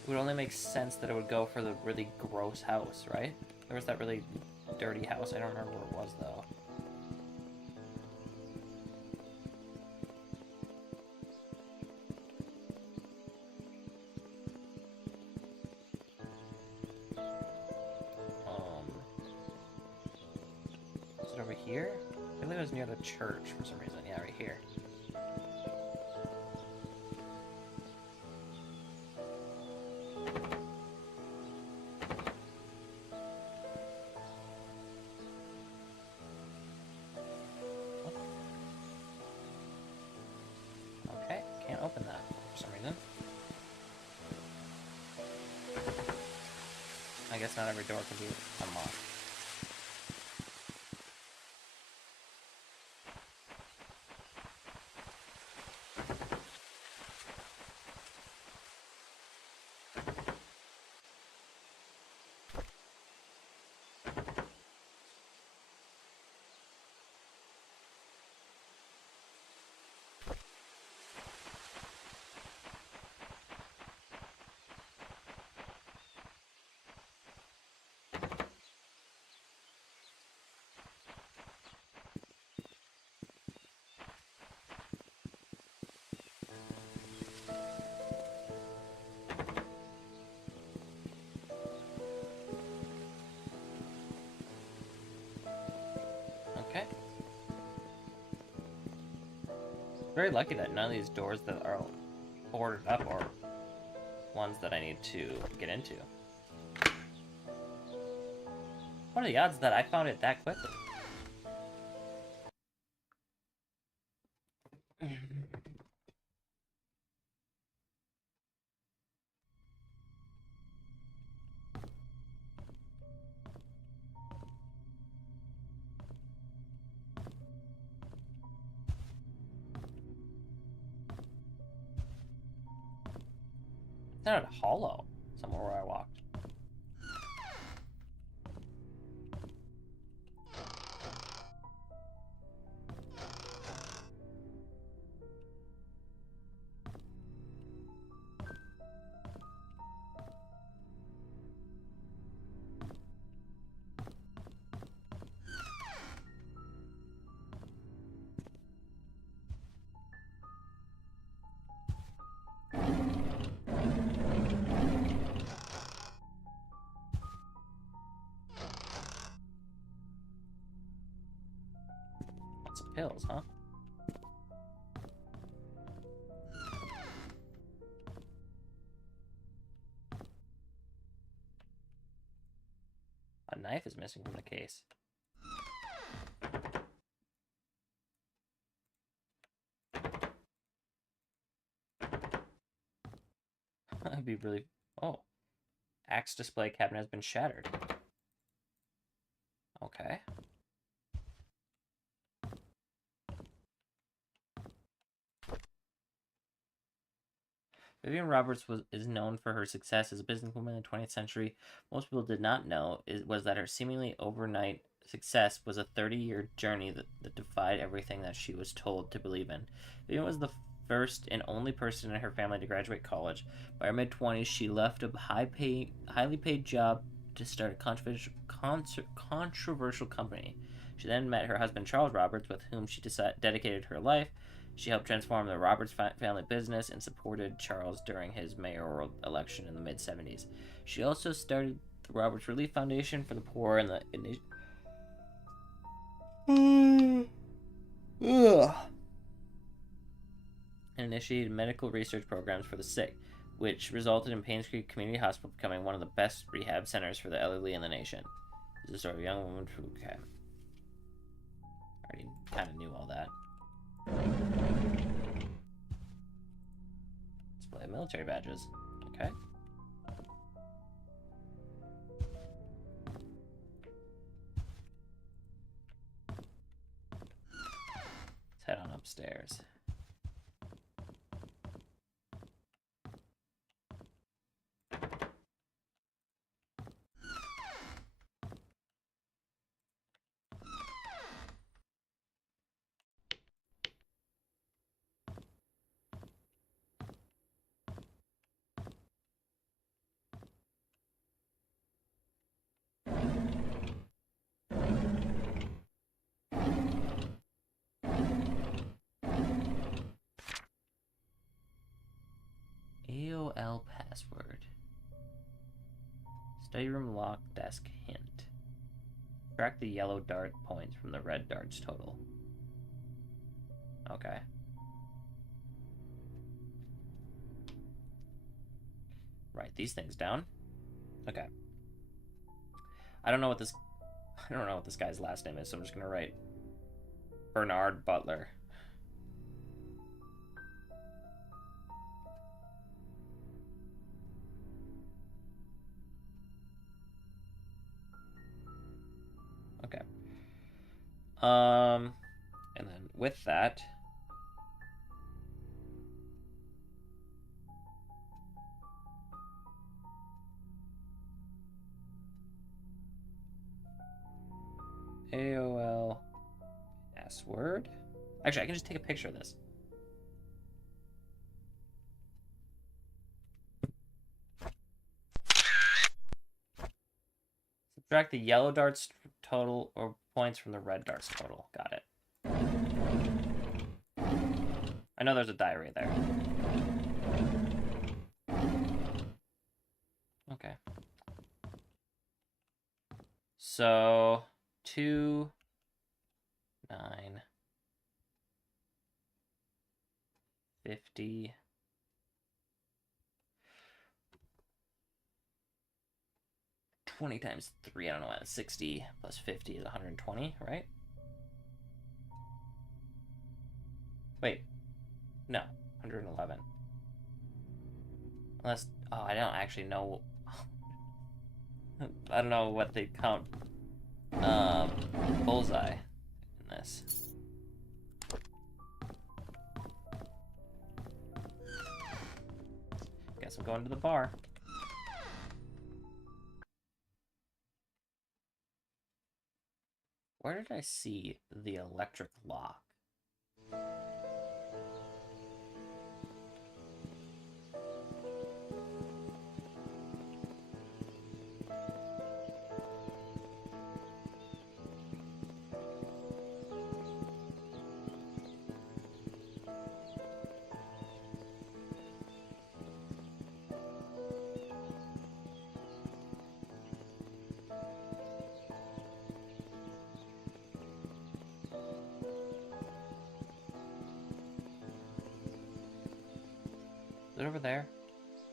would only make sense that it would go for the really gross house, right? There was that really dirty house. I don't remember where it was, though. Is it over here? I believe it was near the church for some reason. Yeah, right here. Okay, can't open that for some reason. I guess not every door can be unlocked. Very lucky that none of these doors that are boarded up are ones that I need to get into. What are the odds that I found it that quickly? It's not a hollow somewhere where I walked. Lots of pills, huh? A knife is missing from the case. That'd be really... Oh. Axe display cabinet has been shattered. Okay. Vivian Roberts is known for her success as a businesswoman in the 20th century. Most people did not know was that her seemingly overnight success was a 30-year journey that defied everything that she was told to believe in. Vivian was the first and only person in her family to graduate college. By her mid-20s, she left a highly paid job to start a controversial company. She then met her husband Charles Roberts, with whom she dedicated her life. She helped transform the Roberts family business and supported Charles during his mayoral election in the mid-70s. She also started the Roberts Relief Foundation for the poor and initiated medical research programs for the sick, which resulted in Painscreek Community Hospital becoming one of the best rehab centers for the elderly in the nation. This is the story of a young woman who... Okay. I already kind of knew all that. Display of military badges. Okay. Let's head on upstairs. AOL password. Study room lock desk hint. Track the yellow dart points from the red dart's total. Okay. Write these things down. Okay. I don't know what this guy's last name is, so I'm just gonna write Bernard Butler. Okay. And then with that, AOL password. Actually, I can just take a picture of this. Subtract the yellow dart's total or points from the red dart's total. Got it. I know there's a diary there. Okay. So 2, 9. 50. $20 times 3, I don't know what, 60 plus 50 is 120, right? Wait, no, 111. Unless, oh, I don't actually know. I don't know what they count bullseye in this. Guess I'm going to the bar. Where did I see the electric lock? Is it over there? I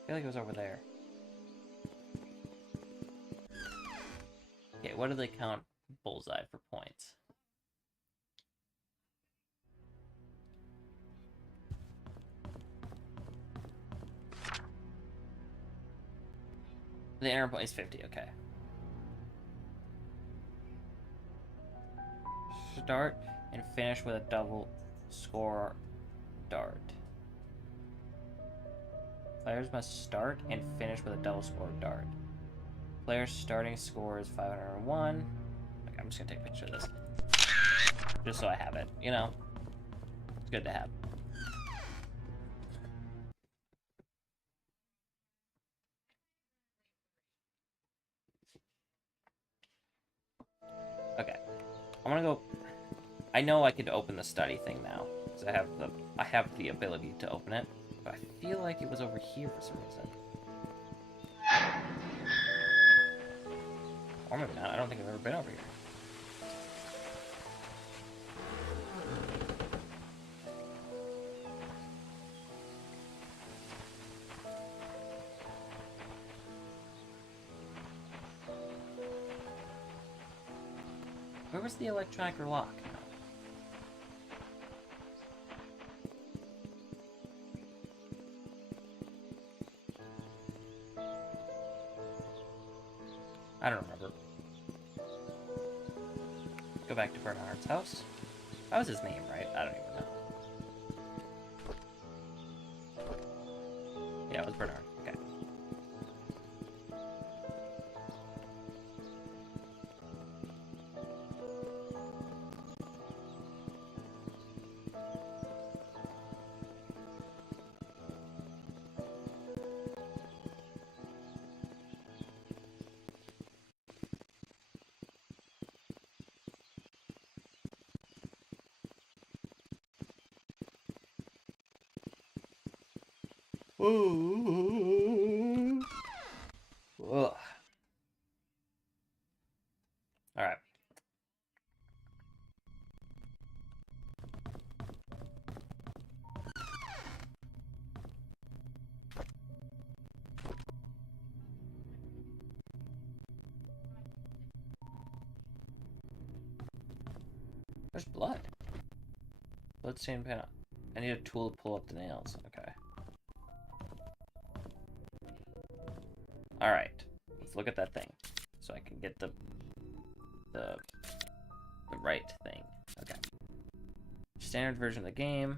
feel like it was over there. Okay, what do they count bullseye for points? The inner point is 50, okay. Start and finish with a double score dart. Players must start and finish with a double score dart. Player's starting score is 501. Okay, I'm just gonna take a picture of this. Just so I have it, you know? It's good to have. Okay. I'm gonna go. I know I could open the study thing now. Because I have the ability to open it. But I feel like it was over here for some reason. Or maybe not. I don't think I've ever been over here. Where was the electronic lock? I don't remember. Go back to Bernard's house. That was his name, right? I don't even know. Yeah, it was Bernard. Okay. Ugh. Alright. There's blood. Bloodstained pen. I need a tool to pull up the nails. Okay. Alright. Let's look at that thing. So I can get the right thing. Okay. Standard version of the game.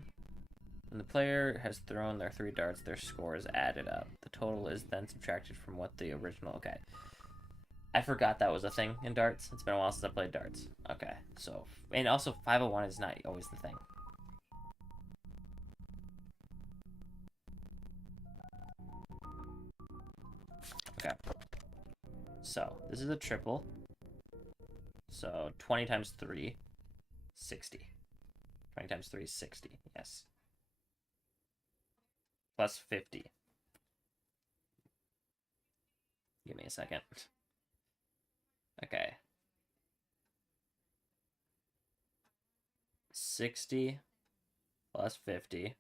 When the player has thrown their 3 darts, their score is added up. The total is then subtracted from what the original... Okay. I forgot that was a thing in darts. It's been a while since I played darts. Okay, so... And also, 501 is not always the thing. Okay. So, this is a triple. So, 20 times 3, 60. 20 times 3 is 60, yes. Plus 50. Give me a second. Okay. 60 plus 50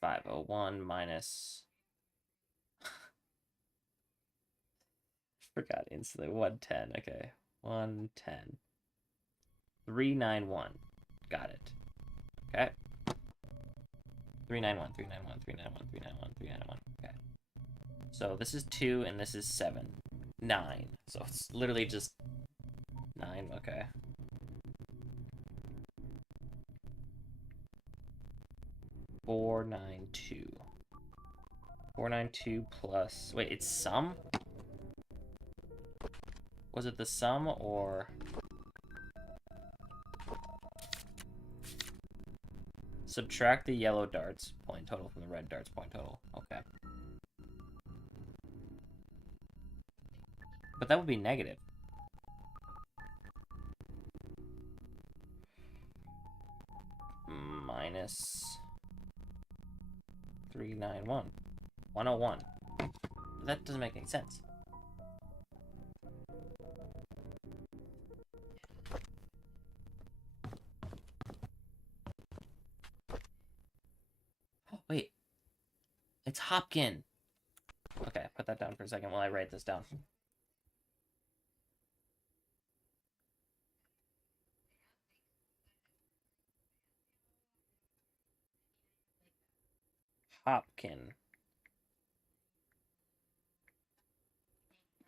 501 minus... Forgot instantly. 110. Okay. 110. 391. Got it. Okay. 391, 391, 391, 391, 391. Okay. So this is 2 and this is 7. 9. So it's literally just 9. Okay. Four nine two. 492 plus... Wait, it's sum? Was it the sum or... Subtract the yellow darts point total from the red darts point total. Okay. But that would be negative. Minus 391. 101. That doesn't make any sense. Oh, wait. It's Hopkin. Okay, put that down for a second while I write this down. Hopkin.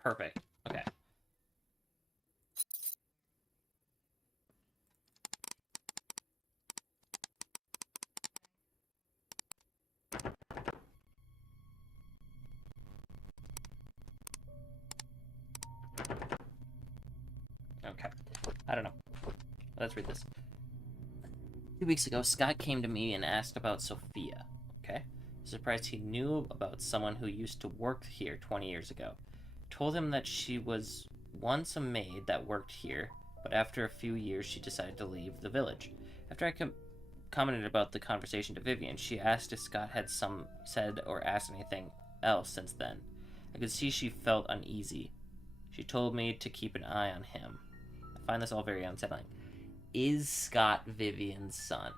Perfect. Okay. Okay. I don't know. Let's read this. 2 weeks ago, Scott came to me and asked about Sophia. Okay. Surprised he knew about someone who used to work here 20 years ago. Told him that she was once a maid that worked here, but after a few years she decided to leave the village. After I commented about the conversation to Vivian, she asked if Scott had said or asked anything else since then. I could see she felt uneasy. She told me to keep an eye on him. I find this all very unsettling. Is Scott Vivian's son?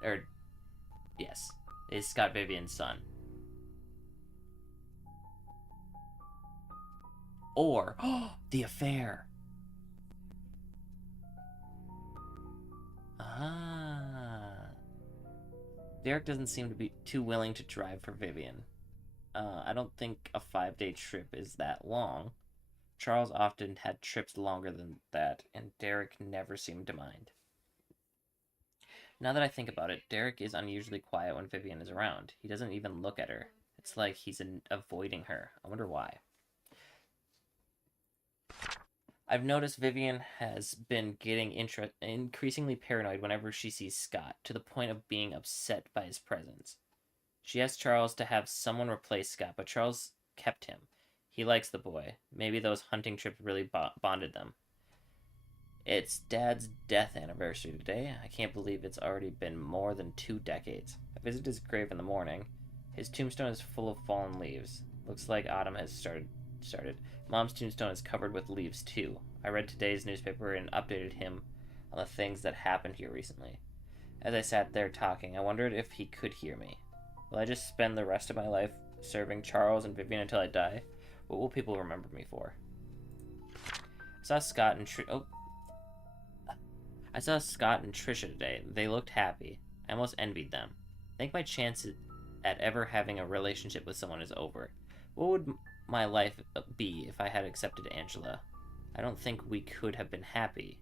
Yes. Is Scott Vivian's son? Or, the affair. Ah. Derek doesn't seem to be too willing to drive for Vivian. I don't think a 5-day trip is that long. Charles often had trips longer than that, and Derek never seemed to mind. Now that I think about it, Derek is unusually quiet when Vivian is around. He doesn't even look at her. It's like he's avoiding her. I wonder why. I've noticed Vivian has been getting increasingly paranoid whenever she sees Scott, to the point of being upset by his presence. She asked Charles to have someone replace Scott, but Charles kept him. He likes the boy. Maybe those hunting trips really bonded them. It's Dad's death anniversary today. I can't believe it's already been more than 2 decades. I visited his grave in the morning. His tombstone is full of fallen leaves. Looks like autumn has started. Mom's tombstone is covered with leaves too. I read today's newspaper and updated him on the things that happened here recently. As I sat there talking, I wondered if he could hear me. Will I just spend the rest of my life serving Charles and Vivian until I die? What will people remember me for? I saw Scott and Trisha today. They looked happy. I almost envied them. I think my chance at ever having a relationship with someone is over. What would my life be if I had accepted Angela? I don't think we could have been happy.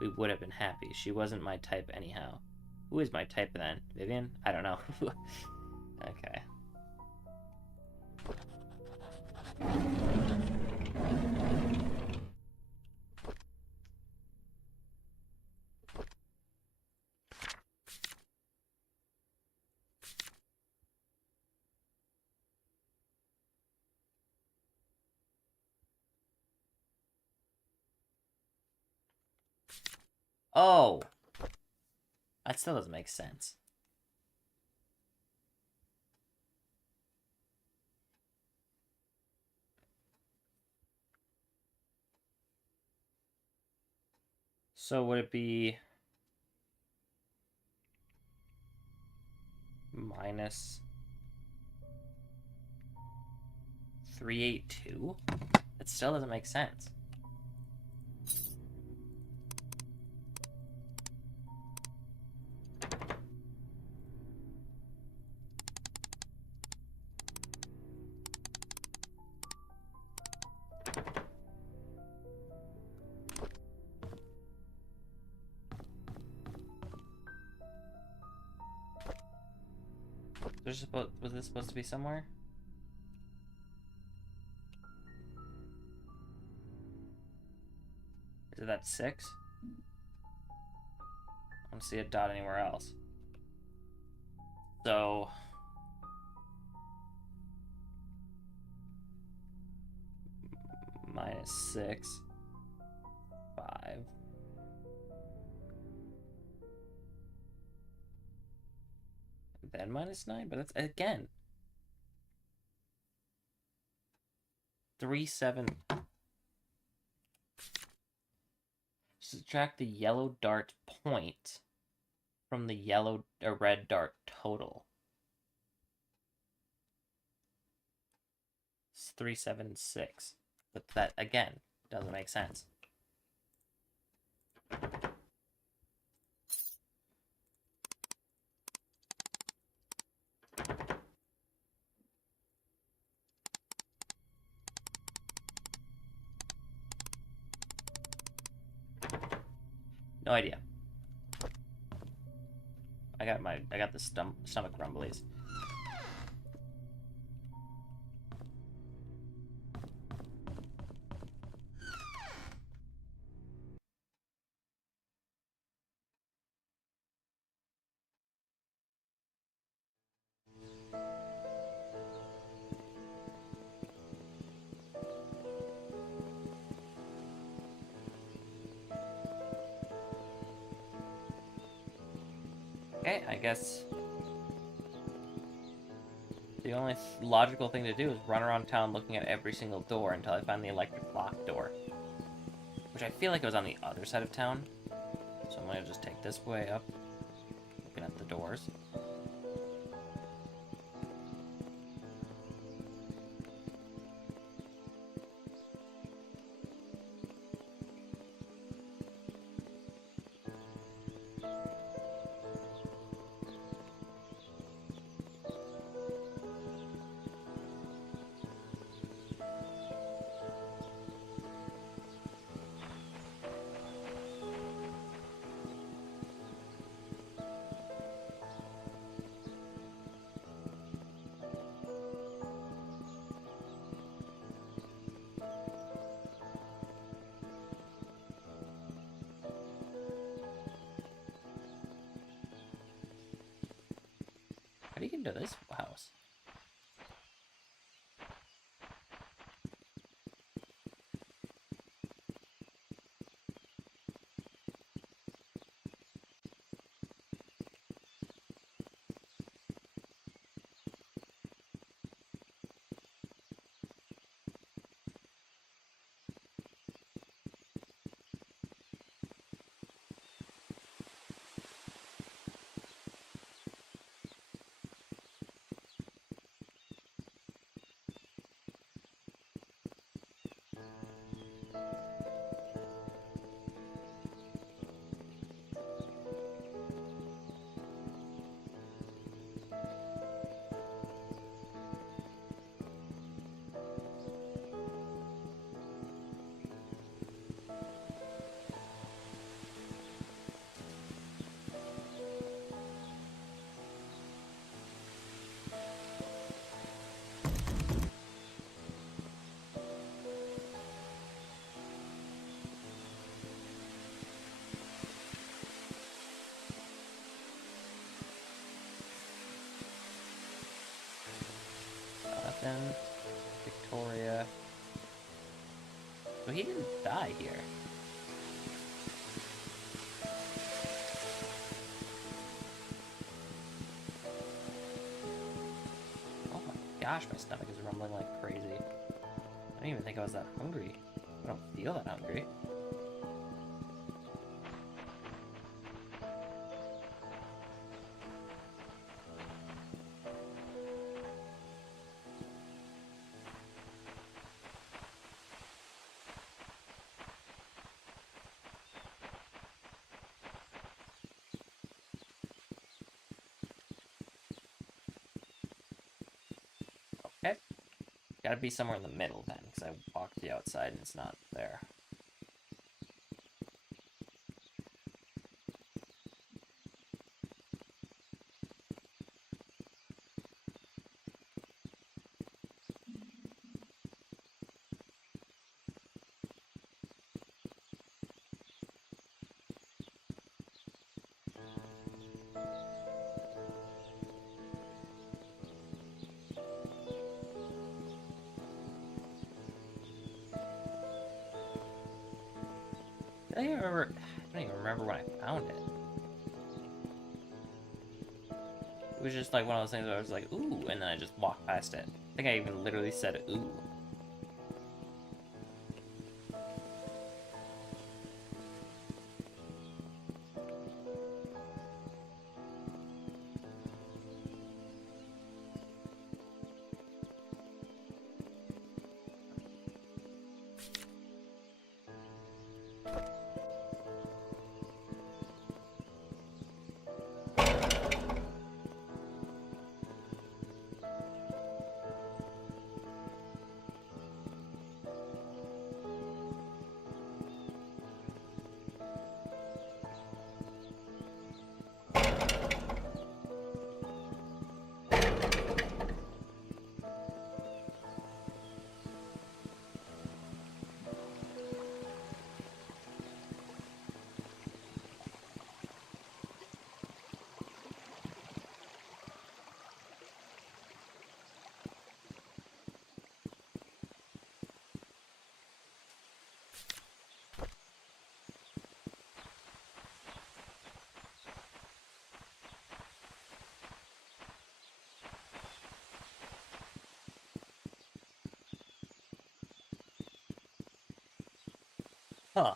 We would have been happy. She wasn't my type anyhow. Who is my type then? Vivian? I don't know. Okay. Oh! That still doesn't make sense. So would it be... minus 382? That still doesn't make sense. Was this supposed to be somewhere? Is it that 6? I don't see a dot anywhere else. So... minus 6. 5. Then minus 9, but that's, again... 3, 7... Subtract the yellow dart point from the red dart total. It's 376. But that, again, doesn't make sense. No idea. I got the stomach rumblies. Okay, I guess the only logical thing to do is run around town looking at every single door until I find the electric lock door. Which I feel like it was on the other side of town. So I'm going to just take this way up, looking at the doors. How do you get into this house? Jonathan, Victoria. So he didn't die here. Oh my gosh, my stomach is rumbling like crazy. I didn't even think I was that hungry. I don't feel that hungry. Gotta be somewhere in the middle then, because I walked the outside and it's not there. I don't even remember when I found it. It was just like one of those things where I was like, ooh, and then I just walked past it. I think I even literally said, ooh. Huh.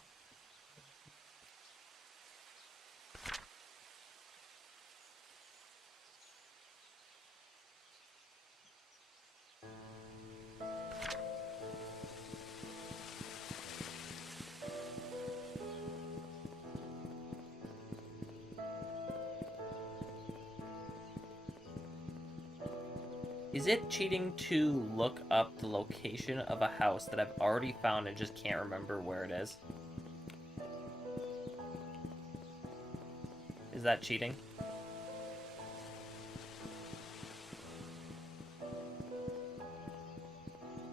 Is it cheating to look up the location of a house that I've already found and just can't remember where it is? Is that cheating?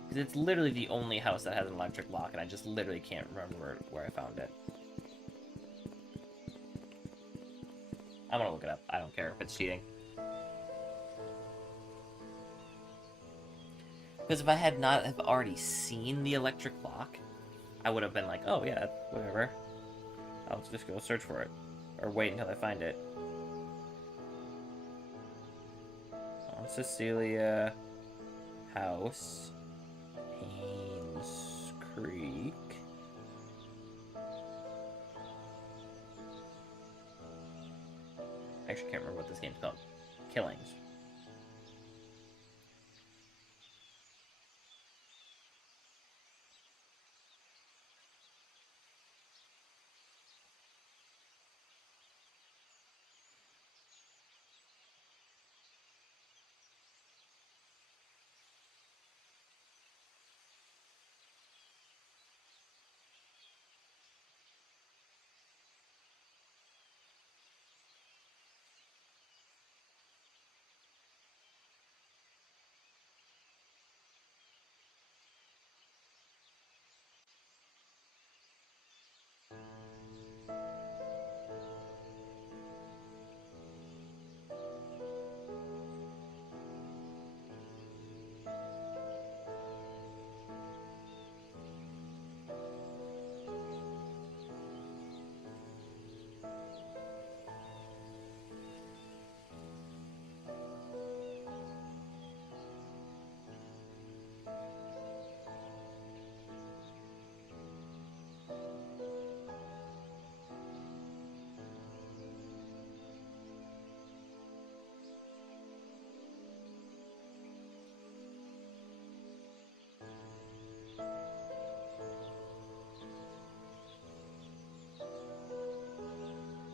Because it's literally the only house that has an electric lock, and I just literally can't remember where I found it. I'm gonna look it up. I don't care if it's cheating. Because if I had not have already seen the electric lock, I would have been like, oh yeah, whatever. I'll just go search for it. Or wait until I find it. Cecilia House. Painscreek. I actually can't remember what this game's called. Killings.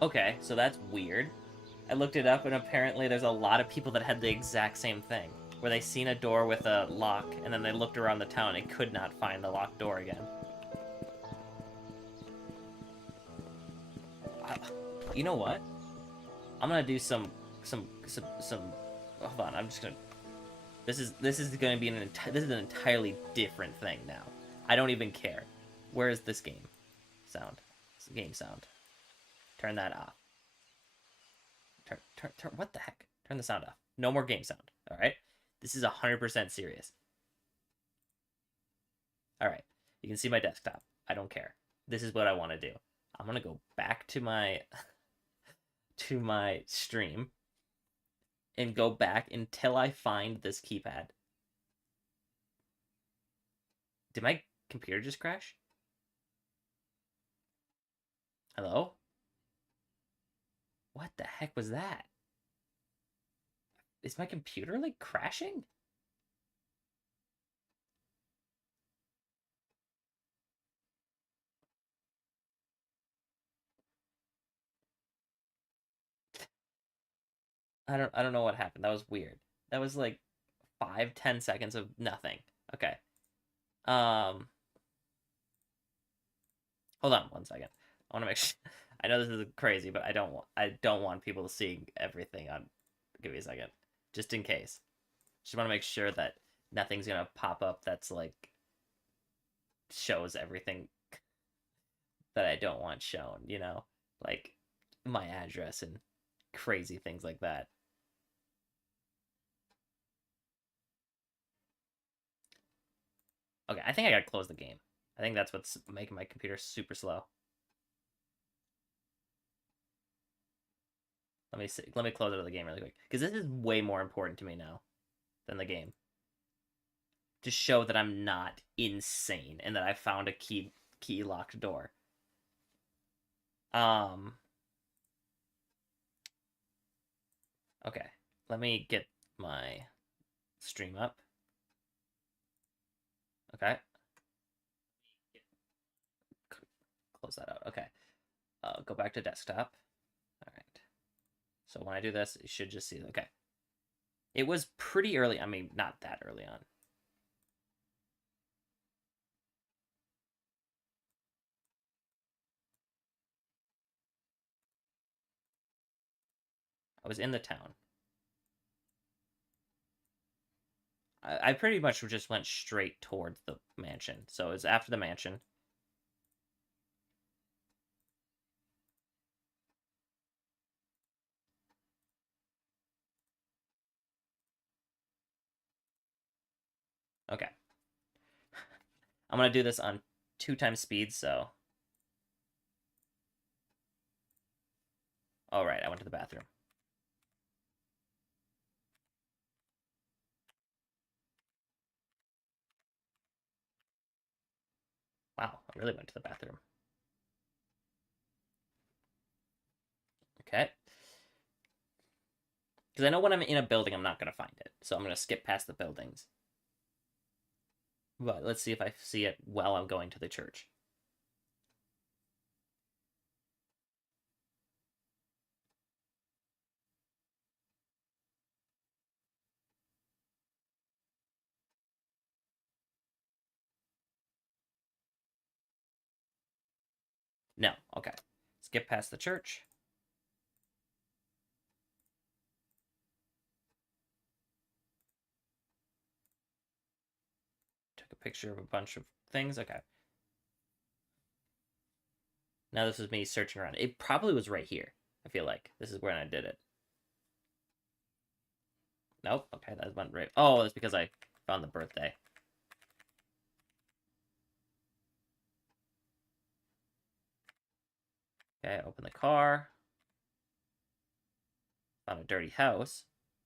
Okay, so that's weird. I looked it up, and apparently there's a lot of people that had the exact same thing. where they seen a door with a lock, and then they looked around the town and could not find the locked door again. You know what? I'm gonna do some. Hold on, I'm just gonna. This is going to be this is an entirely different thing now. I don't even care. Where is this game sound? It's game sound. Turn that off. Turn. What the heck? Turn the sound off. No more game sound. All right. This is 100% serious. All right. You can see my desktop. I don't care. This is what I want to do. I'm gonna go back to my stream and go back until I find this keypad. Did my computer just crash? Hello? What the heck was that? Is my computer, like, crashing? I don't know what happened. That was weird. That was like 5-10 seconds of nothing. Okay. Hold on 1 second. I want to make sure. I know this is crazy, but I don't want people to see everything on. Give me a second, just in case. Just want to make sure that nothing's gonna pop up that's like shows everything that I don't want shown. You know, like my address and crazy things like that. Okay, I think I gotta close the game. I think that's what's making my computer super slow. Let me see. Let me close out of the game really quick, because this is way more important to me now than the game. To show that I'm not insane and that I found a key locked door. Okay, let me get my stream up. Okay. Close that out. Okay. Go back to desktop. All right. So when I do this, you should just see. Okay. It was pretty early. I mean, not that early on. I was in the town. I pretty much just went straight towards the mansion. So it's after the mansion. Okay. I'm going to do this on 2 times speed, so. All right, I went to the bathroom. Wow, I really went to the bathroom. Okay. Because I know when I'm in a building, I'm not going to find it. So I'm going to skip past the buildings. But let's see if I see it while I'm going to the church. No, okay. Skip past the church. Took a picture of a bunch of things. Okay. Now this is me searching around. It probably was right here. I feel like this is where I did it. Nope. Okay, that went right. Oh, that's because I found the birthday. Okay, open the car. Found a dirty house.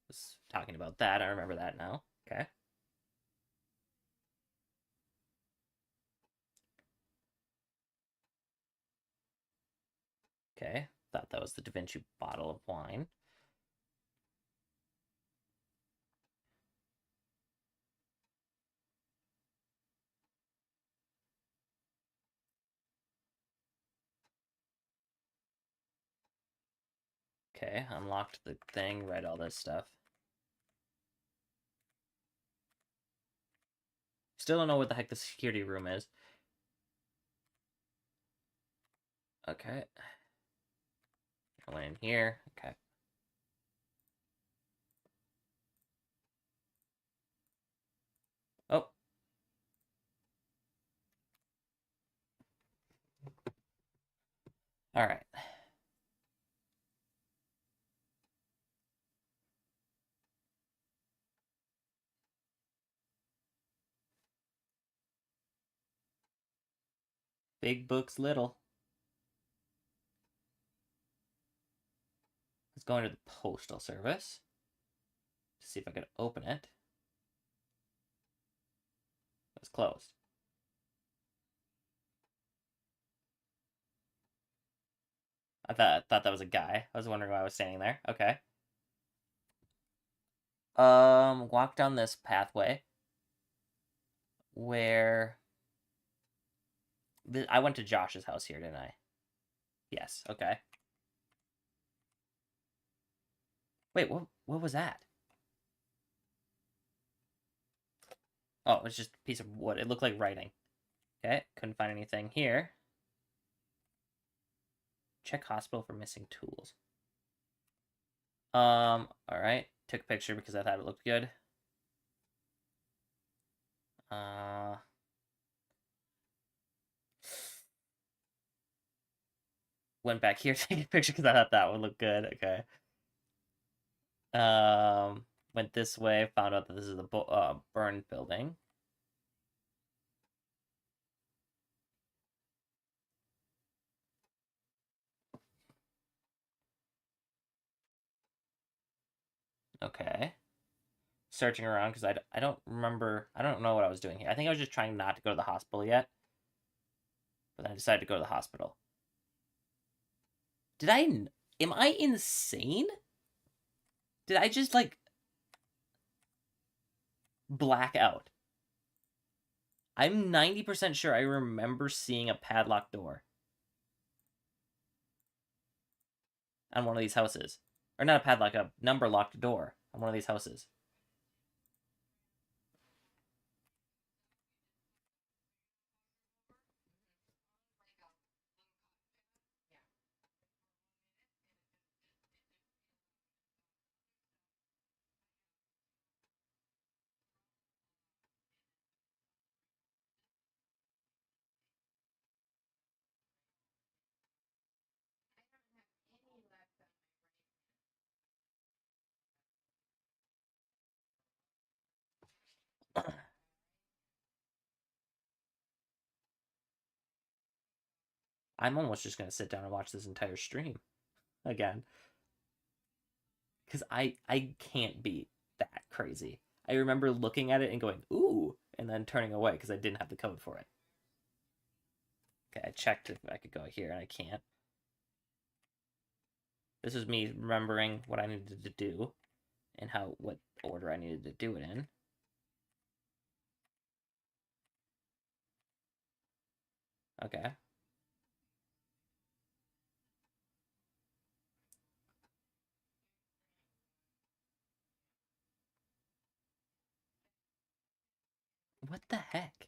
Was talking about that. I remember that now. Okay. Okay. Thought that was the Da Vinci bottle of wine. Okay, unlocked the thing, read all this stuff. still don't know what the heck the security room is. Okay. I went in here. Okay. Oh. All right. Big books, little. Let's go into the postal service to see if I could open it. It's closed. I thought that was a guy. I was wondering why I was standing there. Okay. Walk down this pathway where I went to Josh's house here, didn't I? Yes. Okay. Wait, what was that? Oh, it's just a piece of wood. It looked like writing. Okay, couldn't find anything here. Check hospital for missing tools. All right. Took a picture because I thought it looked good. Went back here to take a picture because I thought that would look good. Okay. Went this way. Found out that this is the burned building. Okay. Searching around because I don't remember. I don't know what I was doing here. I think I was just trying not to go to the hospital yet. But then I decided to go to the hospital. Am I insane? Did I just, like, black out? I'm 90% sure I remember seeing a padlocked door on one of these houses. Or not a padlock, a number locked door on one of these houses. I'm almost just going to sit down and watch this entire stream again. Because I can't be that crazy. I remember looking at it and going, ooh, and then turning away because I didn't have the code for it. Okay, I checked if I could go here, and I can't. This was me remembering what I needed to do and what order I needed to do it in. Okay. What the heck?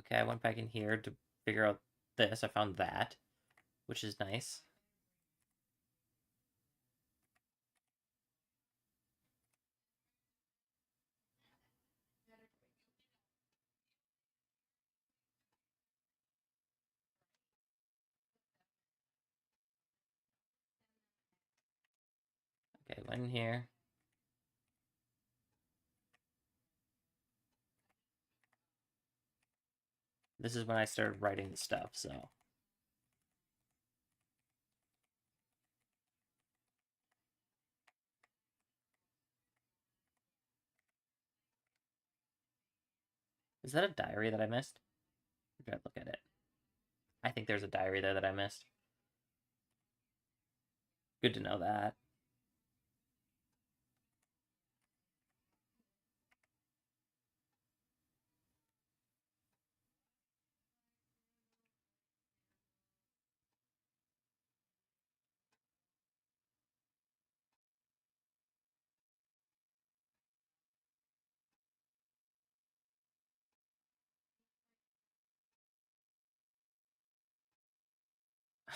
Okay, I went back in here to figure out this. I found that, which is nice. Okay, went in here. This is when I started writing the stuff, so. Is that a diary that I missed? Or did I look at it? I think there's a diary there that I missed. Good to know that.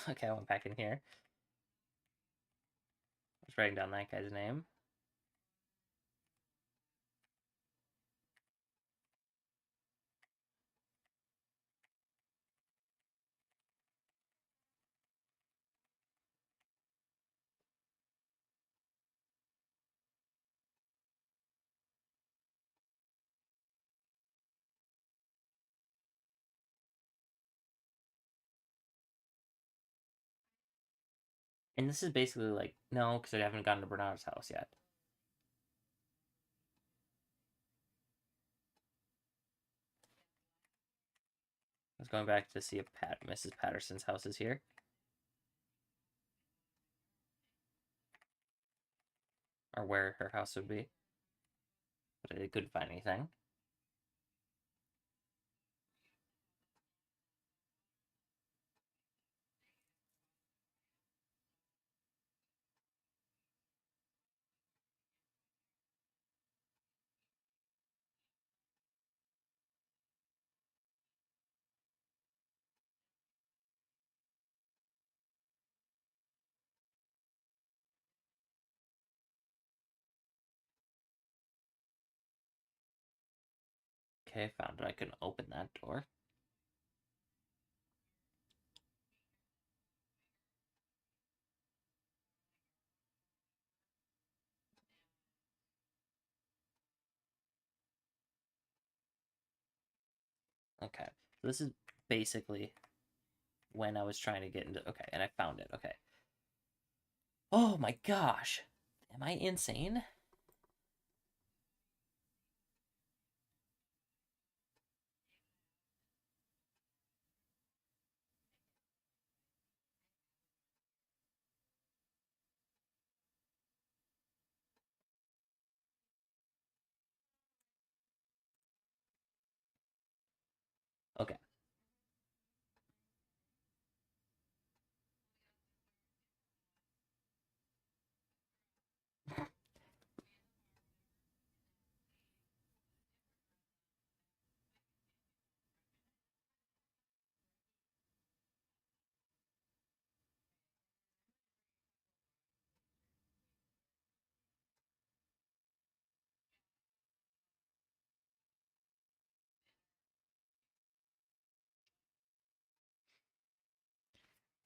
Okay, I went back in here. I was writing down that guy's name. And this is basically like, no, because I haven't gotten to Bernard's house yet. I was going back to see if Mrs. Patterson's house is here. Or where her house would be. But I couldn't find anything. Okay, found it. I couldn't open that door. Okay, so this is basically when I was trying to get into... Okay, and I found it. Okay. Oh my gosh! Am I insane? Okay.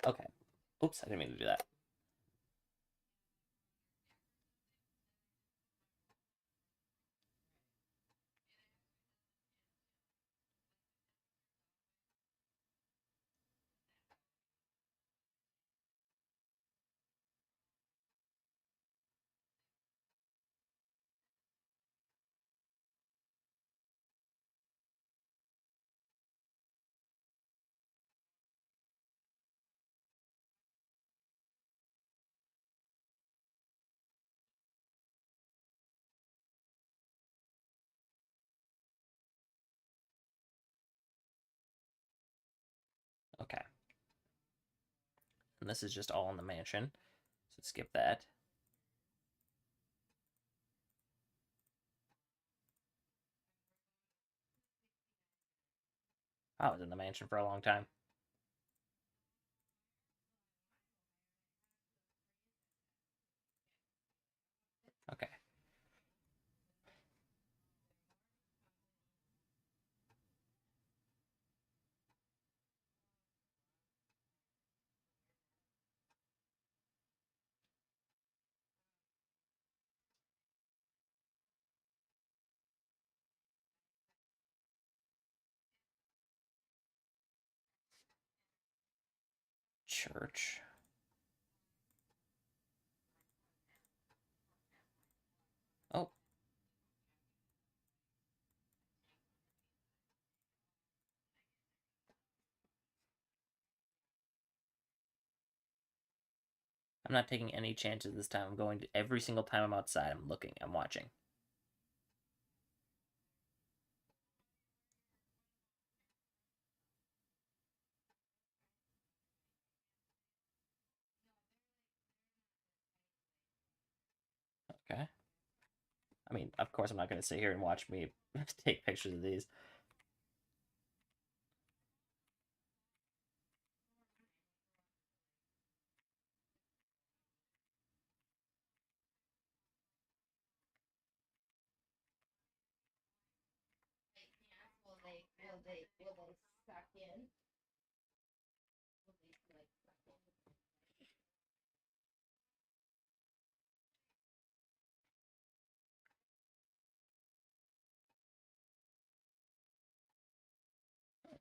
Okay. Oops, I didn't mean to do that. Okay. And this is just all in the mansion. So skip that. I was in the mansion for a long time. Okay. Church. Oh. I'm not taking any chances this time. I'm going to every single time I'm outside. I'm looking. I'm watching. Okay. I mean, of course, I'm not going to sit here and watch me take pictures of these.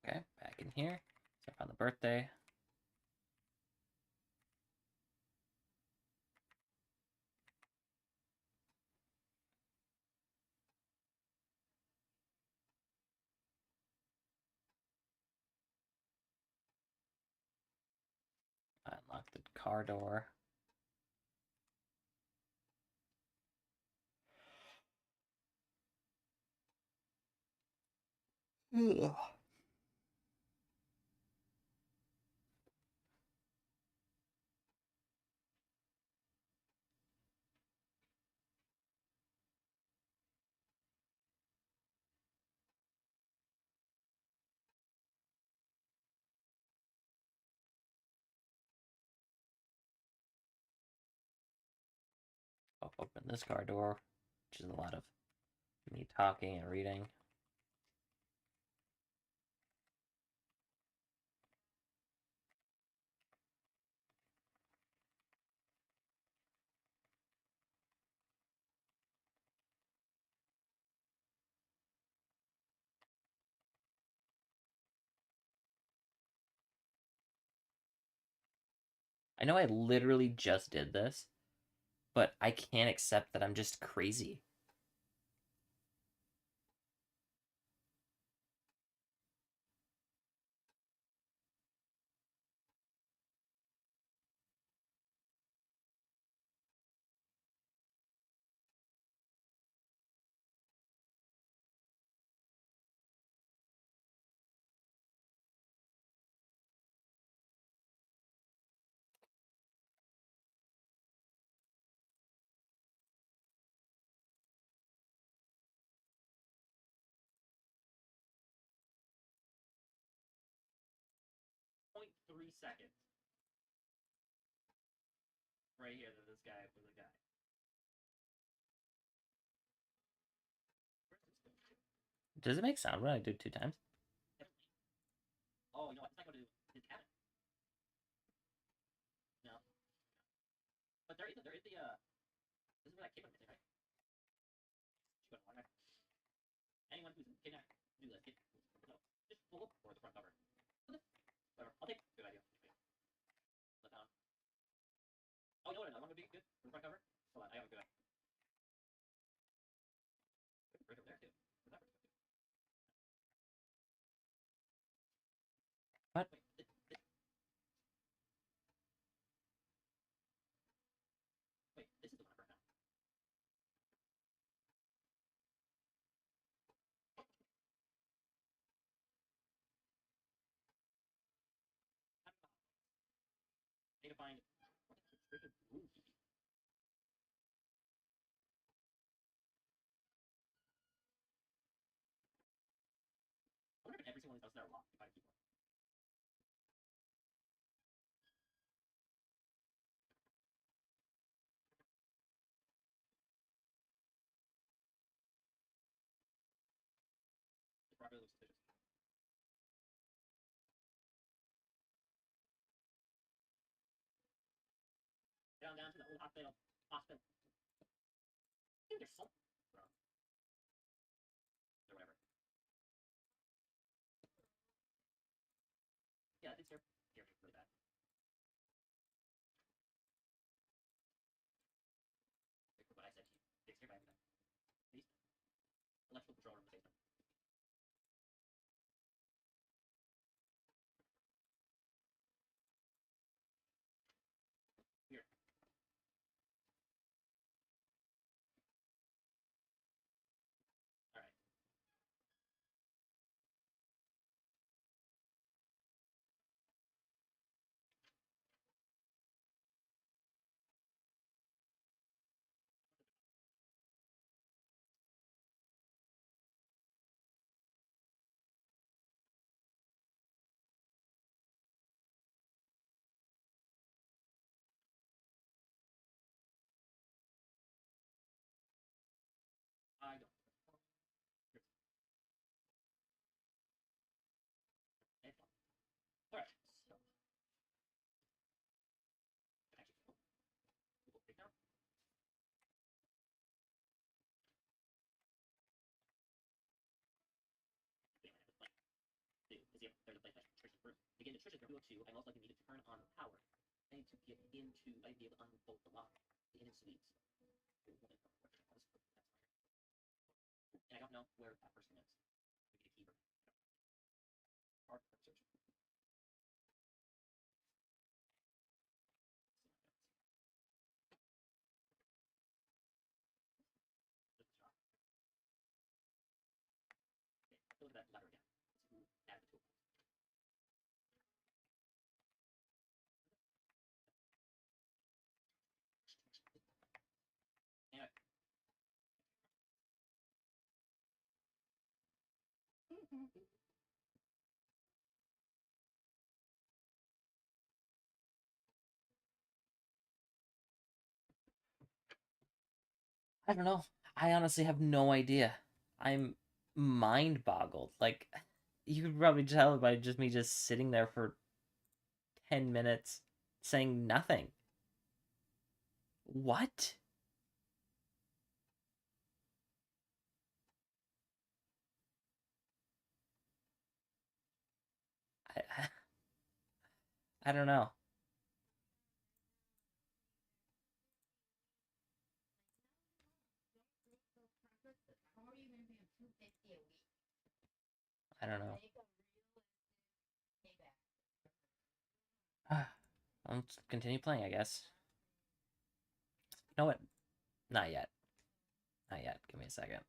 Okay, back in here. So on the birthday. I unlocked the car door. Ugh. I'll open this car door, which is a lot of me talking and reading. I know I literally just did this, but I can't accept that I'm just crazy. .3 seconds. Right here, that this guy was a guy. Does it make sound when I do it 2 times? Oh, you know what? It's not going to do his cabin. No. But there is the, this is where that kid went missing, right? She went along, right? Anyone who's kidnapped, do this. No. Just pull up or the front cover. Whatever. I'll take. Good idea. Let down. Oh, you know what? Another one would be good for the front cover. Hold on, I got a good idea. Right over there too. Where's that person go to? What? Wait, wait, this is the one I burned down. I need to find. What is this freaking blue? I wonder if every single one of these houses are locked. If I keep one. It probably looks suspicious. Down to the old hospital. Hospital. I think there's salt. Or whatever. Yeah, it's here. Here, really bad. What I said to you. It's here by everything. Basement. Electrical control room in the basement. Here. to go 2, I most likely needed to turn on the power. I need to get into, I'd be able to unbolt the lock, the hidden suites. And I don't know where that person is. We need a keyboard. Hard search. Look at that letter again. Let's add the tool. Anyway. I don't know. I honestly have no idea. I'm mind boggled. Like, you could probably tell by just me just sitting there for 10 minutes saying nothing. What? I, I don't know. I don't know. I'll just continue playing, I guess. You know what? Not yet. Not yet. Give me a second.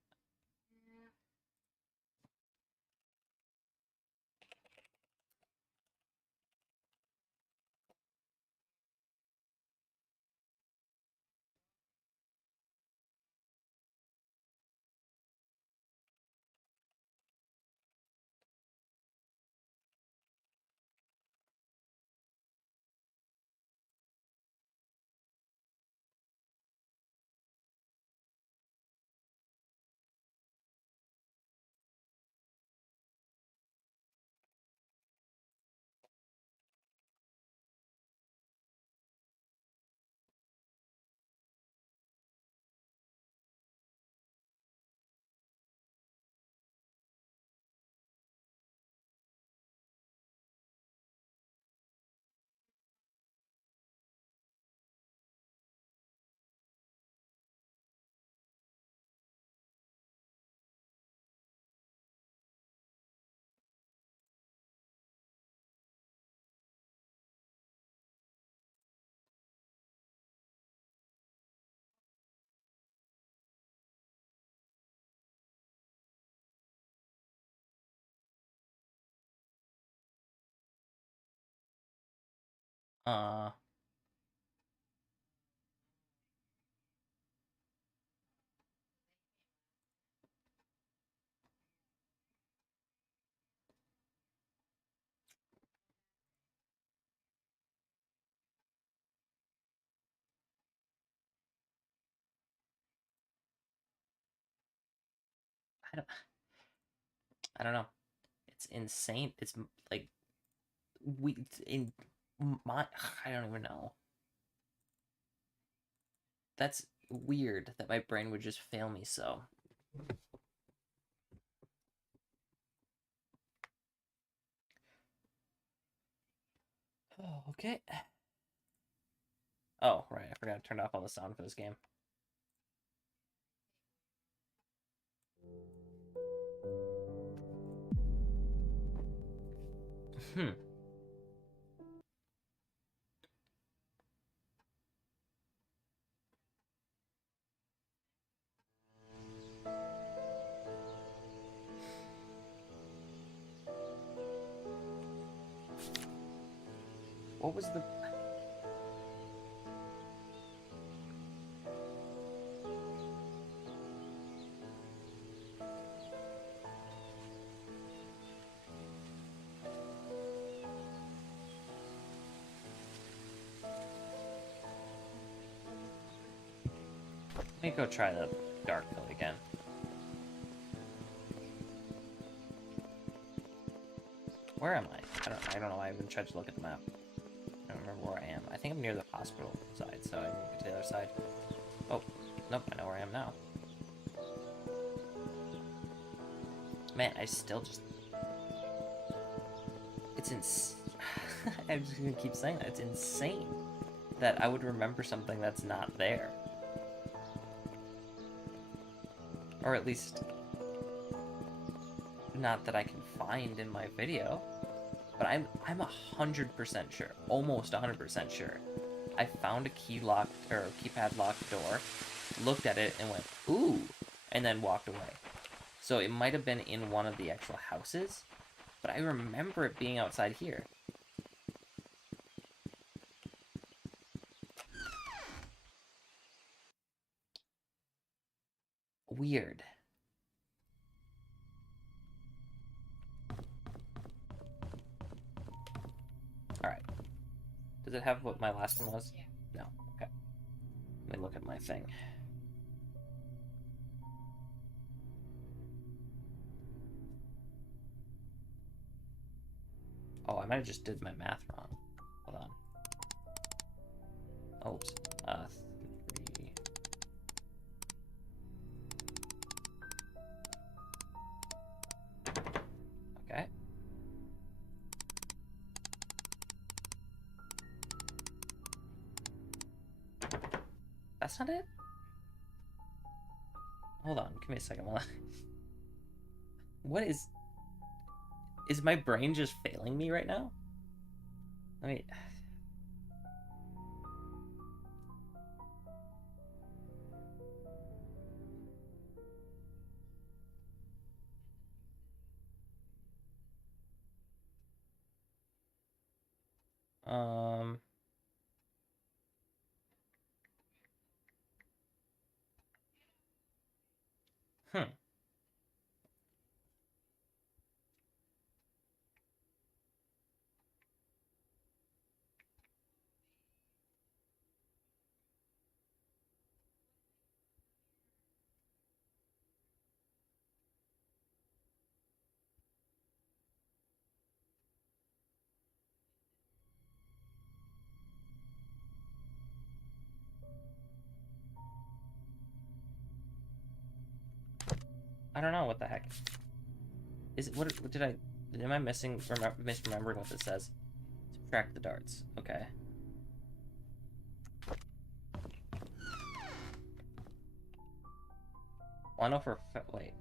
Uh, I don't. I don't know. It's insane. It's like we in my. I don't even know. That's weird that my brain would just fail me so. Oh, okay. Oh, right. I forgot to turn off all the sound for this game. Hmm. What was the... Let me go try the dark mode again. Where am I? I don't know. I haven't tried to look at the map. I don't remember where I am. I think I'm near the hospital side, so I need to get to the other side. Oh, nope. I know where I am now. Man, I still just... It's I'm just gonna keep saying that. It's insane that I would remember something that's not there. Or at least, not that I can find in my video. But I'm 100% sure, almost 100% sure, I found a keypad locked door, looked at it and went, ooh, and then walked away. So it might have been in one of the actual houses, but I remember it being outside here. Weird. Alright. Does it have what my last one was? No. Okay. Let me look at my thing. Oh, I might have just did my math wrong. Hold on. Oops. 3. Okay. That's not it? Hold on, give me a second. What is... Is my brain just failing me right now? Let me... Um... Hmm. I don't know what the heck. Is it... What did I... Am I misremembering what this says? Subtract the darts. Okay. Well, I know for... Wait.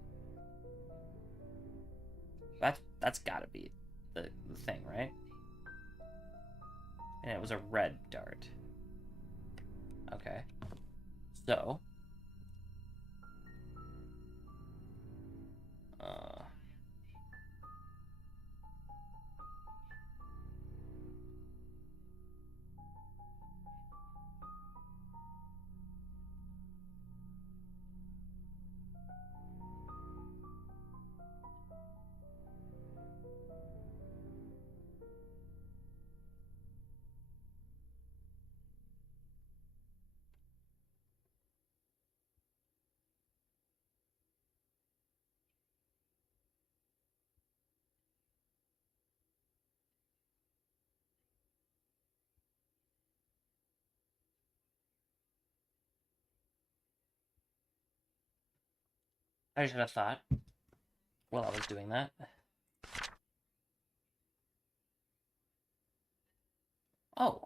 That's gotta be the thing, right? And it was a red dart. Okay. So... I should have thought while I was doing that. Oh.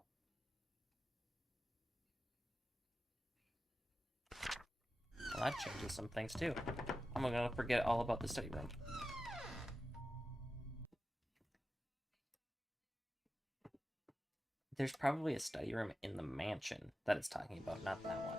Well, that changes some things, too. I'm gonna forget all about the study room. There's probably a study room in the mansion that it's talking about, not that one.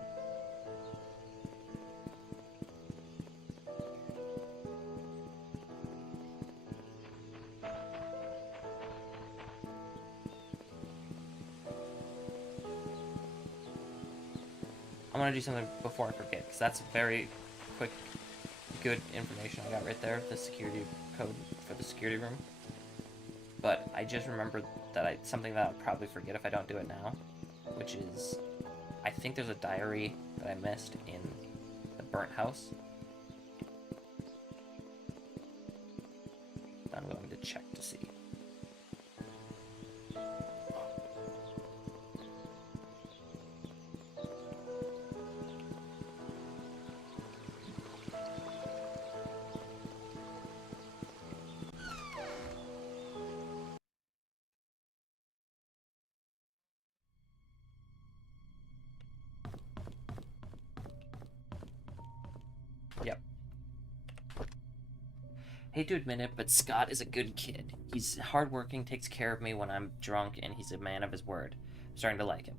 I'm gonna do something before I forget, because that's very quick, good information I got right there, the security code for the security room. But I just remembered that something that I'll probably forget if I don't do it now, which is, I think there's a diary that I missed in the burnt house. I'm going to check to see. Hate to admit it, but Scott is a good kid. He's hardworking, takes care of me when I'm drunk, and he's a man of his word. I'm starting to like him.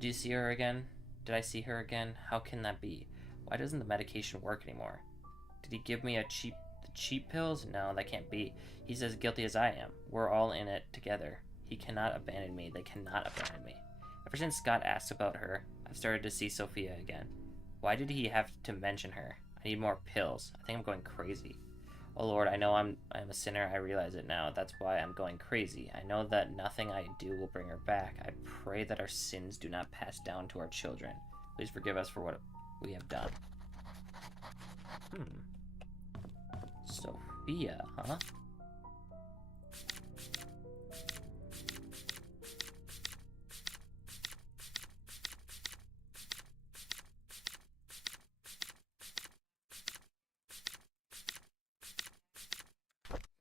Do you see her again? Did I see her again? How can that be? Why doesn't the medication work anymore? Did he give me the cheap pills? No, that can't be. He's as guilty as I am. We're all in it together. He cannot abandon me. They cannot abandon me. Ever since Scott asked about her, I've started to see Sophia again. Why did he have to mention her? I need more pills. I think I'm going crazy. Oh Lord, I know I'm a sinner. I realize it now. That's why I'm going crazy. I know that nothing I do will bring her back. I pray that our sins do not pass down to our children. Please forgive us for what we have done. Sophia, huh?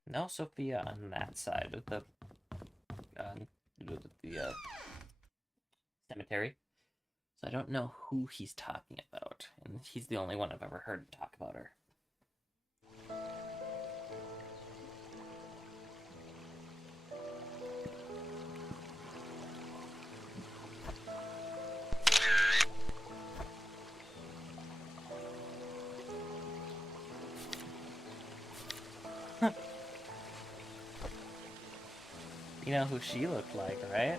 No Sophia on that side of the cemetery. So I don't know who he's talking about. And he's the only one I've ever heard talk about her. You know who she looked like, right?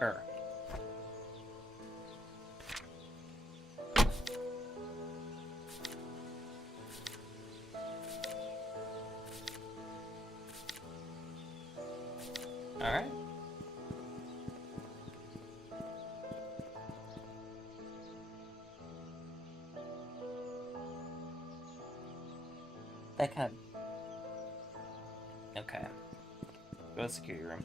Her. Alright. That kind of... Okay. Go to the security room.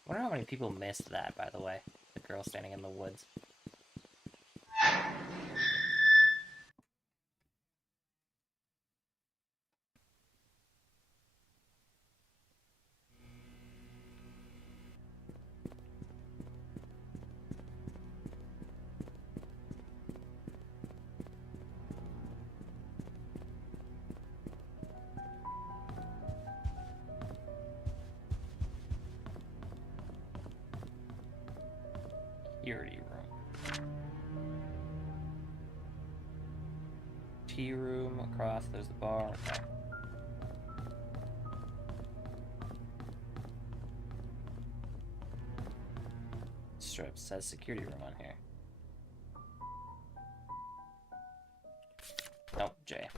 I wonder how many people missed that, by the way. The girl standing in the woods. Security room. Tea room across, there's the bar. Okay. Strip says security room on here. Oh, J.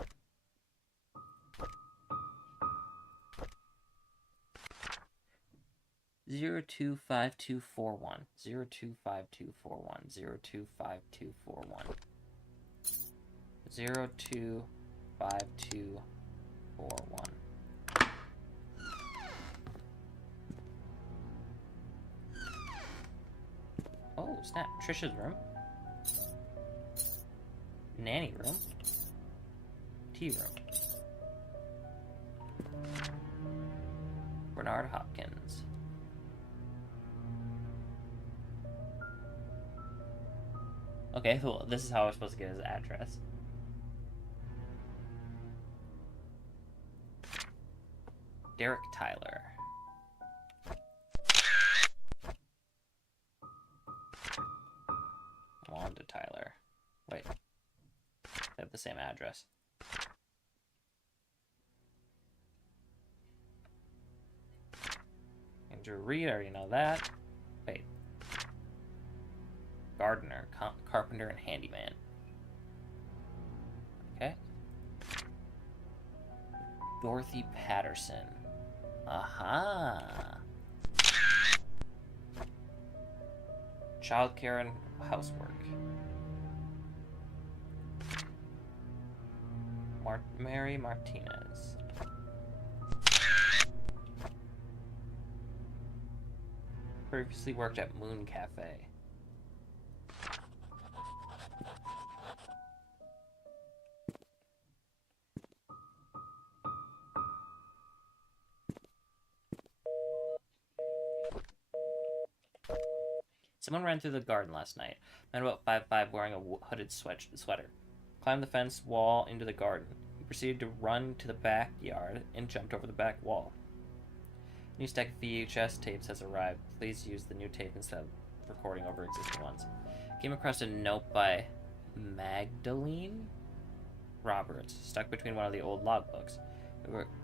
Zero 025241 025241 025241 025241. Oh, snap. Trisha's room. Nanny room. Tea room. Bernard Hopkins. Okay, cool. This is how we're supposed to get his address. Derek Tyler. Wanda Tyler. Wait. They have the same address. Andrew Reed, I already know that. Wait. Gardener, carpenter, and handyman. Okay. Dorothy Patterson. Aha. childcare and housework. Mary Martinez. Previously worked at Moon Cafe. Someone ran through the garden last night. Man about 5'5" wearing a hooded sweater. Climbed the fence wall into the garden. He proceeded to run to the backyard and jumped over the back wall. New stack of VHS tapes has arrived. Please use the new tape instead of recording over existing ones. Came across a note by Magdalene Roberts, stuck between one of the old logbooks.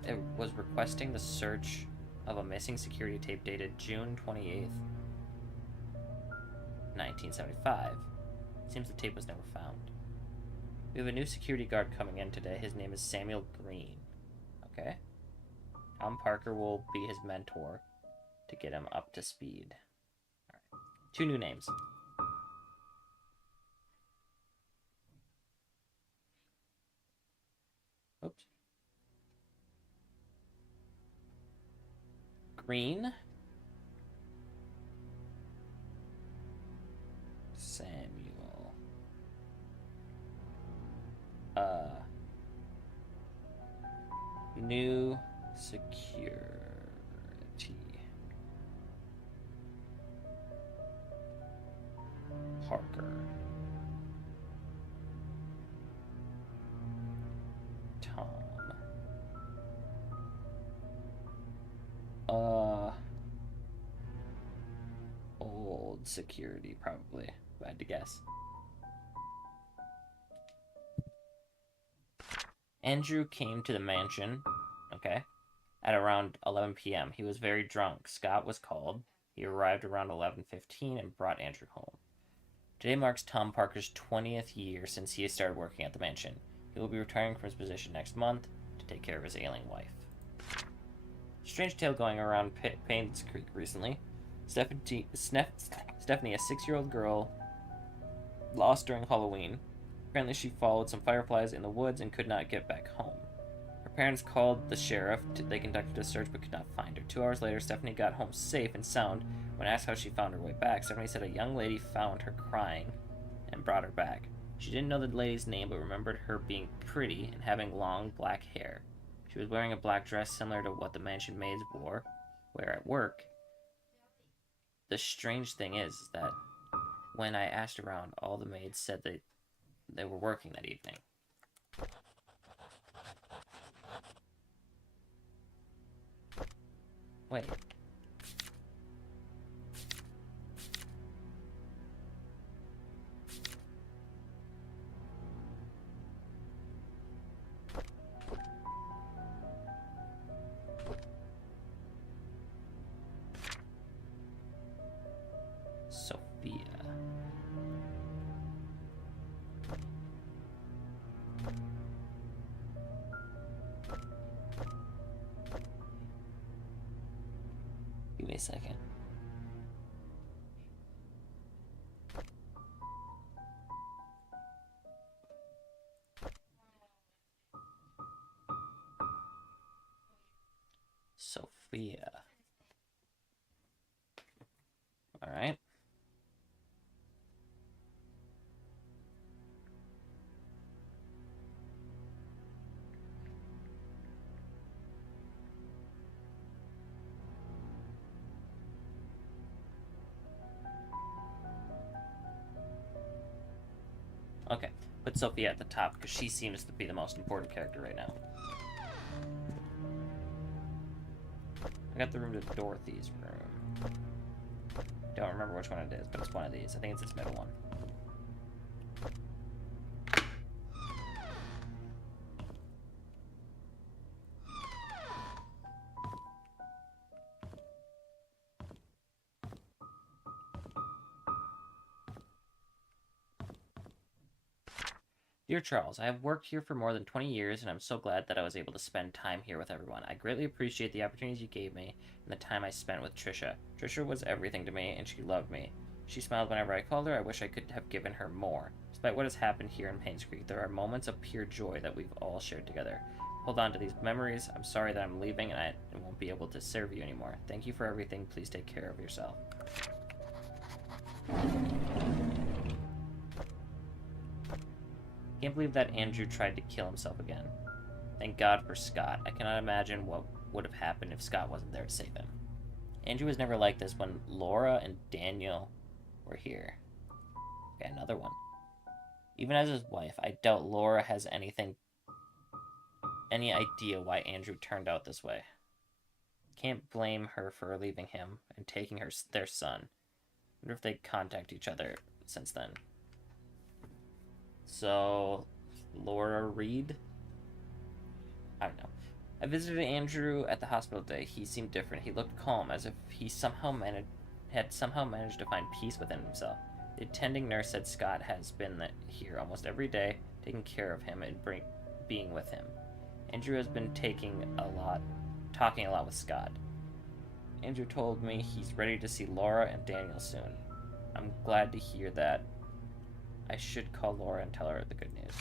It was requesting the search of a missing security tape dated June 28th, 1975. Seems the tape was never found. We have a new security guard coming in today. His name is Samuel Green. Okay. Tom Parker will be his mentor to get him up to speed. All right. 2 new names. Oops. Green. Samuel. New security. Parker. Tom. Old security, probably. If I had to guess. Andrew came to the mansion, okay, at around 11 p.m. He was very drunk. Scott was called. He arrived around 11:15 and brought Andrew home. Today marks Tom Parker's 20th year since he started working at the mansion. He will be retiring from his position next month to take care of his ailing wife. Strange tale going around Painscreek recently. Stephanie, a 6-year-old girl, lost during Halloween. Apparently she followed some fireflies in the woods and could not get back home. Her parents called the sheriff. They conducted a search but could not find her. 2 hours later, Stephanie got home safe and sound. When asked how she found her way back, Stephanie said a young lady found her crying and brought her back. She didn't know the lady's name but remembered her being pretty and having long black hair. She was wearing a black dress similar to what the mansion maids wear at work. The strange thing is that when I asked around, all the maids said that they were working that evening. Wait. Sophia. Give me a second. Sophia. All right. Okay, put Sophia at the top because she seems to be the most important character right now. I got the room to Dorothy's room. Don't remember which one it is, but it's one of these. I think it's this middle one. Dear Charles, I have worked here for more than 20 years, and I'm so glad that I was able to spend time here with everyone. I greatly appreciate the opportunities you gave me and the time I spent with Trisha. Trisha was everything to me, and she loved me. She smiled whenever I called her. I wish I could have given her more. Despite what has happened here in Painscreek, there are moments of pure joy that we've all shared together. Hold on to these memories. I'm sorry that I'm leaving and I won't be able to serve you anymore. Thank you for everything. Please take care of yourself. Can't believe that Andrew tried to kill himself again. Thank God for Scott. I cannot imagine what would have happened if Scott wasn't there to save him. Andrew was never like this when Laura and Daniel were here. Okay, another one. Even as his wife, I doubt Laura has any idea why Andrew turned out this way. Can't blame her for leaving him and taking their son. Wonder if they contact each other since then. So, Laura Reed? I don't know. I visited Andrew at the hospital today. He seemed different. He looked calm, as if he had somehow managed to find peace within himself. The attending nurse said Scott has been here almost every day, taking care of him and being with him. Andrew has been talking a lot with Scott. Andrew told me he's ready to see Laura and Daniel soon. I'm glad to hear that. I should call Laura and tell her the good news.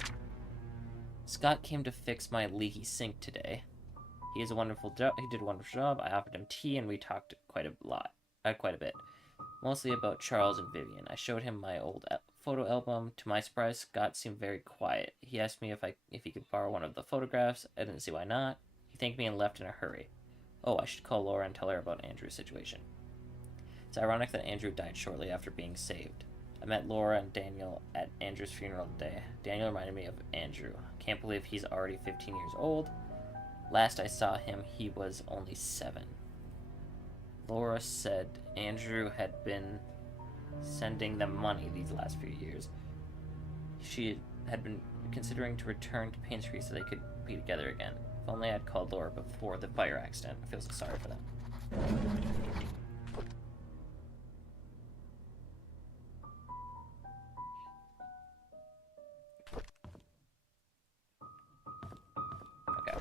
Scott came to fix my leaky sink today. He did a wonderful job. I offered him tea and we talked quite a bit. Mostly about Charles and Vivian. I showed him my old photo album. To my surprise, Scott seemed very quiet. He asked me if he could borrow one of the photographs. I didn't see why not. He thanked me and left in a hurry. Oh, I should call Laura and tell her about Andrew's situation. It's ironic that Andrew died shortly after being saved. I met Laura and Daniel at Andrew's funeral today. Daniel reminded me of Andrew. Can't believe he's already 15 years old. Last I saw him, he was only 7. Laura said Andrew had been sending them money these last few years. She had been considering to return to Painscreek so they could be together again. If only I'd called Laura before the fire accident. I feel so sorry for them. Okay.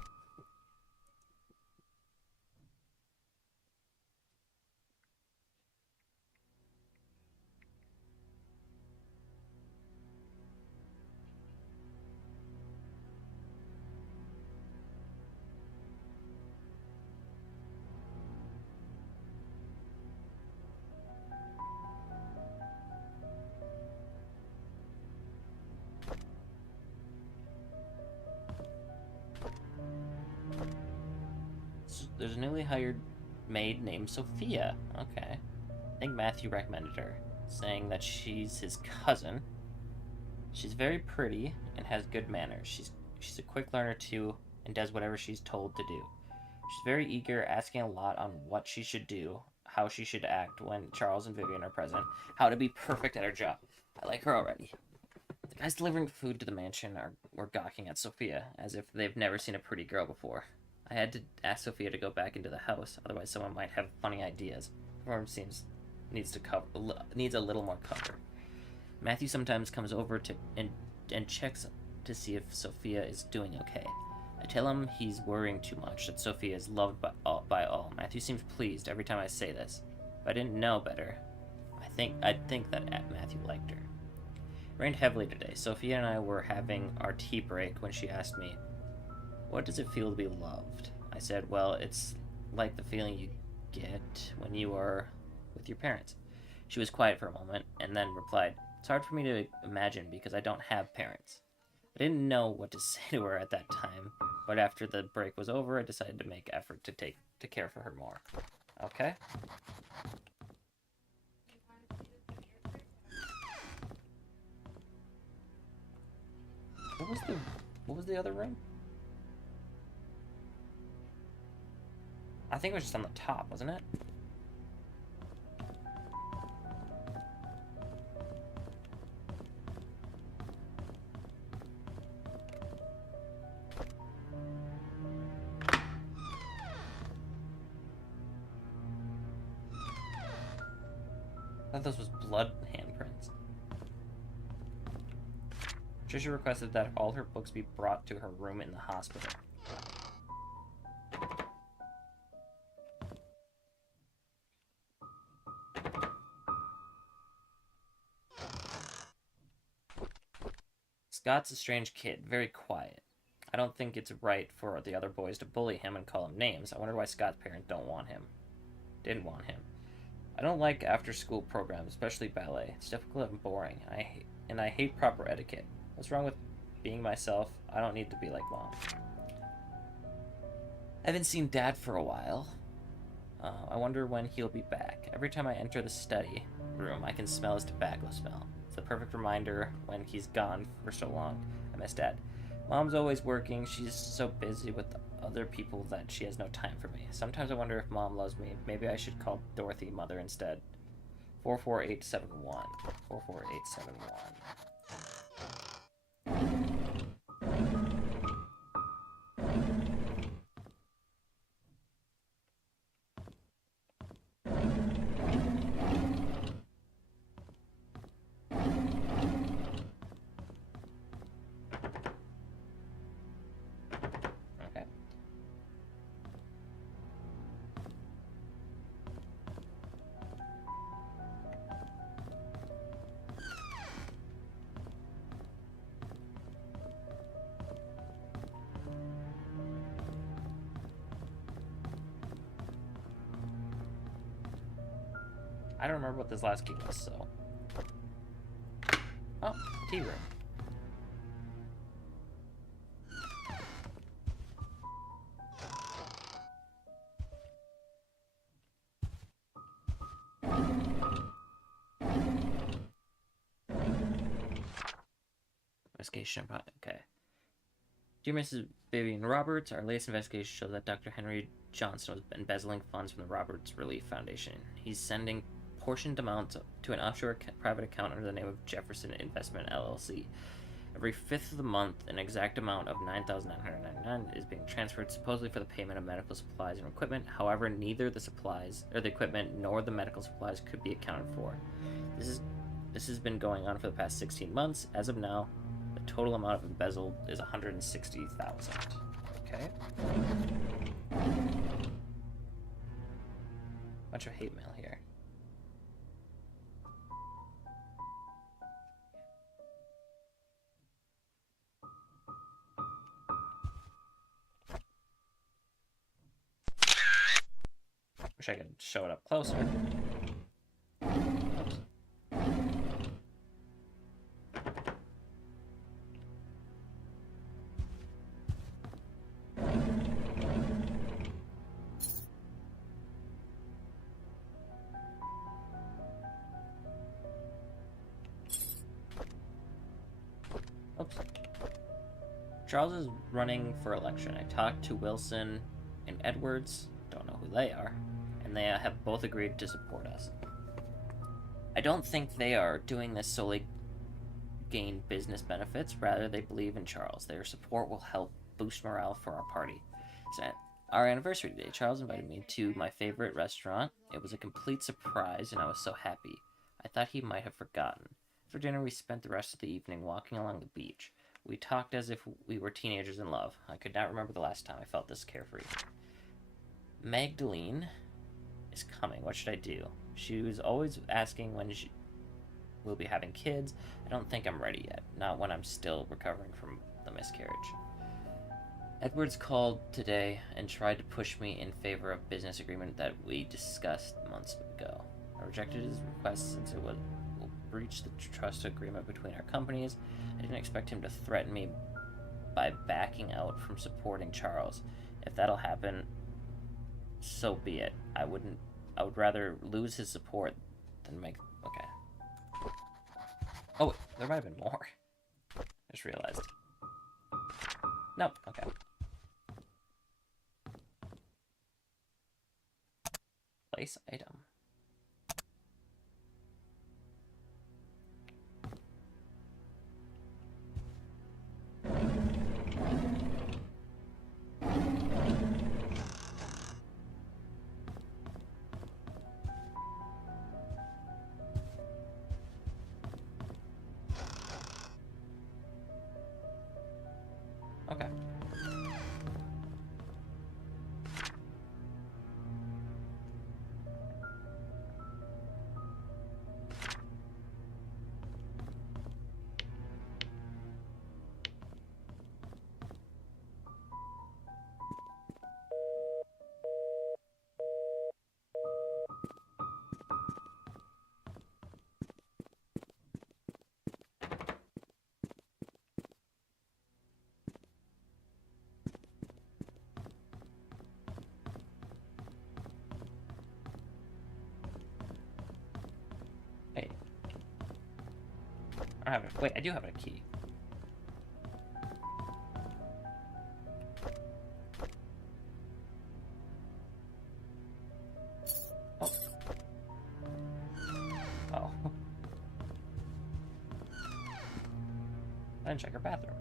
There's a newly hired maid named Sophia. Okay. I think Matthew recommended her, saying that she's his cousin. She's very pretty and has good manners. She's a quick learner too and does whatever she's told to do. She's very eager, asking a lot on what she should do, how she should act when Charles and Vivian are present, how to be perfect at her job. I like her already. The guys delivering food to the mansion were gawking at Sophia, as if they've never seen a pretty girl before. I had to ask Sophia to go back into the house, otherwise someone might have funny ideas. The room needs a little more cover. Matthew sometimes comes over and checks to see if Sophia is doing okay. I tell him he's worrying too much, that Sophia is loved by all. Matthew seems pleased every time I say this. If I didn't know better, I'd think that Matthew liked her. It rained heavily today. Sophia and I were having our tea break when she asked me, "What does it feel to be loved?" I said, "Well, it's like the feeling you get when you are with your parents." She was quiet for a moment and then replied, "It's hard for me to imagine because I don't have parents." I didn't know what to say to her at that time, but after the break was over, I decided to make effort to care for her more. Okay. What was the other room? I think it was just on the top, wasn't it? I thought this was blood handprints. Trisha requested that all her books be brought to her room in the hospital. Scott's a strange kid, very quiet. I don't think it's right for the other boys to bully him and call him names. I wonder why Scott's parents didn't want him. I don't like after-school programs, especially ballet. It's difficult and boring. I hate proper etiquette. What's wrong with being myself? I don't need to be like Mom. I haven't seen Dad for a while. I wonder when he'll be back. Every time I enter the study room, I can smell his tobacco smell. It's the perfect reminder when he's gone for so long. I miss Dad. Mom's always working. She's so busy with other people that she has no time for me. Sometimes I wonder if Mom loves me. Maybe I should call Dorothy Mother instead. 44871. 44871. Okay. I don't remember what this last key was, so. Oh, tea room. Investigation. Okay. Dear Mrs. Vivian Roberts, our latest investigation shows that Dr. Henry Johnson was embezzling funds from the Roberts Relief Foundation. He's sending portioned amounts to an offshore private account under the name of Jefferson Investment LLC. Every 5th of the month, an exact amount of $9,999 is being transferred, supposedly for the payment of medical supplies and equipment. However, neither the supplies or the equipment nor the medical supplies could be accounted for. This has been going on for the past 16 months. As of now, the total amount of embezzled is $160,000. Okay. Bunch of hate mail here. Wish I could show it up closer. Oops. Oops. Charles is running for election. I talked to Wilson and Edwards, don't know who they are, and they have both agreed to support us. I don't think they are doing this solely gain business benefits, rather they believe in Charles. Their support will help boost morale for our party. It's our anniversary today. Charles invited me to my favorite restaurant. It was a complete surprise, and I was so happy. I thought he might have forgotten. For dinner, we spent the rest of the evening walking along the beach. We talked as if we were teenagers in love. I could not remember the last time I felt this carefree. Magdalene is coming. What should I do? She was always asking when we'll be having kids. I don't think I'm ready yet. Not when I'm still recovering from the miscarriage. Edwards called today and tried to push me in favor of business agreement that we discussed months ago. I rejected his request since it will breach the trust agreement between our companies. I didn't expect him to threaten me by backing out from supporting Charles. If that'll happen, so be it. I would rather lose his support than make... Okay. Oh, wait, there might have been more. I just realized. Nope, okay. Place item. Okay. I don't have it. Wait, I do have a key. Oh. Oh. I didn't check her bathroom.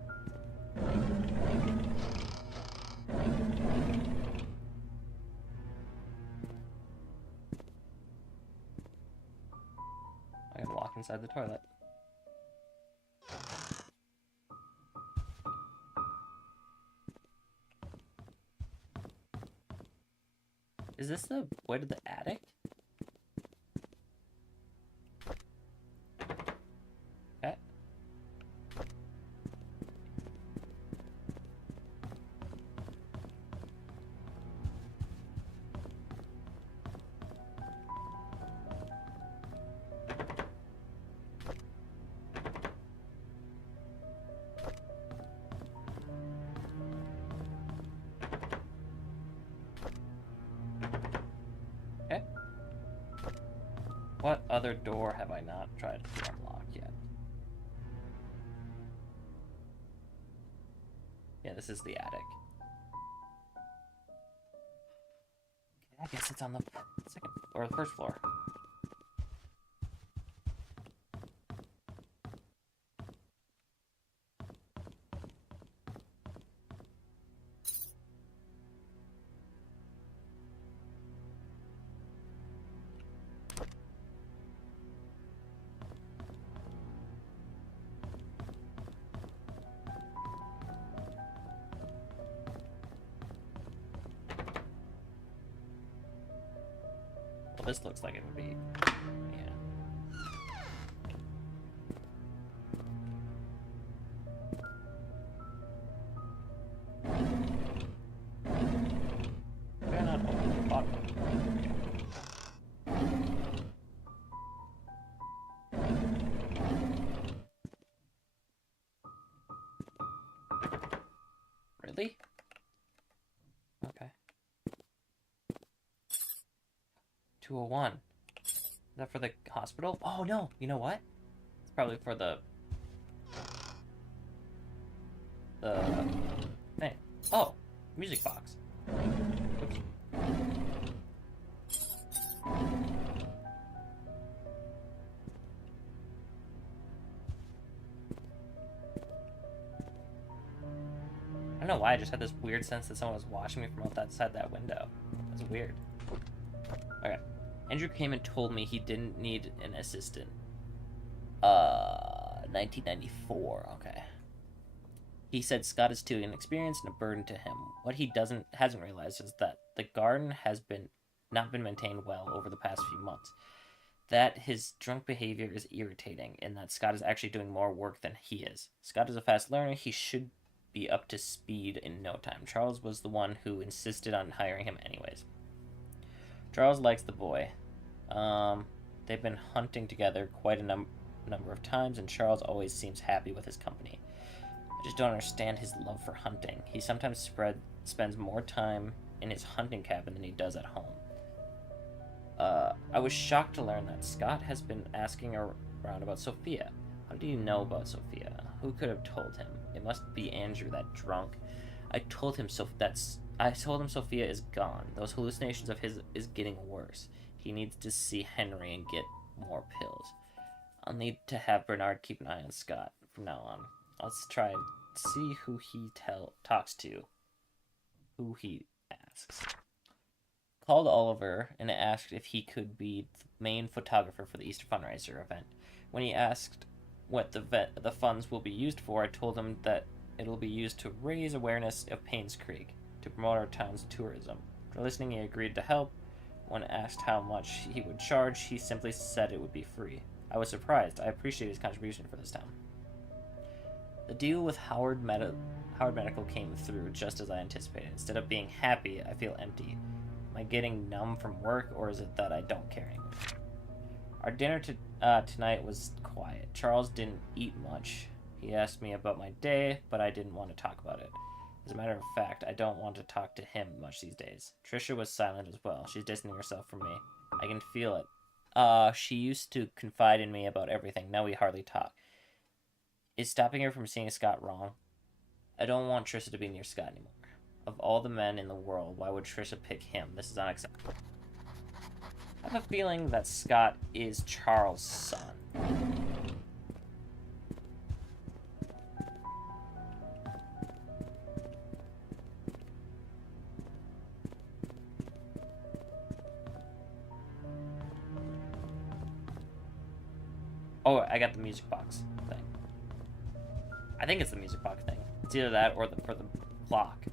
I can walk inside the toilet. Is this the way to the attic? Okay. Okay. What other door have I not tried to unlock yet? Yeah, this is the attic. Okay, I guess it's on the second or the first floor. Well, this looks like it would be, yeah. Why not open the bottom? Really? Okay. 201. Is that for the hospital? Oh no, you know what? It's probably for the thing. Oh, music box. Oops. I don't know why I just had this weird sense that someone was watching me from outside that window. That's weird. Okay. Andrew came and told me he didn't need an assistant. 1994, okay. He said Scott is too inexperienced and a burden to him. What he hasn't realized is that the garden has not been maintained well over the past few months. That his drunk behavior is irritating, and that Scott is actually doing more work than he is. Scott is a fast learner. He should be up to speed in no time. Charles was the one who insisted on hiring him anyways. Charles likes the boy. They've been hunting together quite a number of times, and Charles always seems happy with his company. I just don't understand his love for hunting. He sometimes spends more time in his hunting cabin than he does at home. I was shocked to learn that Scott has been asking around about Sophia. How do you know about Sophia? Who could have told him? It must be Andrew, that drunk. I told him Sophia is gone. Those hallucinations of his is getting worse. He needs to see Henry and get more pills. I'll need to have Bernard keep an eye on Scott from now on. Let's try and see who he talks to. Who he asks. Called Oliver and asked if he could be the main photographer for the Easter fundraiser event. When he asked what the funds will be used for, I told him that it'll be used to raise awareness of Painscreek, to promote our town's tourism. For listening, he agreed to help. When asked how much he would charge, he simply said it would be free. I was surprised. I appreciate his contribution for this town. The deal with Howard Medical came through just as I anticipated. Instead of being happy, I feel empty. Am I getting numb from work, or is it that I don't care anymore? Our dinner tonight was quiet. Charles didn't eat much. He asked me about my day, but I didn't want to talk about it. As a matter of fact, I don't want to talk to him much these days. Trisha was silent as well. She's distancing herself from me. I can feel it. She used to confide in me about everything. Now we hardly talk. Is stopping her from seeing Scott wrong? I don't want Trisha to be near Scott anymore. Of all the men in the world, why would Trisha pick him? This is unacceptable. I have a feeling that Scott is Charles' son. Oh, I got the music box thing. I think it's the music box thing. It's either that or for the clock.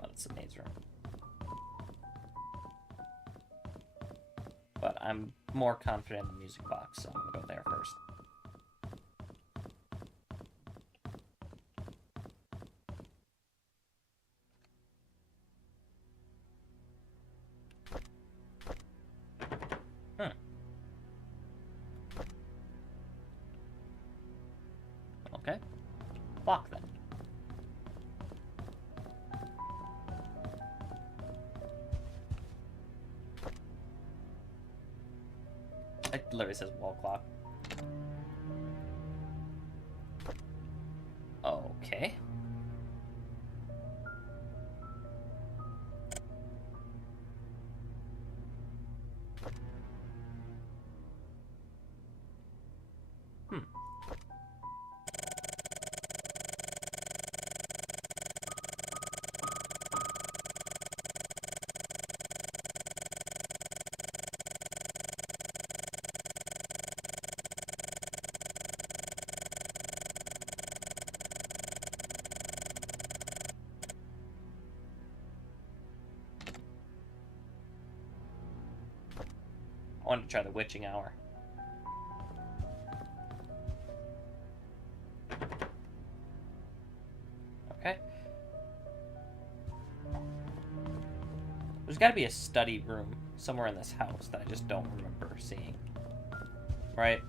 Oh, that's the maze room. But I'm more confident in the music box, so I'm gonna go there first. Okay. Clock then. It literally says wall clock. Okay. I wanted to try the witching hour. Okay. There's got to be a study room somewhere in this house that I just don't remember seeing. Right?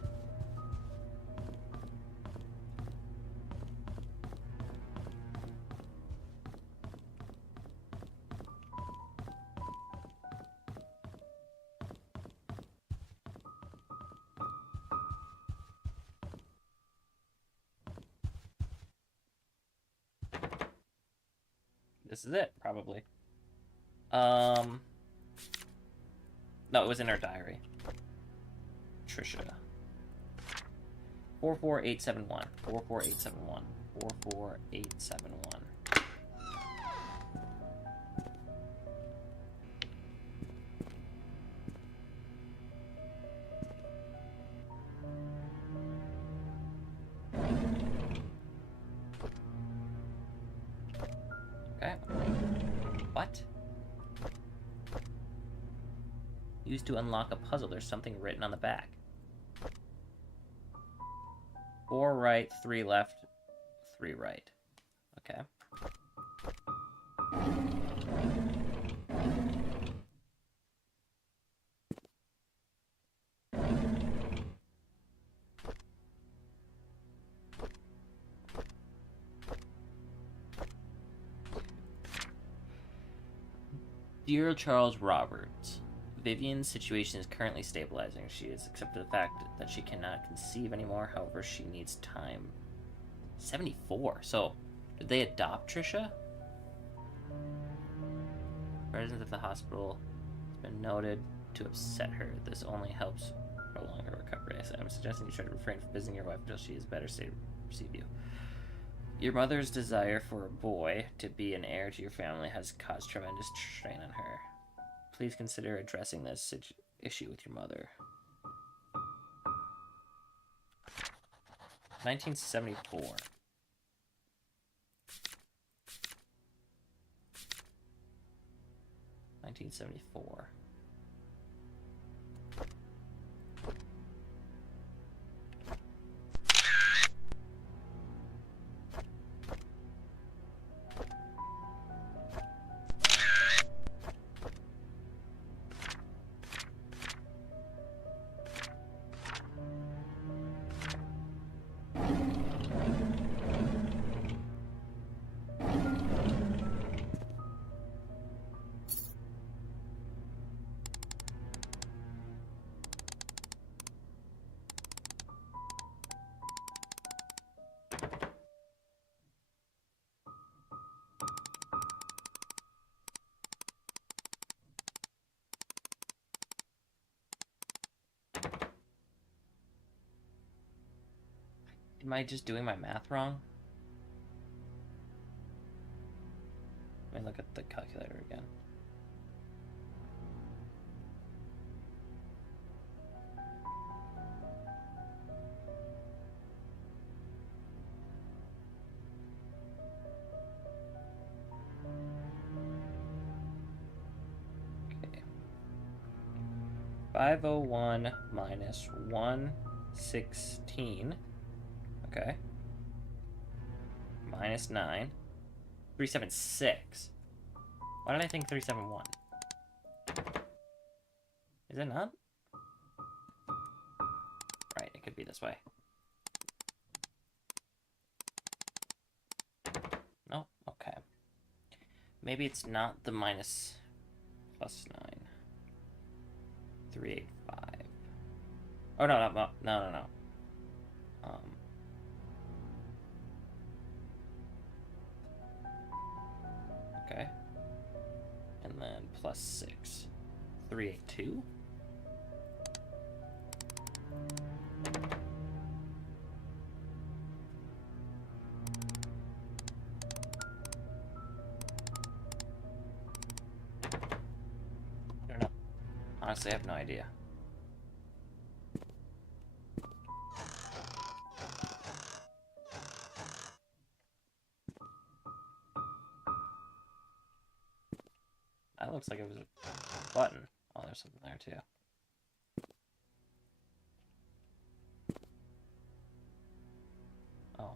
This is it, probably. No, it was in her diary. Trisha. 44871. 44871. 44871. Okay. What? Used to unlock a puzzle. There's something written on the back. 4 right, 3 left, 3 right. Okay. Dear Charles Roberts, Vivian's situation is currently stabilizing. She has accepted the fact that she cannot conceive anymore. However, she needs time. 74. So, did they adopt Trisha? Presence of the hospital has been noted to upset her. This only helps prolong her recovery. I'm suggesting you try to refrain from visiting your wife until she is better to receive you. Your mother's desire for a boy to be an heir to your family has caused tremendous strain on her. Please consider addressing this issue with your mother. 1974. Am I just doing my math wrong? Let me look at the calculator again. Okay. 501 minus 116. Okay. Minus 9. 376. Why did I think 371? Is it not? Right, it could be this way. No? Okay. Maybe it's not the minus plus 9. 385. Oh, no. Okay. And then plus 6. 382? I don't know. Honestly, I have no idea. That looks like it was a button. Oh, there's something there too. Oh.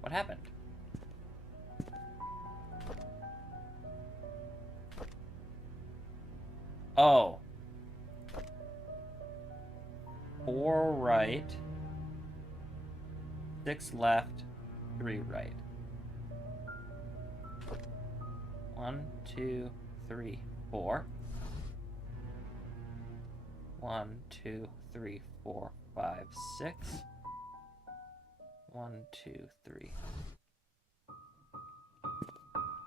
What happened? Oh. 4 right. 6 left. 3 right. 1, 2, 3, 4. 1, 2, 3, 4, 5, 6. 1, 2, 3.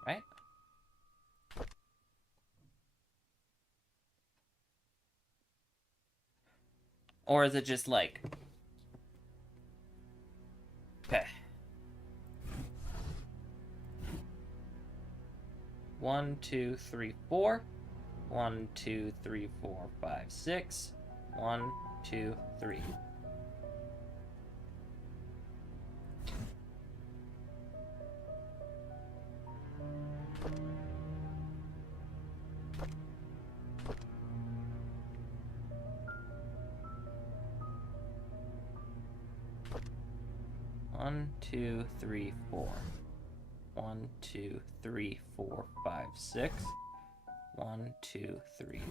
Right? Or is it just like... Okay. 1, 2, 3, 4. 1, 2, 3, 4, 5, 6. 1, 2, 3. One, 2, 3, 4. 1, 2, 3, 4, 5, 6. 1, 2, 3.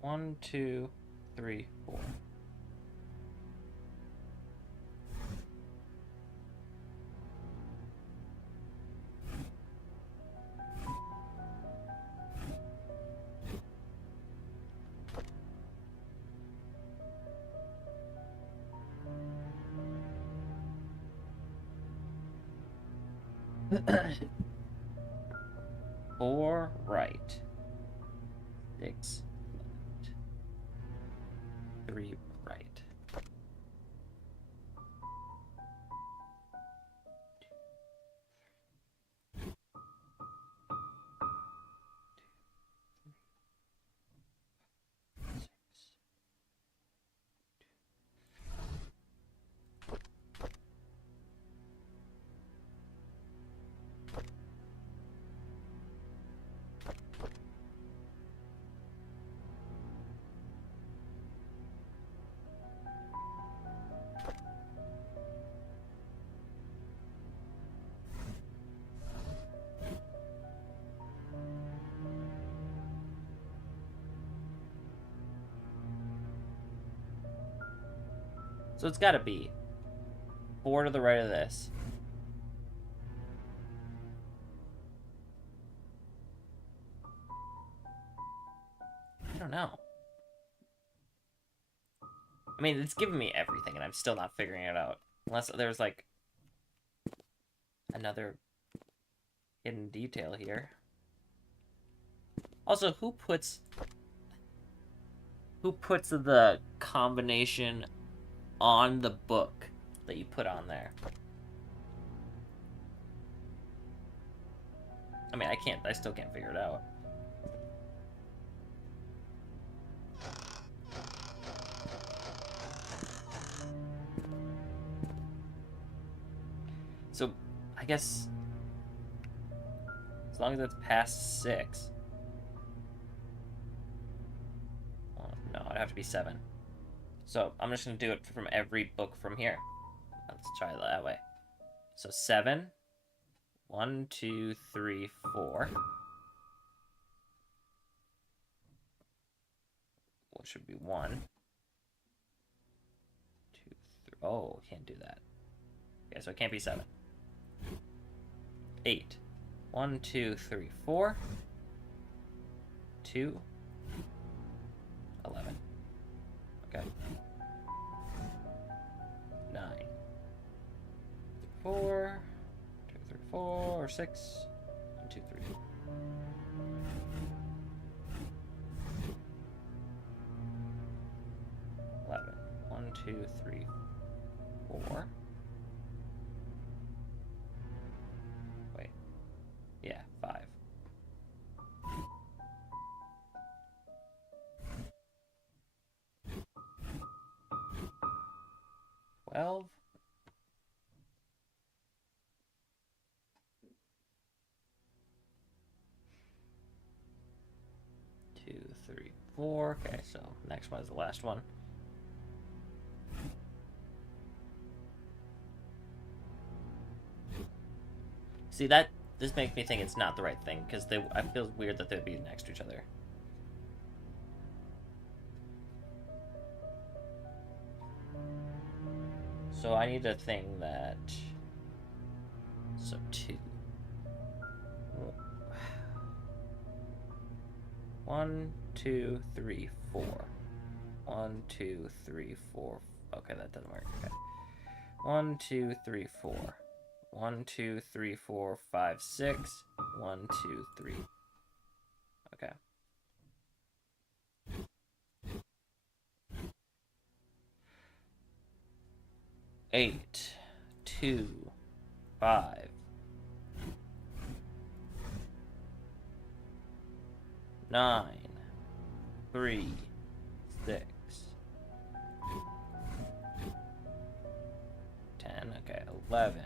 One, 2, 3, 4. Four right. 6 left. 3 right. So it's gotta be 4 to the right of this. I don't know. mean, it's giving me everything, and I'm still not figuring it out. Unless there's, like, another hidden detail here. Also, who puts the combination on the book that you put on there? I mean, I still can't figure it out. So, I guess, as long as it's past 6. Well, no, it'd have to be 7. So, I'm just going to do it from every book from here. Let's try it that way. So, 7. 1, 2, 3, 4. What should be 1? 2, 3. Oh, can't do that. Okay, so it can't be 7. 8. 1, 2, 3, 4. 2. 11. Okay. 9. 4. 2, 3, 4. 6. 1, 2, 3. 11. 1, 2, 3, 4. Wait. Yeah, 5. 12. 2, 3, 4. Okay, so next one is the last one. See, this makes me think it's not the right thing, because I feel weird that they'd be next to each other. So I need a thing that... So 2. 1, 2, 3, 4. 1, 2, 3, 4. Okay, that doesn't work. Okay. 1, 2, 3, 4. 1, 2, 3, 4, 5, 6. 1, 2, 3. Okay. 8, 2, 5. 9, 3, 6. 10, okay, 11.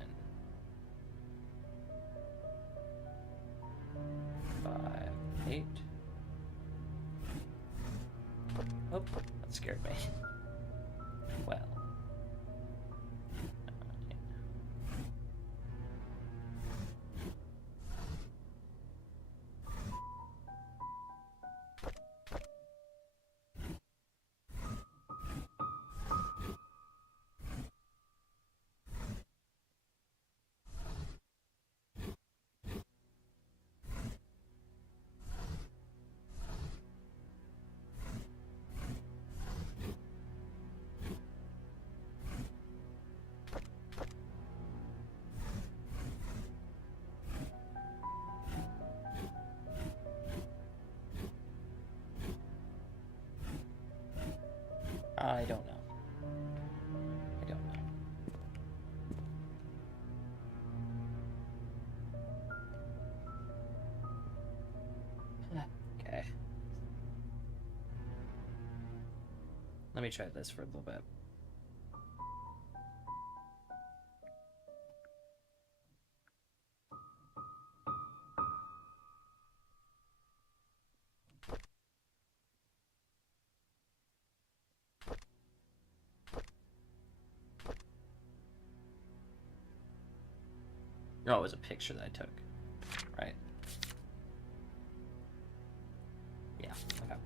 5, 8. Oh, that scared me. Well. 9. I don't know. I don't know. Okay. Let me try this for a little bit. No, it was a picture that I took. Right? Yeah, okay.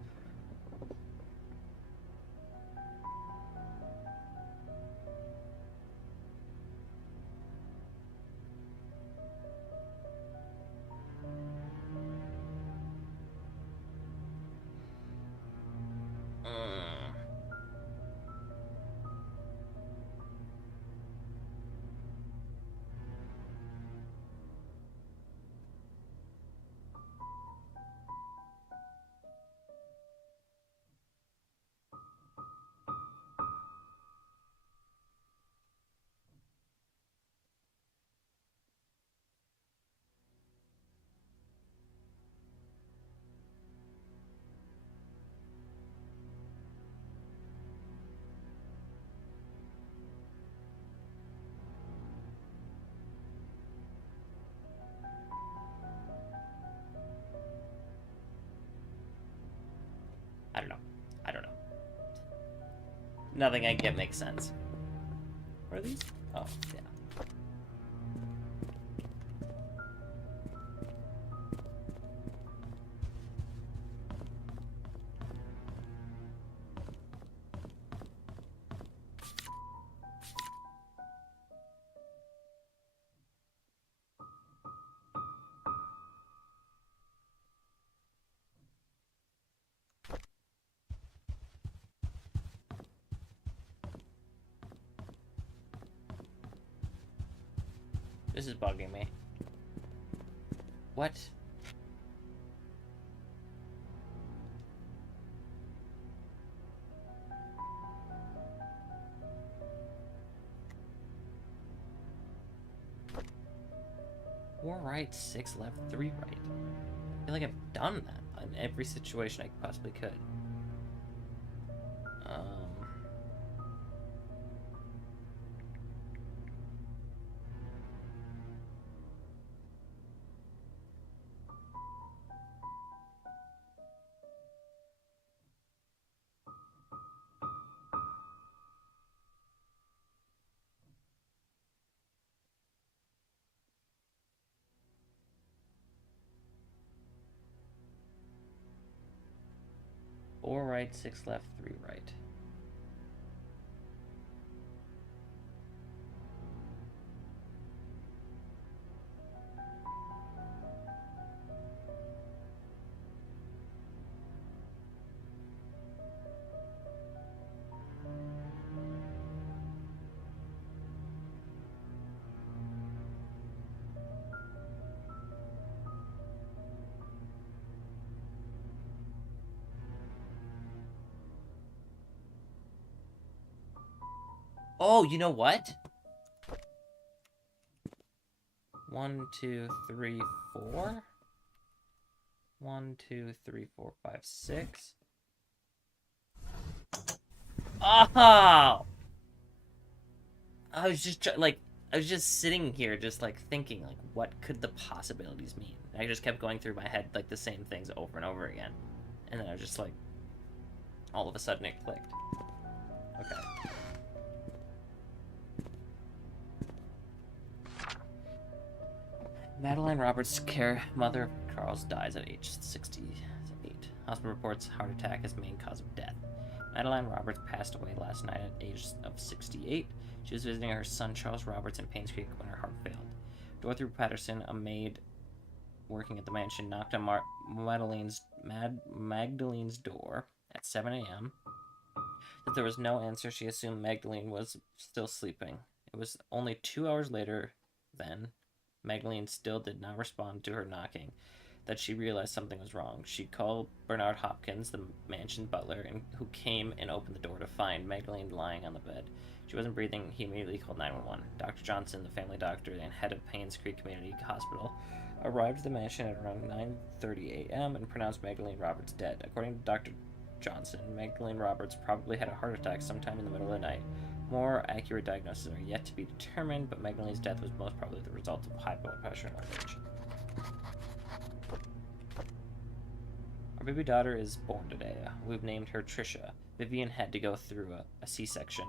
Nothing I get makes sense. What are these? Oh, yeah. This is bugging me. What? Four right, six left, three right. I feel like I've done that in every situation I possibly could. Four right, six left, three right. Oh, you know what? 1, 2, 3, 4. 1, 2, 3, 4, 5, 6. Oh! I was just sitting here, just like thinking, like, what could the possibilities mean? I just kept going through my head, like, the same things over and over again. And then I was just like, all of a sudden it clicked. Okay. Madeline Roberts' mother of Charles dies at age 68. Hospital reports heart attack as main cause of death. Madeline Roberts passed away last night at age of 68. She was visiting her son Charles Roberts in Painscreek when her heart failed. Dorothy Patterson, a maid working at the mansion, knocked on Magdalene's door at 7 a.m. That there was no answer, she assumed Magdalene was still sleeping. It was only 2 hours later then, Magdalene still did not respond to her knocking, that she realized something was wrong. She called Bernard Hopkins, the mansion butler, who came and opened the door to find Magdalene lying on the bed. She wasn't breathing. He immediately called 911. Dr. Johnson, the family doctor and head of Painscreek Community Hospital, arrived at the mansion at around 9:30 a.m. and pronounced Magdalene Roberts dead. According to Dr. Johnson, Magdalene Roberts probably had a heart attack sometime in the middle of the night. More accurate diagnoses are yet to be determined, but Magdalene's death was most probably the result of high blood pressure and old age. Our baby daughter is born today. We've named her Trisha. Vivian had to go through a C-section.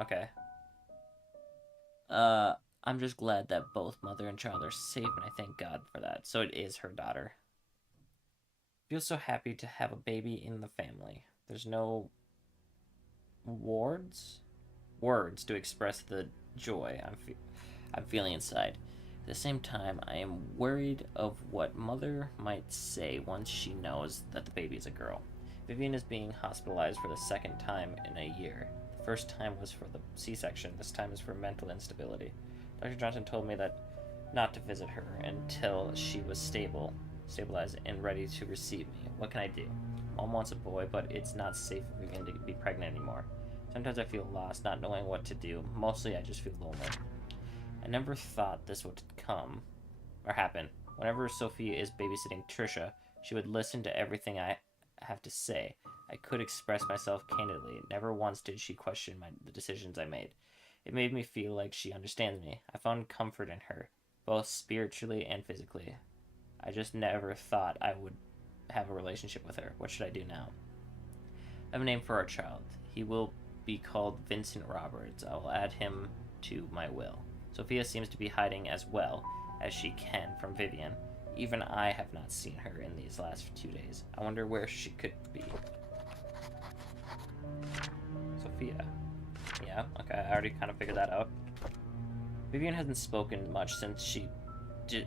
Okay. I'm just glad that both mother and child are safe, and I thank God for that. So it is her daughter. Feel so happy to have a baby in the family. There's no words to express the joy I'm feeling inside. At the same time, I am worried of what mother might say once she knows that the baby is a girl. Vivian is being hospitalized for the second time in a year. The first time was for the C-section. This time is for mental instability. Dr. Johnson told me that not to visit her until she was stabilized and ready to receive me. What can I do? Mom wants a boy, but it's not safe for Vivian to be pregnant anymore. Sometimes I feel lost, not knowing what to do. Mostly I just feel lonely. I never thought this would happen. Whenever Sophia is babysitting Trisha, she would listen to everything I have to say. I could express myself candidly. Never once did she question the decisions I made. It made me feel like she understands me. I found comfort in her, both spiritually and physically. I just never thought I would have a relationship with her. What should I do now? I have a name for our child. He will be called Vincent Roberts. I will add him to my will. Sophia seems to be hiding as well as she can from Vivian. Even I have not seen her in these last 2 days. I wonder where she could be. Sophia. Yeah, okay, I already kind of figured that out. Vivian hasn't spoken much since she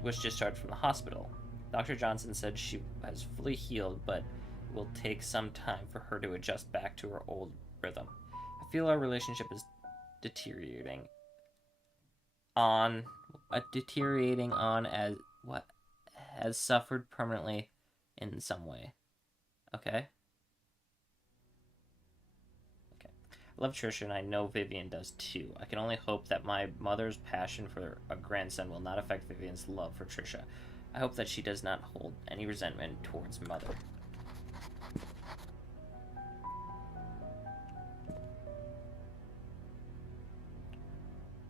was discharged from the hospital. Dr. Johnson said she has fully healed, but it will take some time for her to adjust back to her old rhythm. I feel our relationship is deteriorating on as what has suffered permanently in some way. Okay. I love Trisha, and I know Vivian does too. I can only hope that my mother's passion for a grandson will not affect Vivian's love for Trisha. I hope that she does not hold any resentment towards mother.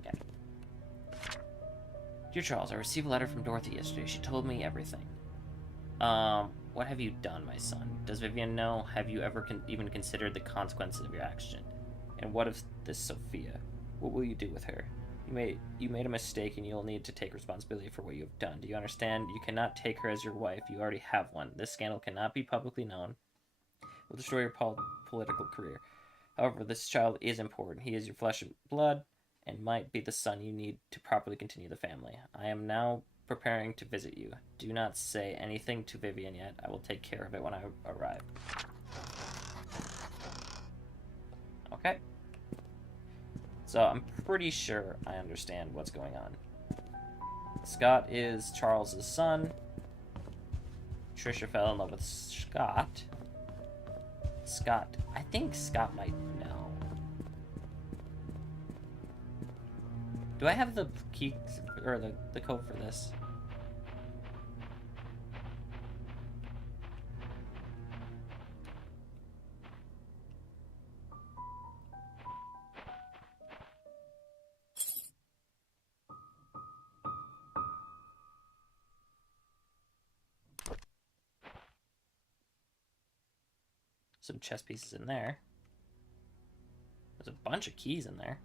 Okay. Dear Charles, I received a letter from Dorothy yesterday. She told me everything. What have you done, my son? Does Vivian know? Have you ever even considered the consequences of your action? And what of this Sophia? What will you do with her? You made a mistake, and you'll need to take responsibility for what you have done. Do you understand? You cannot take her as your wife. You already have one. This scandal cannot be publicly known. It will destroy your political career. However, this child is important. He is your flesh and blood, and might be the son you need to properly continue the family. I am now preparing to visit you. Do not say anything to Vivian yet. I will take care of it when I arrive. Okay. So I'm pretty sure I understand what's going on. Scott is Charles's son. Trisha fell in love with Scott. I think Scott might know. Do I have the key or the code for this? Some chess pieces in there. There's a bunch of keys in there.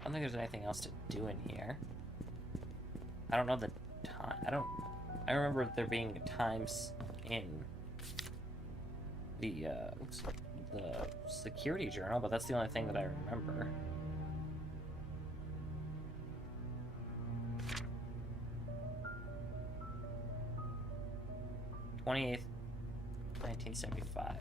I don't think there's anything else to do in here. I don't know the time. I remember there being times in the security journal, but that's the only thing that I remember. '28th, 1975.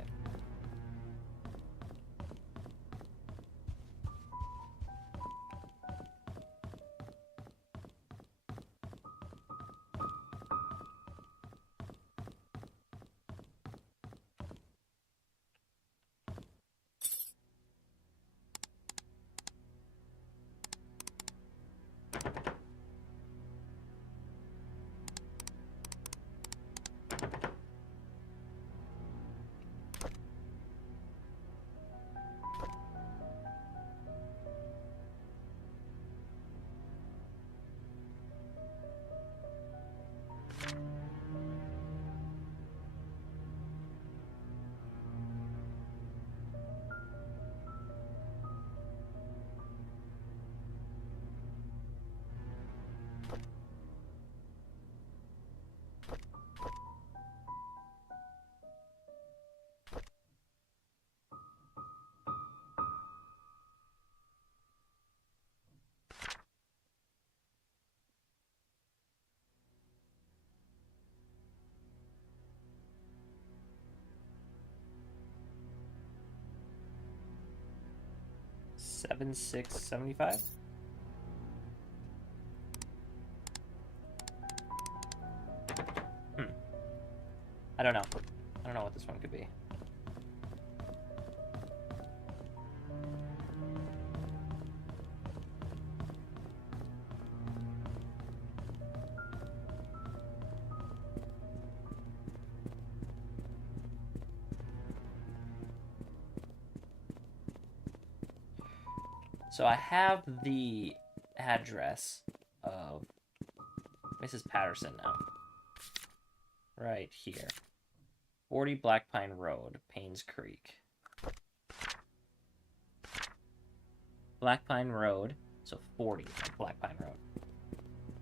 $76.75. I don't know. I don't know what this one could be. So I have the address of Mrs. Patterson now. Right here. 40 Black Pine Road, Painscreek. Black Pine Road, so 40 Black Pine Road.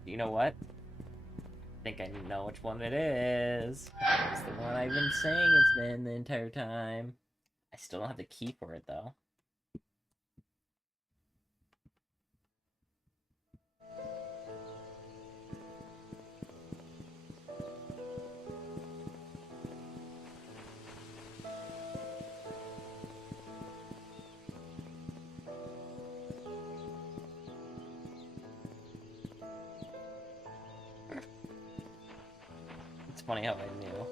You know what? I think I know which one it is. It's the one I've been saying it's been the entire time. I still don't have the key for it, though. It's funny how I knew.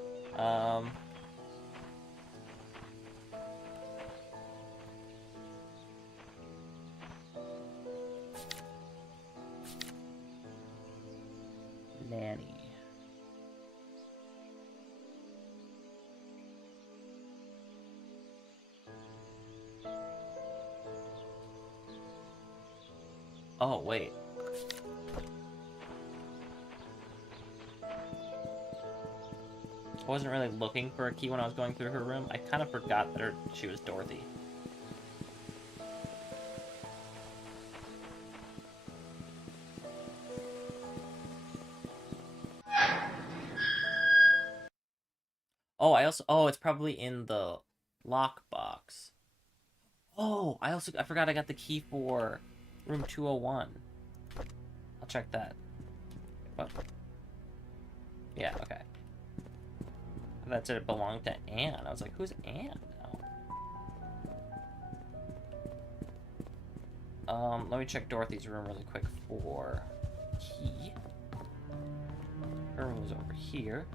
Nanny. Oh, wait. I wasn't really looking for a key when I was going through her room. I kind of forgot that she was Dorothy. Oh, oh, it's probably in the lockbox. Oh, I forgot I got the key for room 201. I'll check that. What? Yeah, okay. That said it belonged to Anne. I was like, who's Anne now? Let me check Dorothy's room really quick for key. Her room was over here.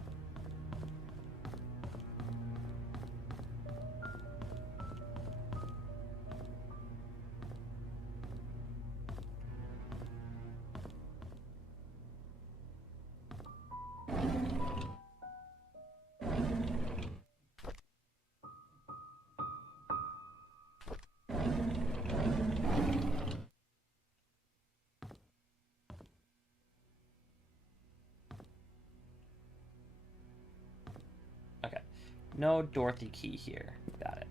Okay. No Dorothy key here. Got it.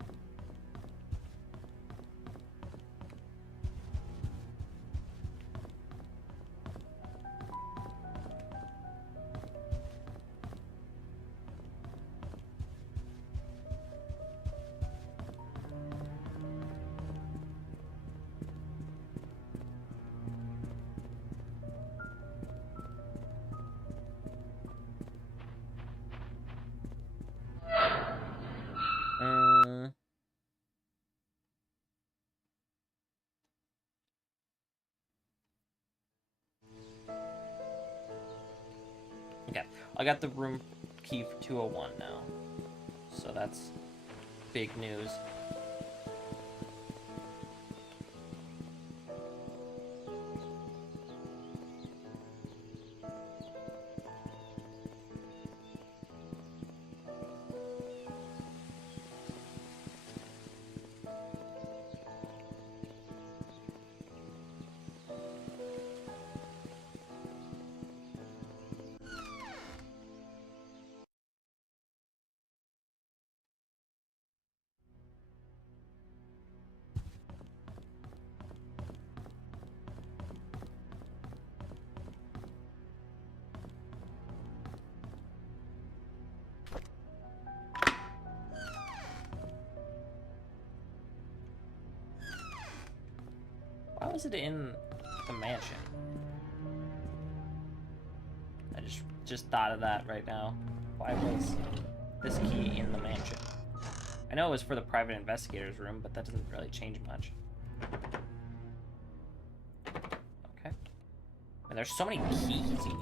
Okay, I got the room key for 201 now. So that's big news. Why was it in the mansion? I just thought of that right now. Why was this key in the mansion? I know it was for the private investigator's room, but that doesn't really change much. Okay. And there's so many keys you need.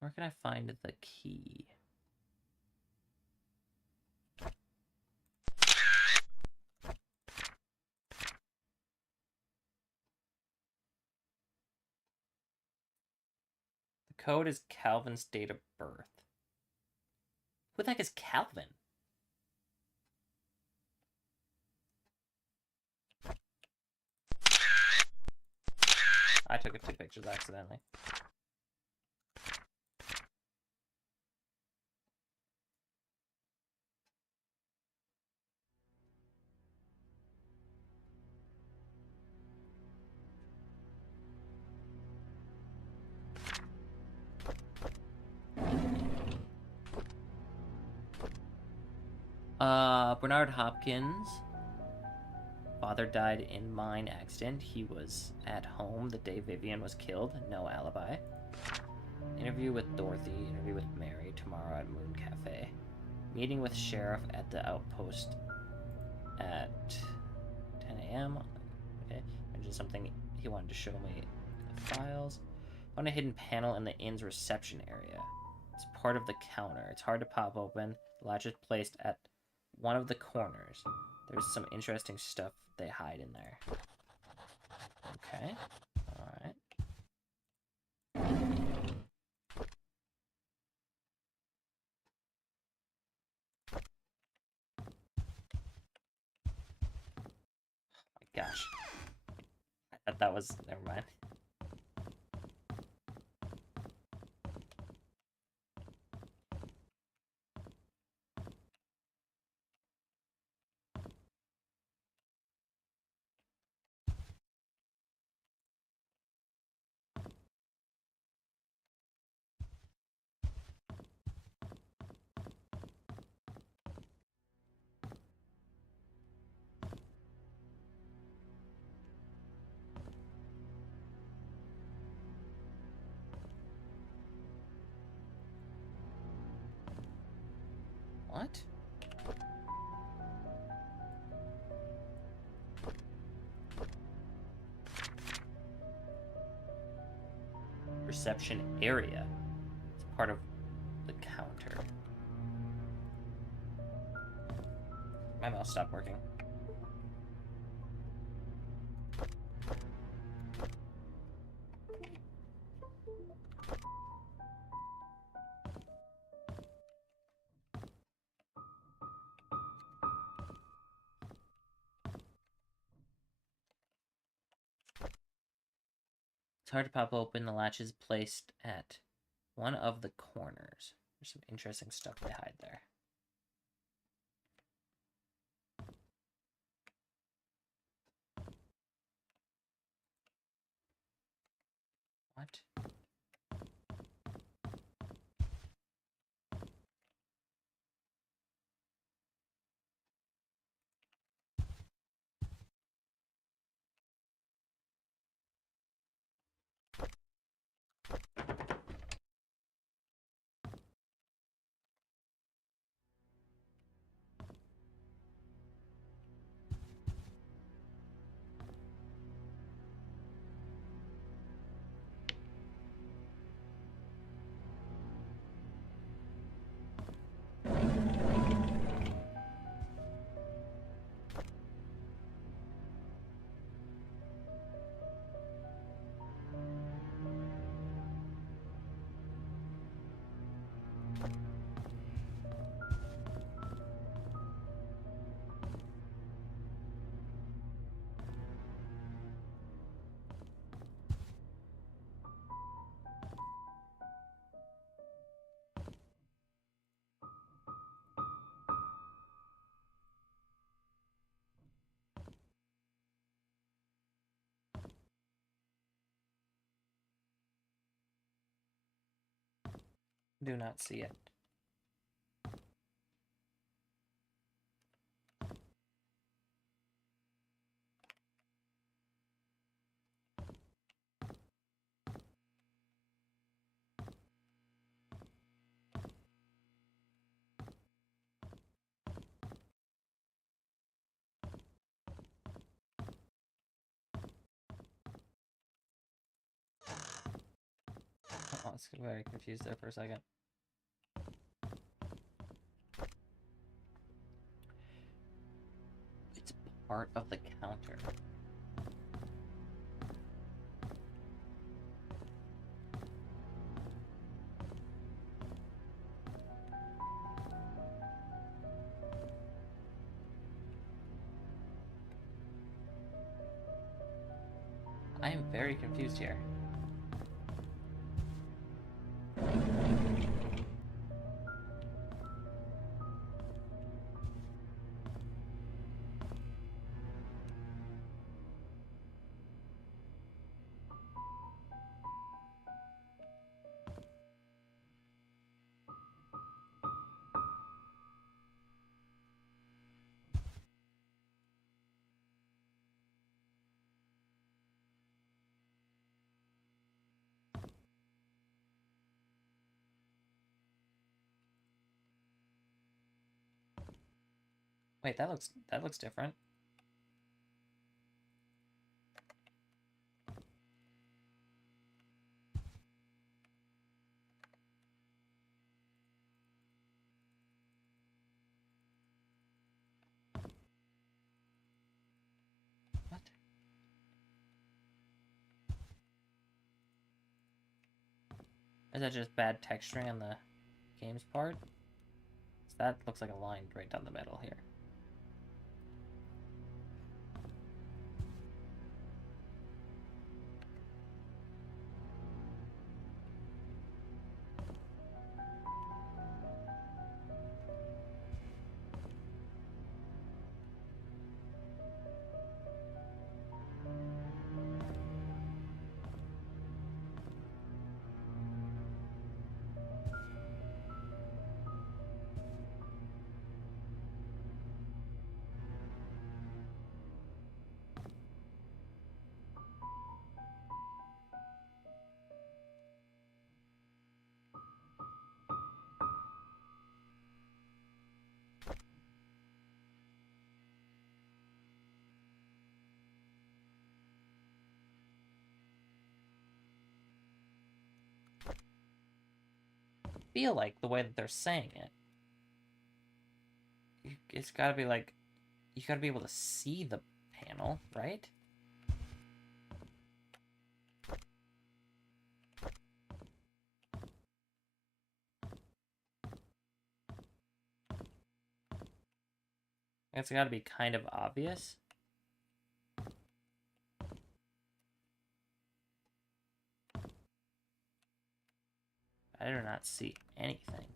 Where can I find the key? The code is Calvin's date of birth. Who the heck is Calvin? I took 2 pictures accidentally. Bernard Hopkins. Father died in mine accident. He was at home the day Vivian was killed. No alibi. Interview with Dorothy. Interview with Mary tomorrow at Moon Cafe. Meeting with sheriff at the outpost at 10 a.m. Okay. Mentioned something he wanted to show me the files. Found a hidden panel in the inn's reception area. It's part of the counter. It's hard to pop open. The latch is placed at one of the corners. There's some interesting stuff they hide in there. Okay. Alright. Oh my gosh. I thought that was... Never mind. What? Reception area. It's part of the counter. My mouse stopped working. It's hard to pop open. The latch is placed at one of the corners. There's some interesting stuff they hide there. What? Do not see it. Oh, I was very confused there for a second. It's part of the counter. I am very confused here. Wait, that looks different. What? Is that just bad texturing on the game's part? So that looks like a line right down the middle here. Feel like the way that they're saying it. It's gotta be like, you gotta be able to see the panel, right? It's gotta be kind of obvious. I do not see anything.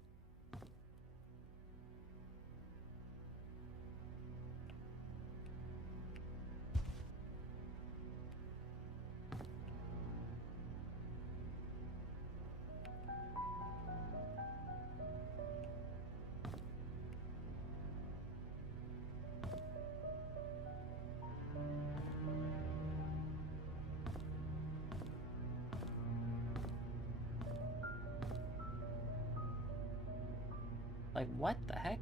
Like, what the heck?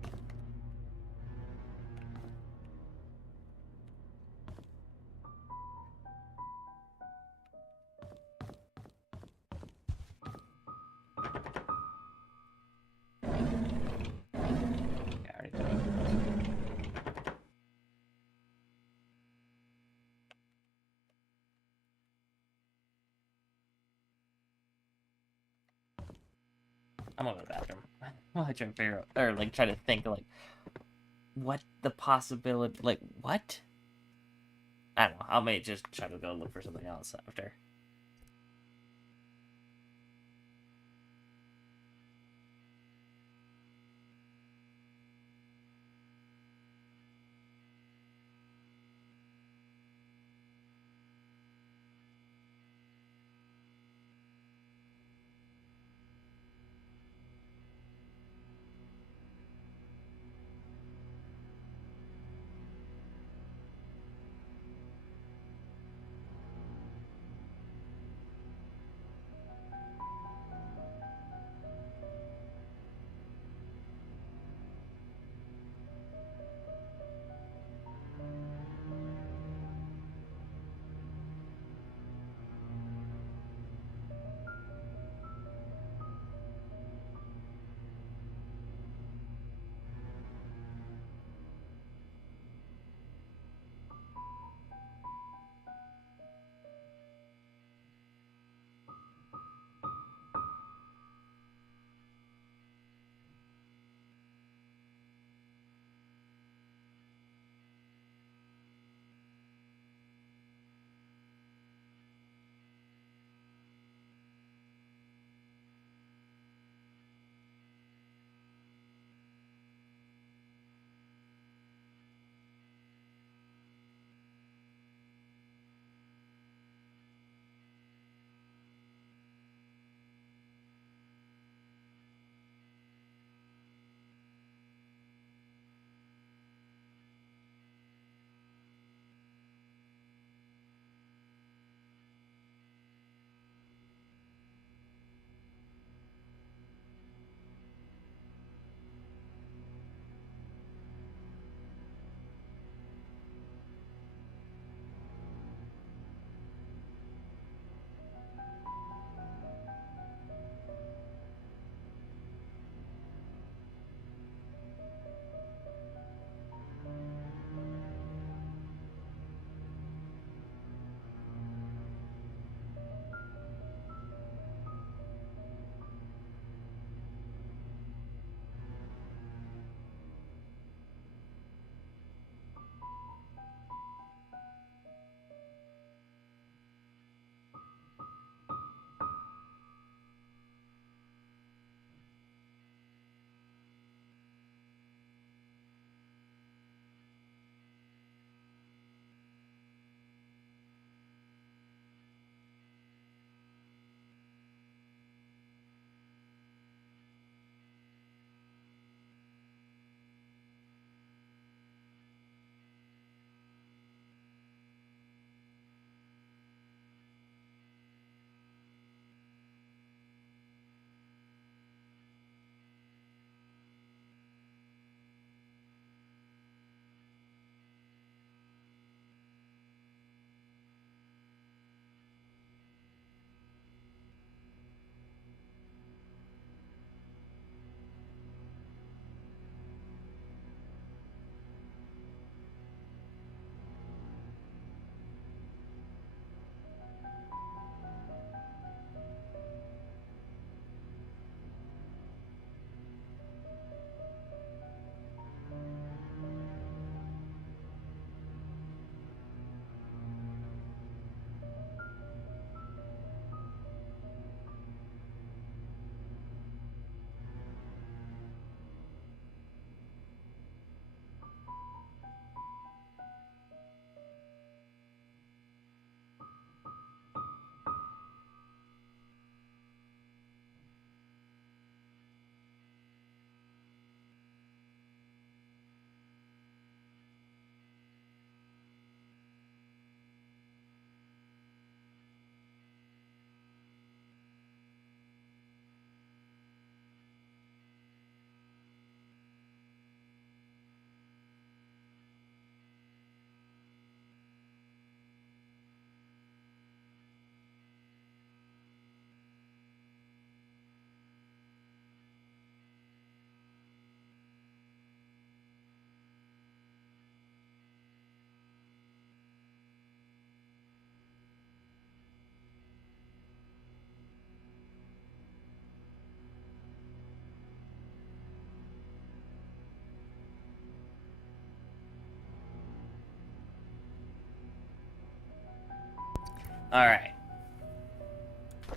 Okay, I already did it. I'm going to the bathroom. While I try to figure out, or like try to think, like, what the possibility, like, what? I don't know. I may just try to go look for something else after. Alright.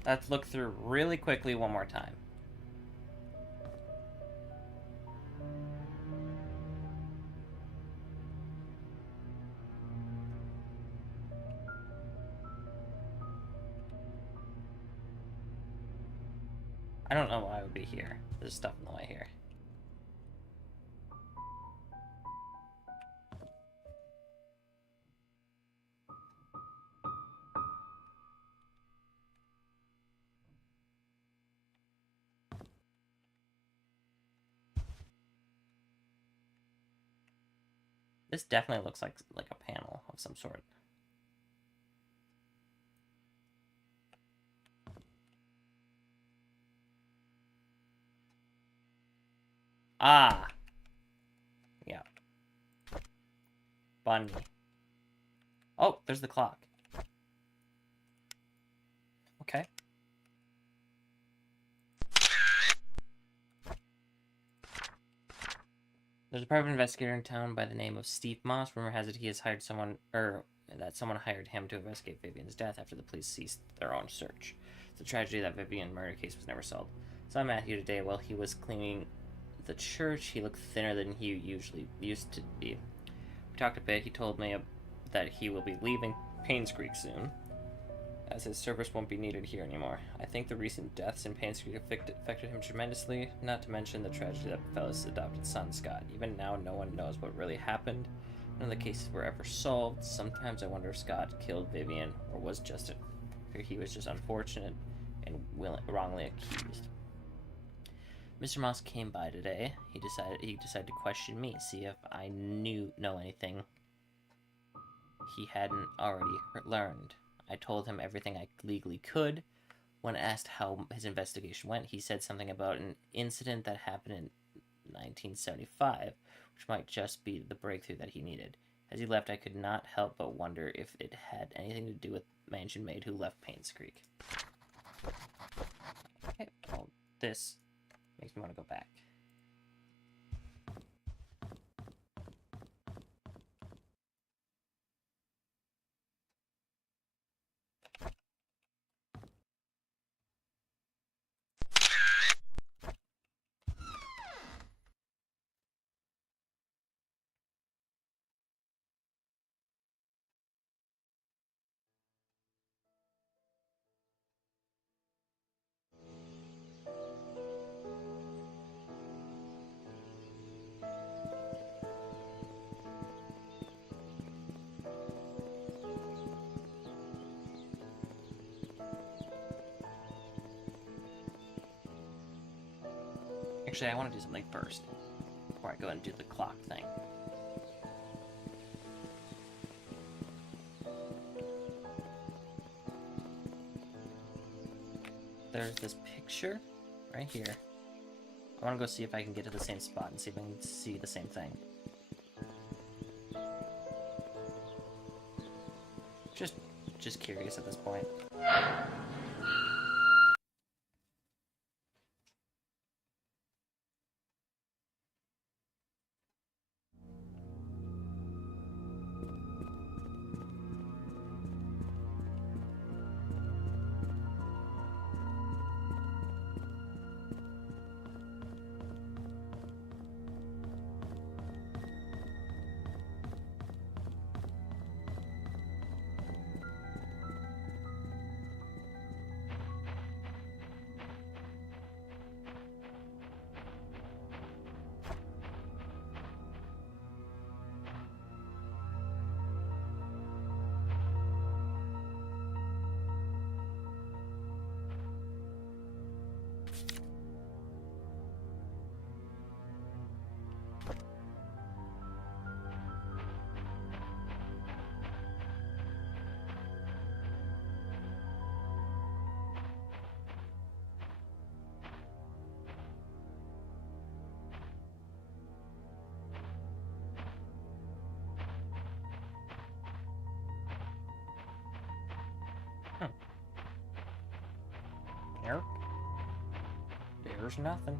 Let's look through really quickly one more time. I don't know why I would be here. There's stuff in the way here. This definitely looks like a panel of some sort. Ah! Yeah. Bunny. Oh, there's the clock. Okay. There's a private investigator in town by the name of Steve Moss. Rumor has it he has hired someone, that someone hired him to investigate Vivian's death after the police ceased their own search. It's a tragedy that Vivian murder case was never solved. Saw Matthew today while he was cleaning the church. He looked thinner than he usually used to be. We talked a bit. He told me that he will be leaving Painscreek soon, as his service won't be needed here anymore. I think the recent deaths in Painscreek affected him tremendously, not to mention the tragedy that befell his adopted son, Scott. Even now, no one knows what really happened. None of the cases were ever solved. Sometimes I wonder if Scott killed Vivian, or he was just unfortunate and wrongly accused. Mr. Moss came by today. He decided to question me, see if I know anything he hadn't already learned. I told him everything I legally could. When asked how his investigation went, he said something about an incident that happened in 1975, which might just be the breakthrough that he needed. As he left, I could not help but wonder if it had anything to do with mansion maid who left Painscreek. Okay, well, this makes me want to go back. Actually, I want to do something first, before I go and do the clock thing. There's this picture, right here. I want to go see if I can get to the same spot and see if I can see the same thing. Just curious at this point. There. There's nothing.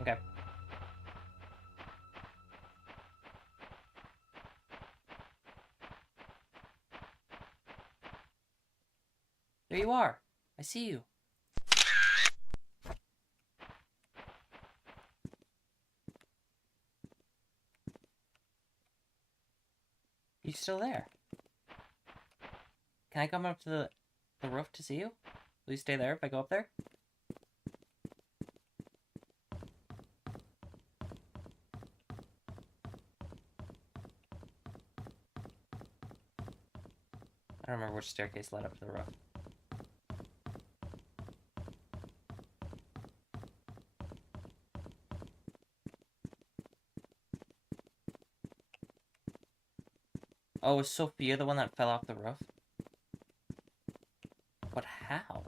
Okay. There you are. I see you. You still there? Can I come up to the roof to see you? Will you stay there if I go up there? I don't remember which staircase led up to the roof. Oh, is Sophia the one that fell off the roof? But how?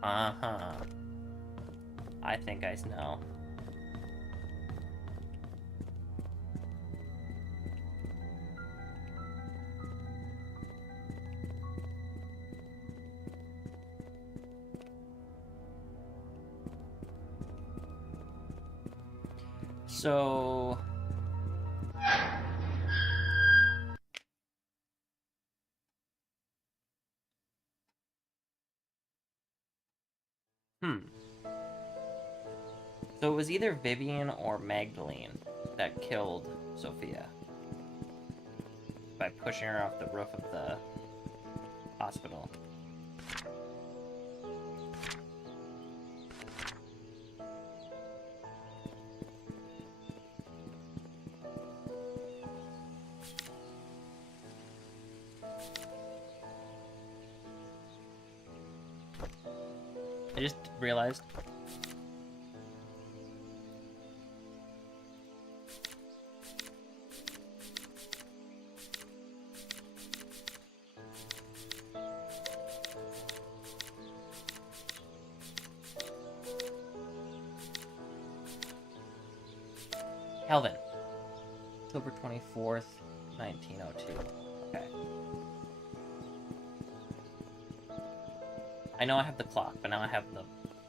Uh-huh. I think I know. So... So it was either Vivian or Magdalene that killed Sophia by pushing her off the roof of the hospital. I just realized. Calvin. October 24th, 1902. Okay. I know I have the clock, but now I have the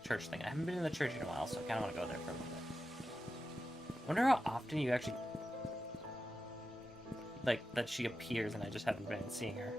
church thing. I haven't been in the church in a while, so I kind of want to go there for a little bit. Wonder how often you actually... like, that she appears and I just haven't been seeing her.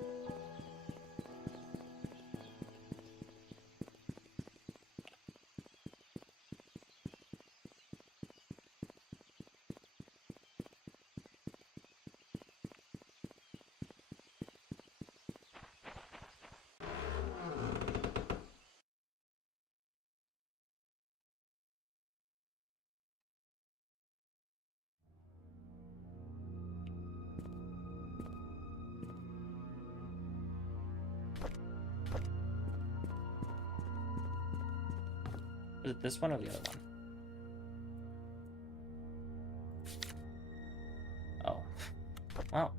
Is it this one or the other one? Oh. Well.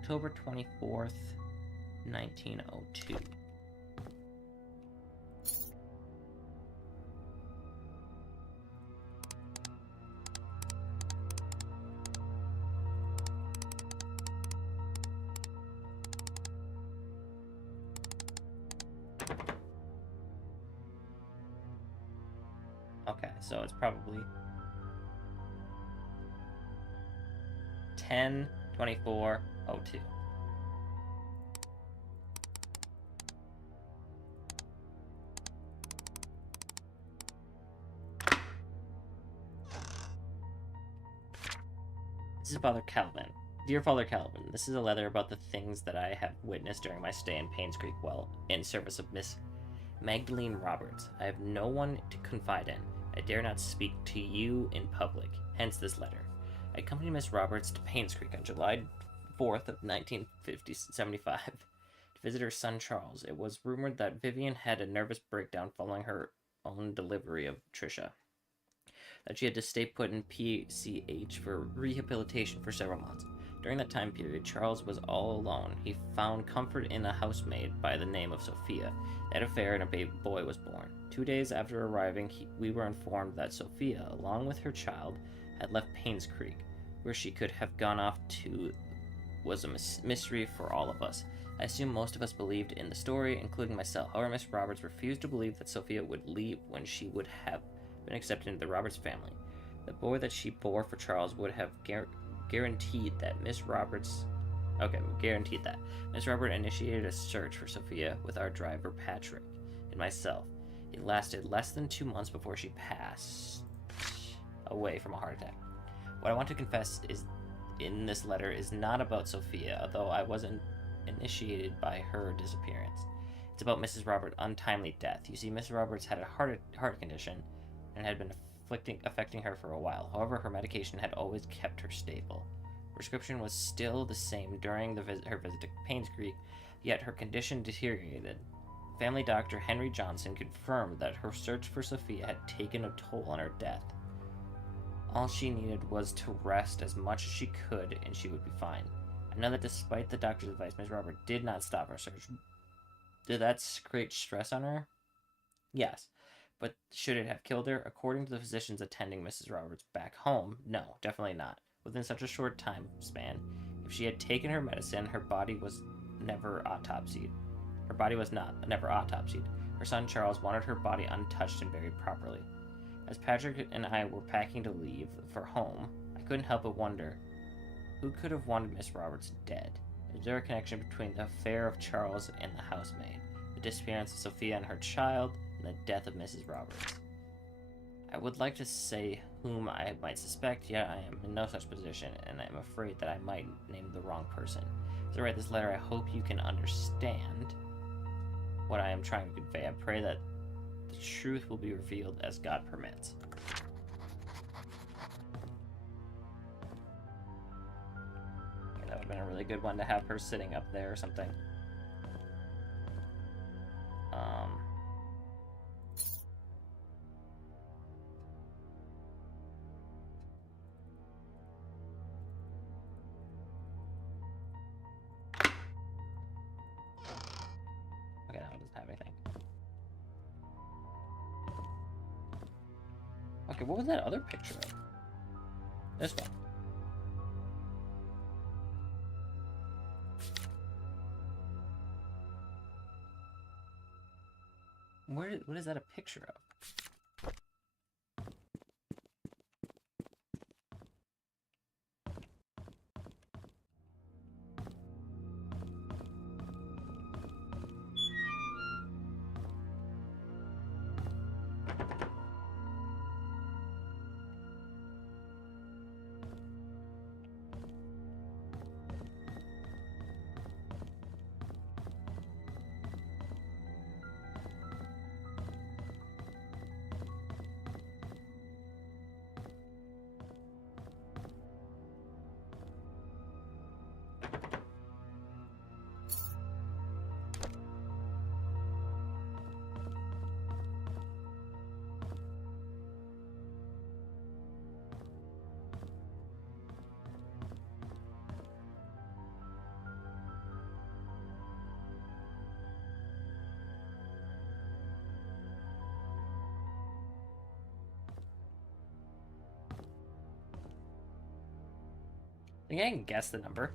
October 24th, 1902. Okay, so it's probably 10/24/02. This is Father Calvin. Dear Father Calvin, this is a letter about the things that I have witnessed during my stay in Painscreek while in service of Miss Magdalene Roberts. I have no one to confide in. I dare not speak to you in public, hence this letter. I accompanied Miss Roberts to Painscreek on July 4th of 1975 to visit her son Charles. It was rumored that Vivian had a nervous breakdown following her own delivery of Trisha, that she had to stay put in PCH for rehabilitation for several months. During that time period, Charles was all alone. He found comfort in a housemaid by the name of Sophia. They had an affair and a baby boy was born. 2 days after arriving, we were informed that Sophia, along with her child, had left Painscreek, where she could have gone off to was a mystery for all of us. I assume most of us believed in the story, including myself. However, Miss Roberts refused to believe that Sophia would leave when she would have been accepted into the Roberts family. The boy that she bore for Charles would have guaranteed that Miss Roberts... Okay, guaranteed that. Miss Roberts initiated a search for Sophia with our driver, Patrick, and myself. It lasted less than 2 months before she passed away from a heart attack. What I want to confess is in this letter is not about Sophia, although I wasn't initiated by her disappearance. It's about Mrs. Roberts' untimely death. You see, Mrs. Roberts had a heart condition and had been affecting her for a while. However, her medication had always kept her stable. Prescription was still the same during her visit to Painscreek, yet her condition deteriorated. Family doctor Henry Johnson confirmed that her search for Sophia had taken a toll on her death. All she needed was to rest as much as she could, and she would be fine. I know that despite the doctor's advice, Miss Roberts did not stop her search. Did that create stress on her? Yes. But should it have killed her? According to the physicians attending Mrs. Roberts back home, no, definitely not. Within such a short time span, if she had taken her medicine, her body was never autopsied. Never autopsied. Her son Charles wanted her body untouched and buried properly. As Patrick and I were packing to leave for home, I couldn't help but wonder, who could have wanted Miss Roberts dead? Is there a connection between the affair of Charles and the housemaid, the disappearance of Sophia and her child, and the death of Mrs. Roberts? I would like to say whom I might suspect, yet I am in no such position, and I am afraid that I might name the wrong person. As I write this letter, I hope you can understand what I am trying to convey. I pray that the truth will be revealed as God permits. Okay, that would have been a really good one to have her sitting up there or something. Okay, that one doesn't have anything. Okay, what was that other picture of? This one. What is that a picture of? I think I can guess the number.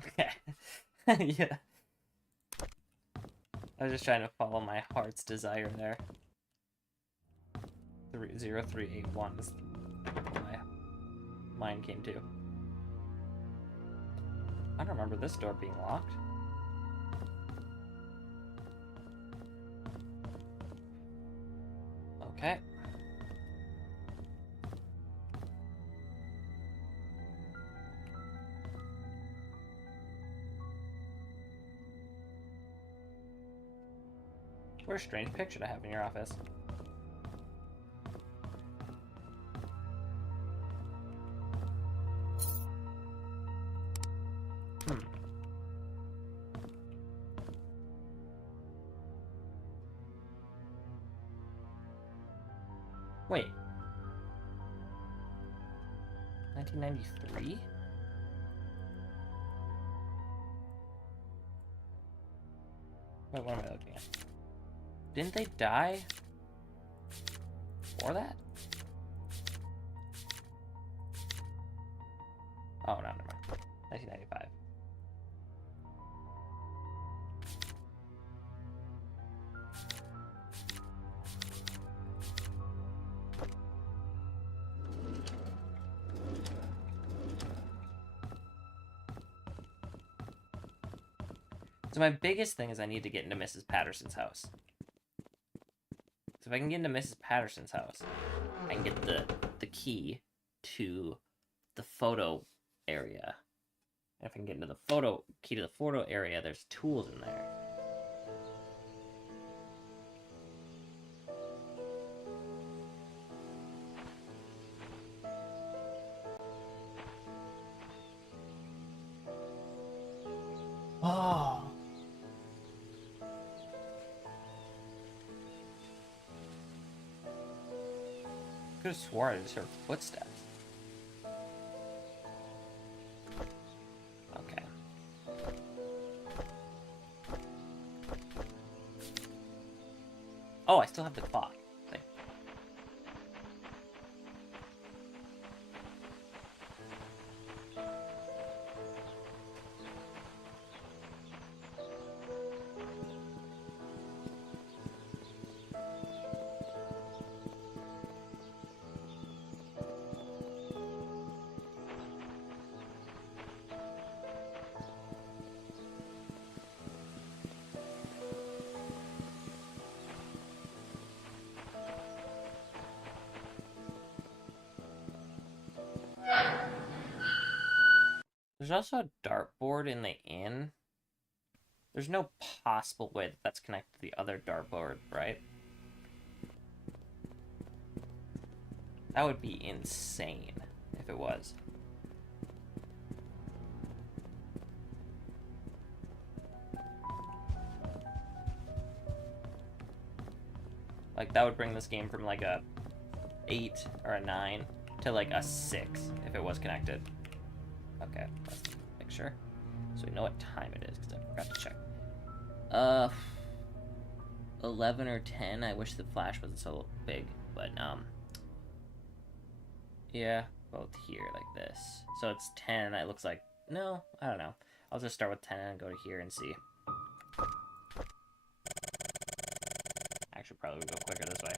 Okay. Yeah. I was just trying to follow my heart's desire there. 0381 is what my mind came to. I don't remember this door being locked. Okay. What a strange picture to have in your office. Wait. 1993? Wait, what am I looking at? Didn't they die before that? Oh, no, never mind. 1995. So my biggest thing is I need to get into Mrs. Patterson's house. So if I can get into Mrs. Patterson's house, I can get the key to the photo area. And if I can get into the key to the photo area, there's tools in there. Oh. Could have sworn I just heard footsteps. Okay. Oh, I still have the clock thing. There's also a dartboard in the inn. There's no possible way that that's connected to the other dartboard, right? That would be insane if it was. Like, that would bring this game from like a 8 or a 9 to like a 6 if it was connected. Okay, let's make sure. So we know what time it is, because I forgot to check. 11 or 10. I wish the flash wasn't so big, but, yeah, both here, like this. So it's 10, it looks like, no, I don't know. I'll just start with 10 and go to here and see. Actually, probably would go quicker this way.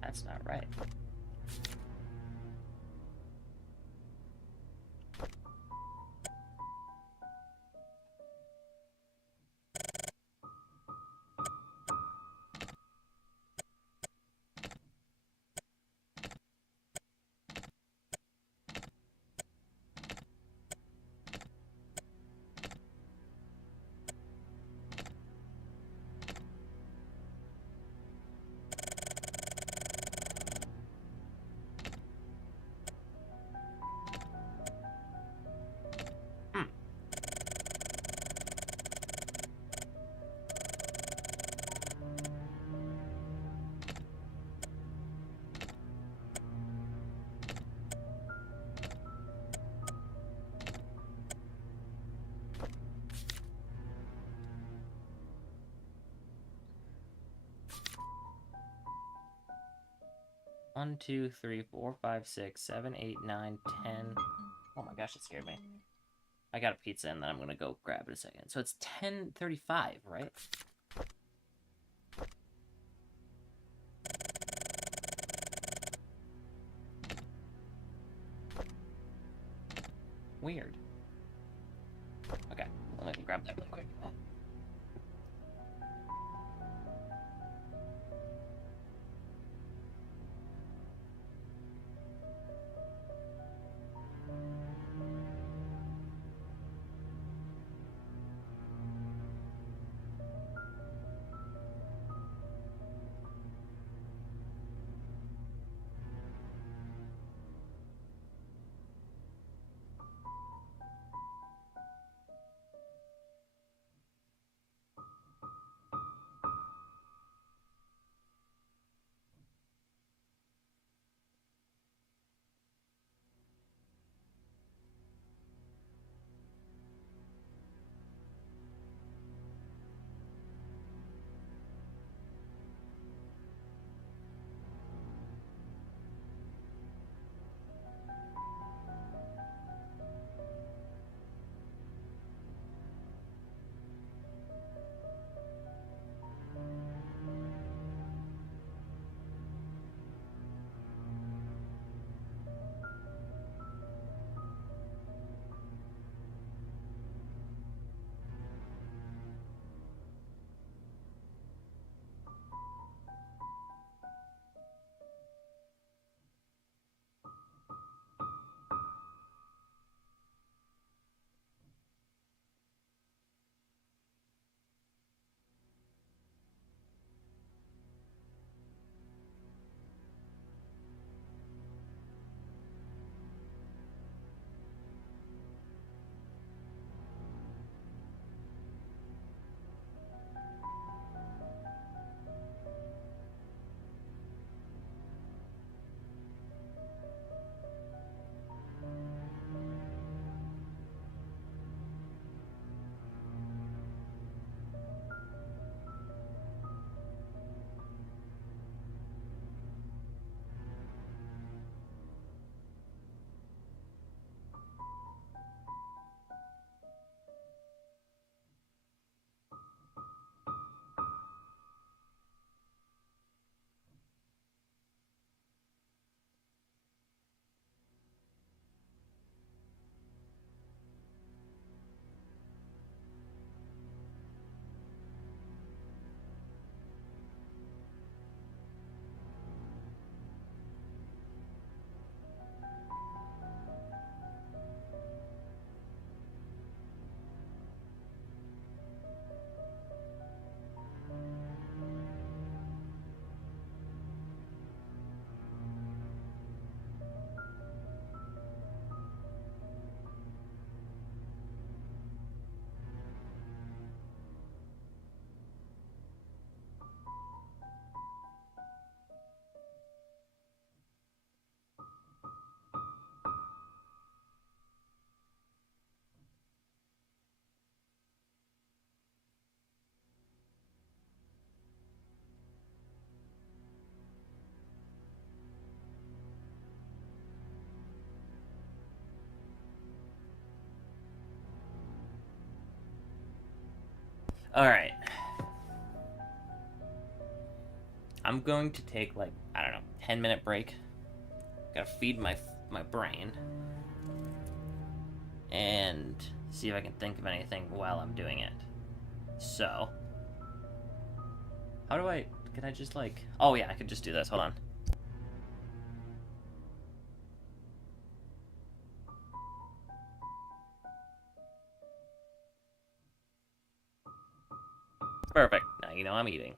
That's not right. One, 2, 3, 4, 5, 6, 7, 8, 9, 10. Oh my gosh, it scared me. I got a pizza and then I'm gonna go grab it a second. So it's 10:35, right? Weird. Okay, let me grab that real quick. Alright. I'm going to take, like, I don't know, 10-minute break. Gotta feed my brain. And see if I can think of anything while I'm doing it. So. How do I... Can I just, like... Oh, yeah, I could just do this. Hold on. Perfect. Now you know I'm eating.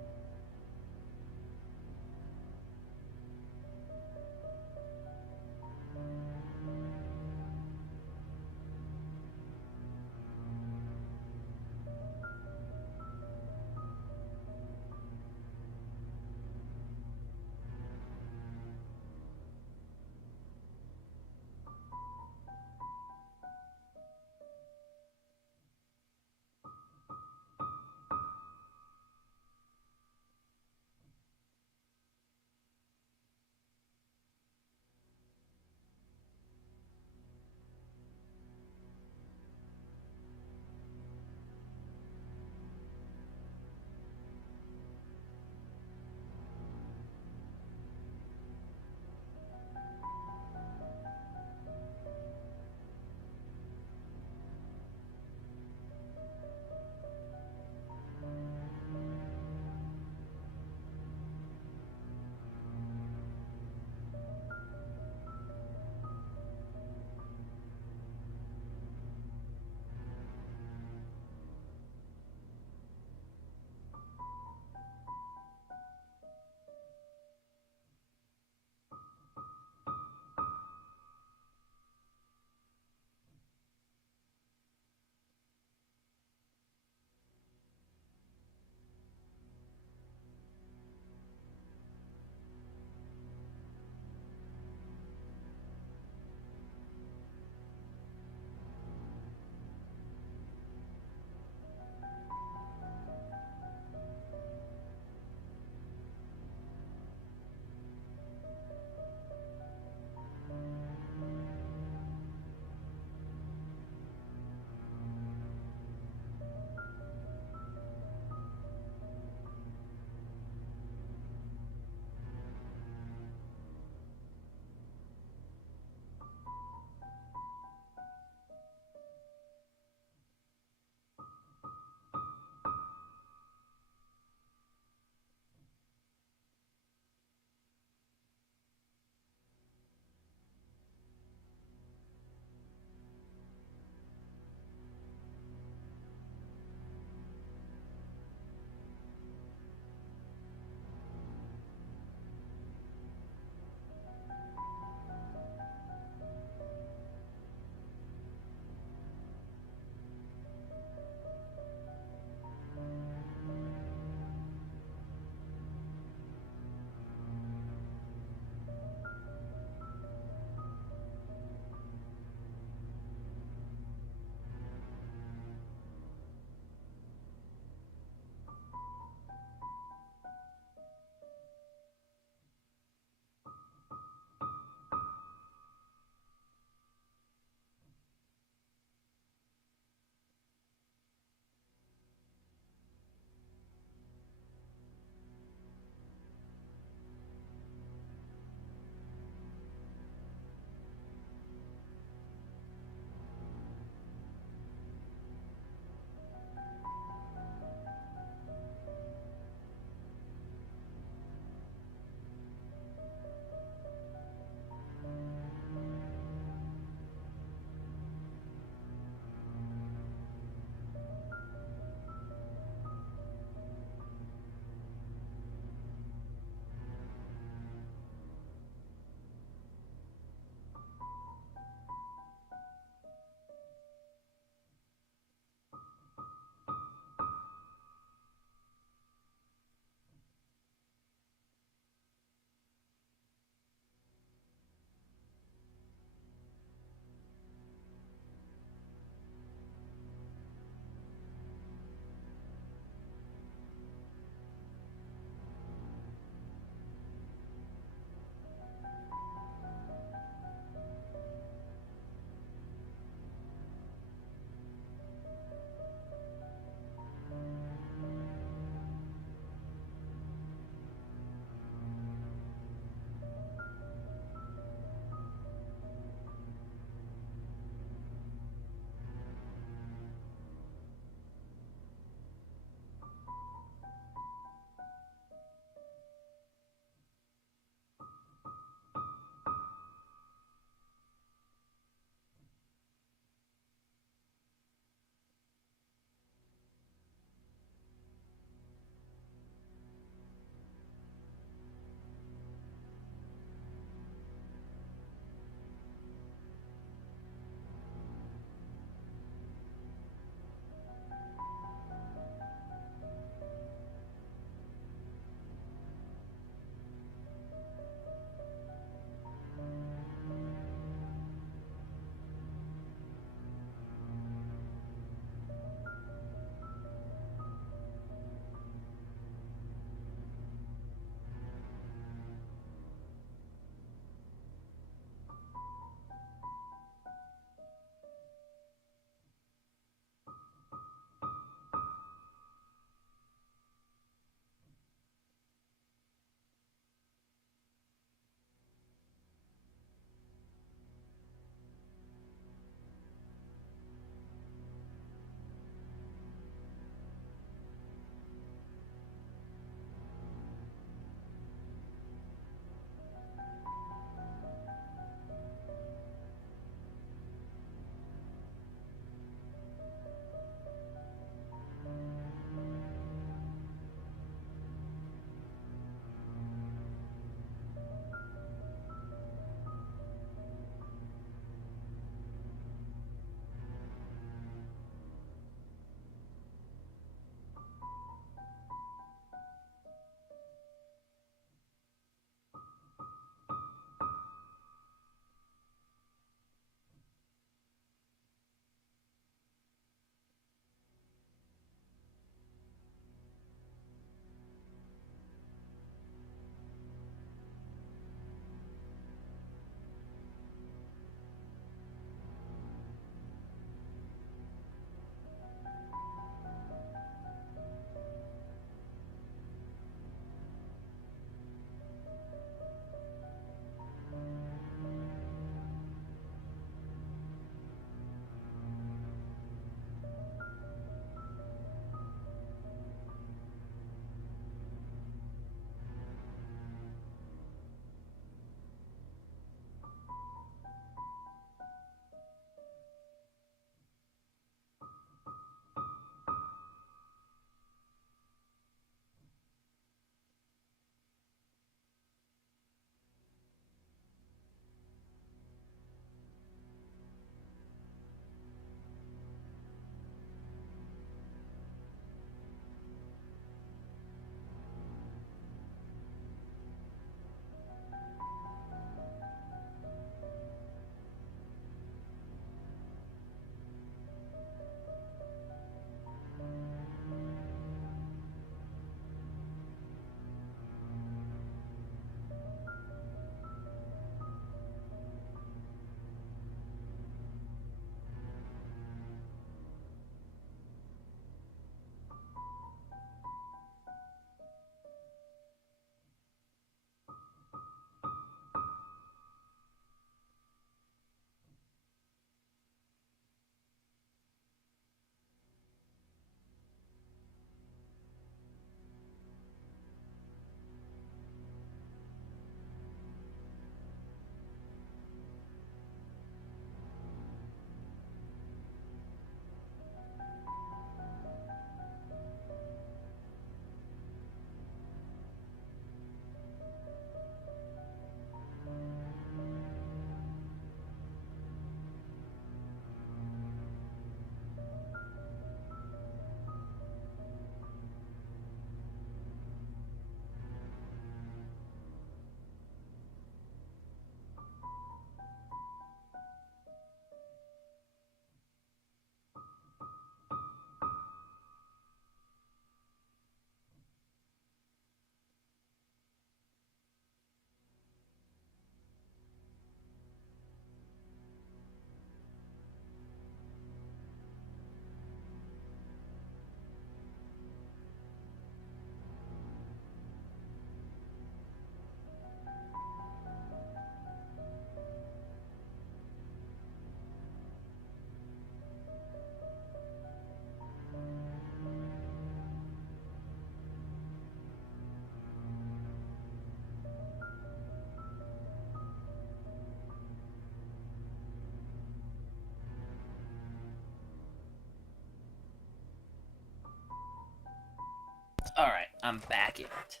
I'm back in it.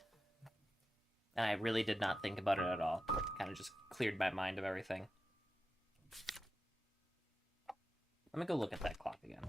And I really did not think about it at all. Kind of just cleared my mind of everything. Let me go look at that clock again.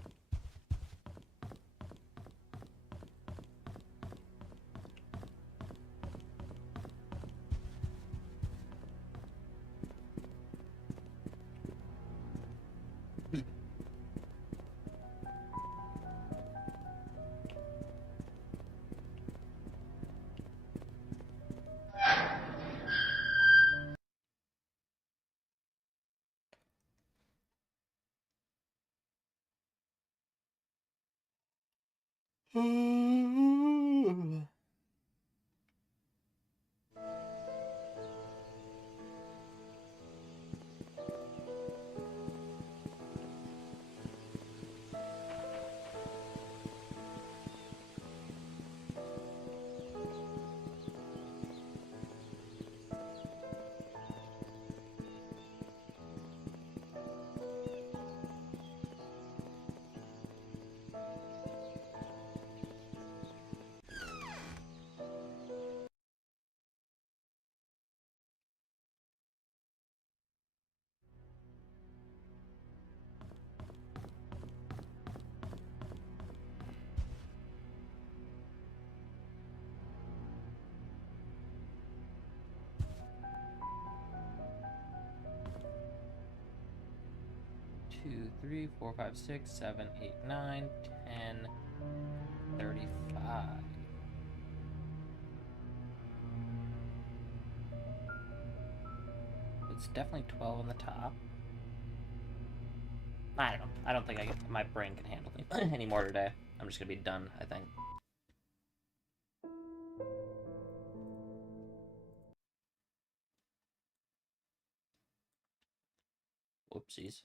Two, 3, 4, 5, 6, 7, 8, 9, 10, 35. It's definitely 12 on the top. I don't know. I don't think my brain can handle any more today. I'm just gonna be done, I think. Whoopsies.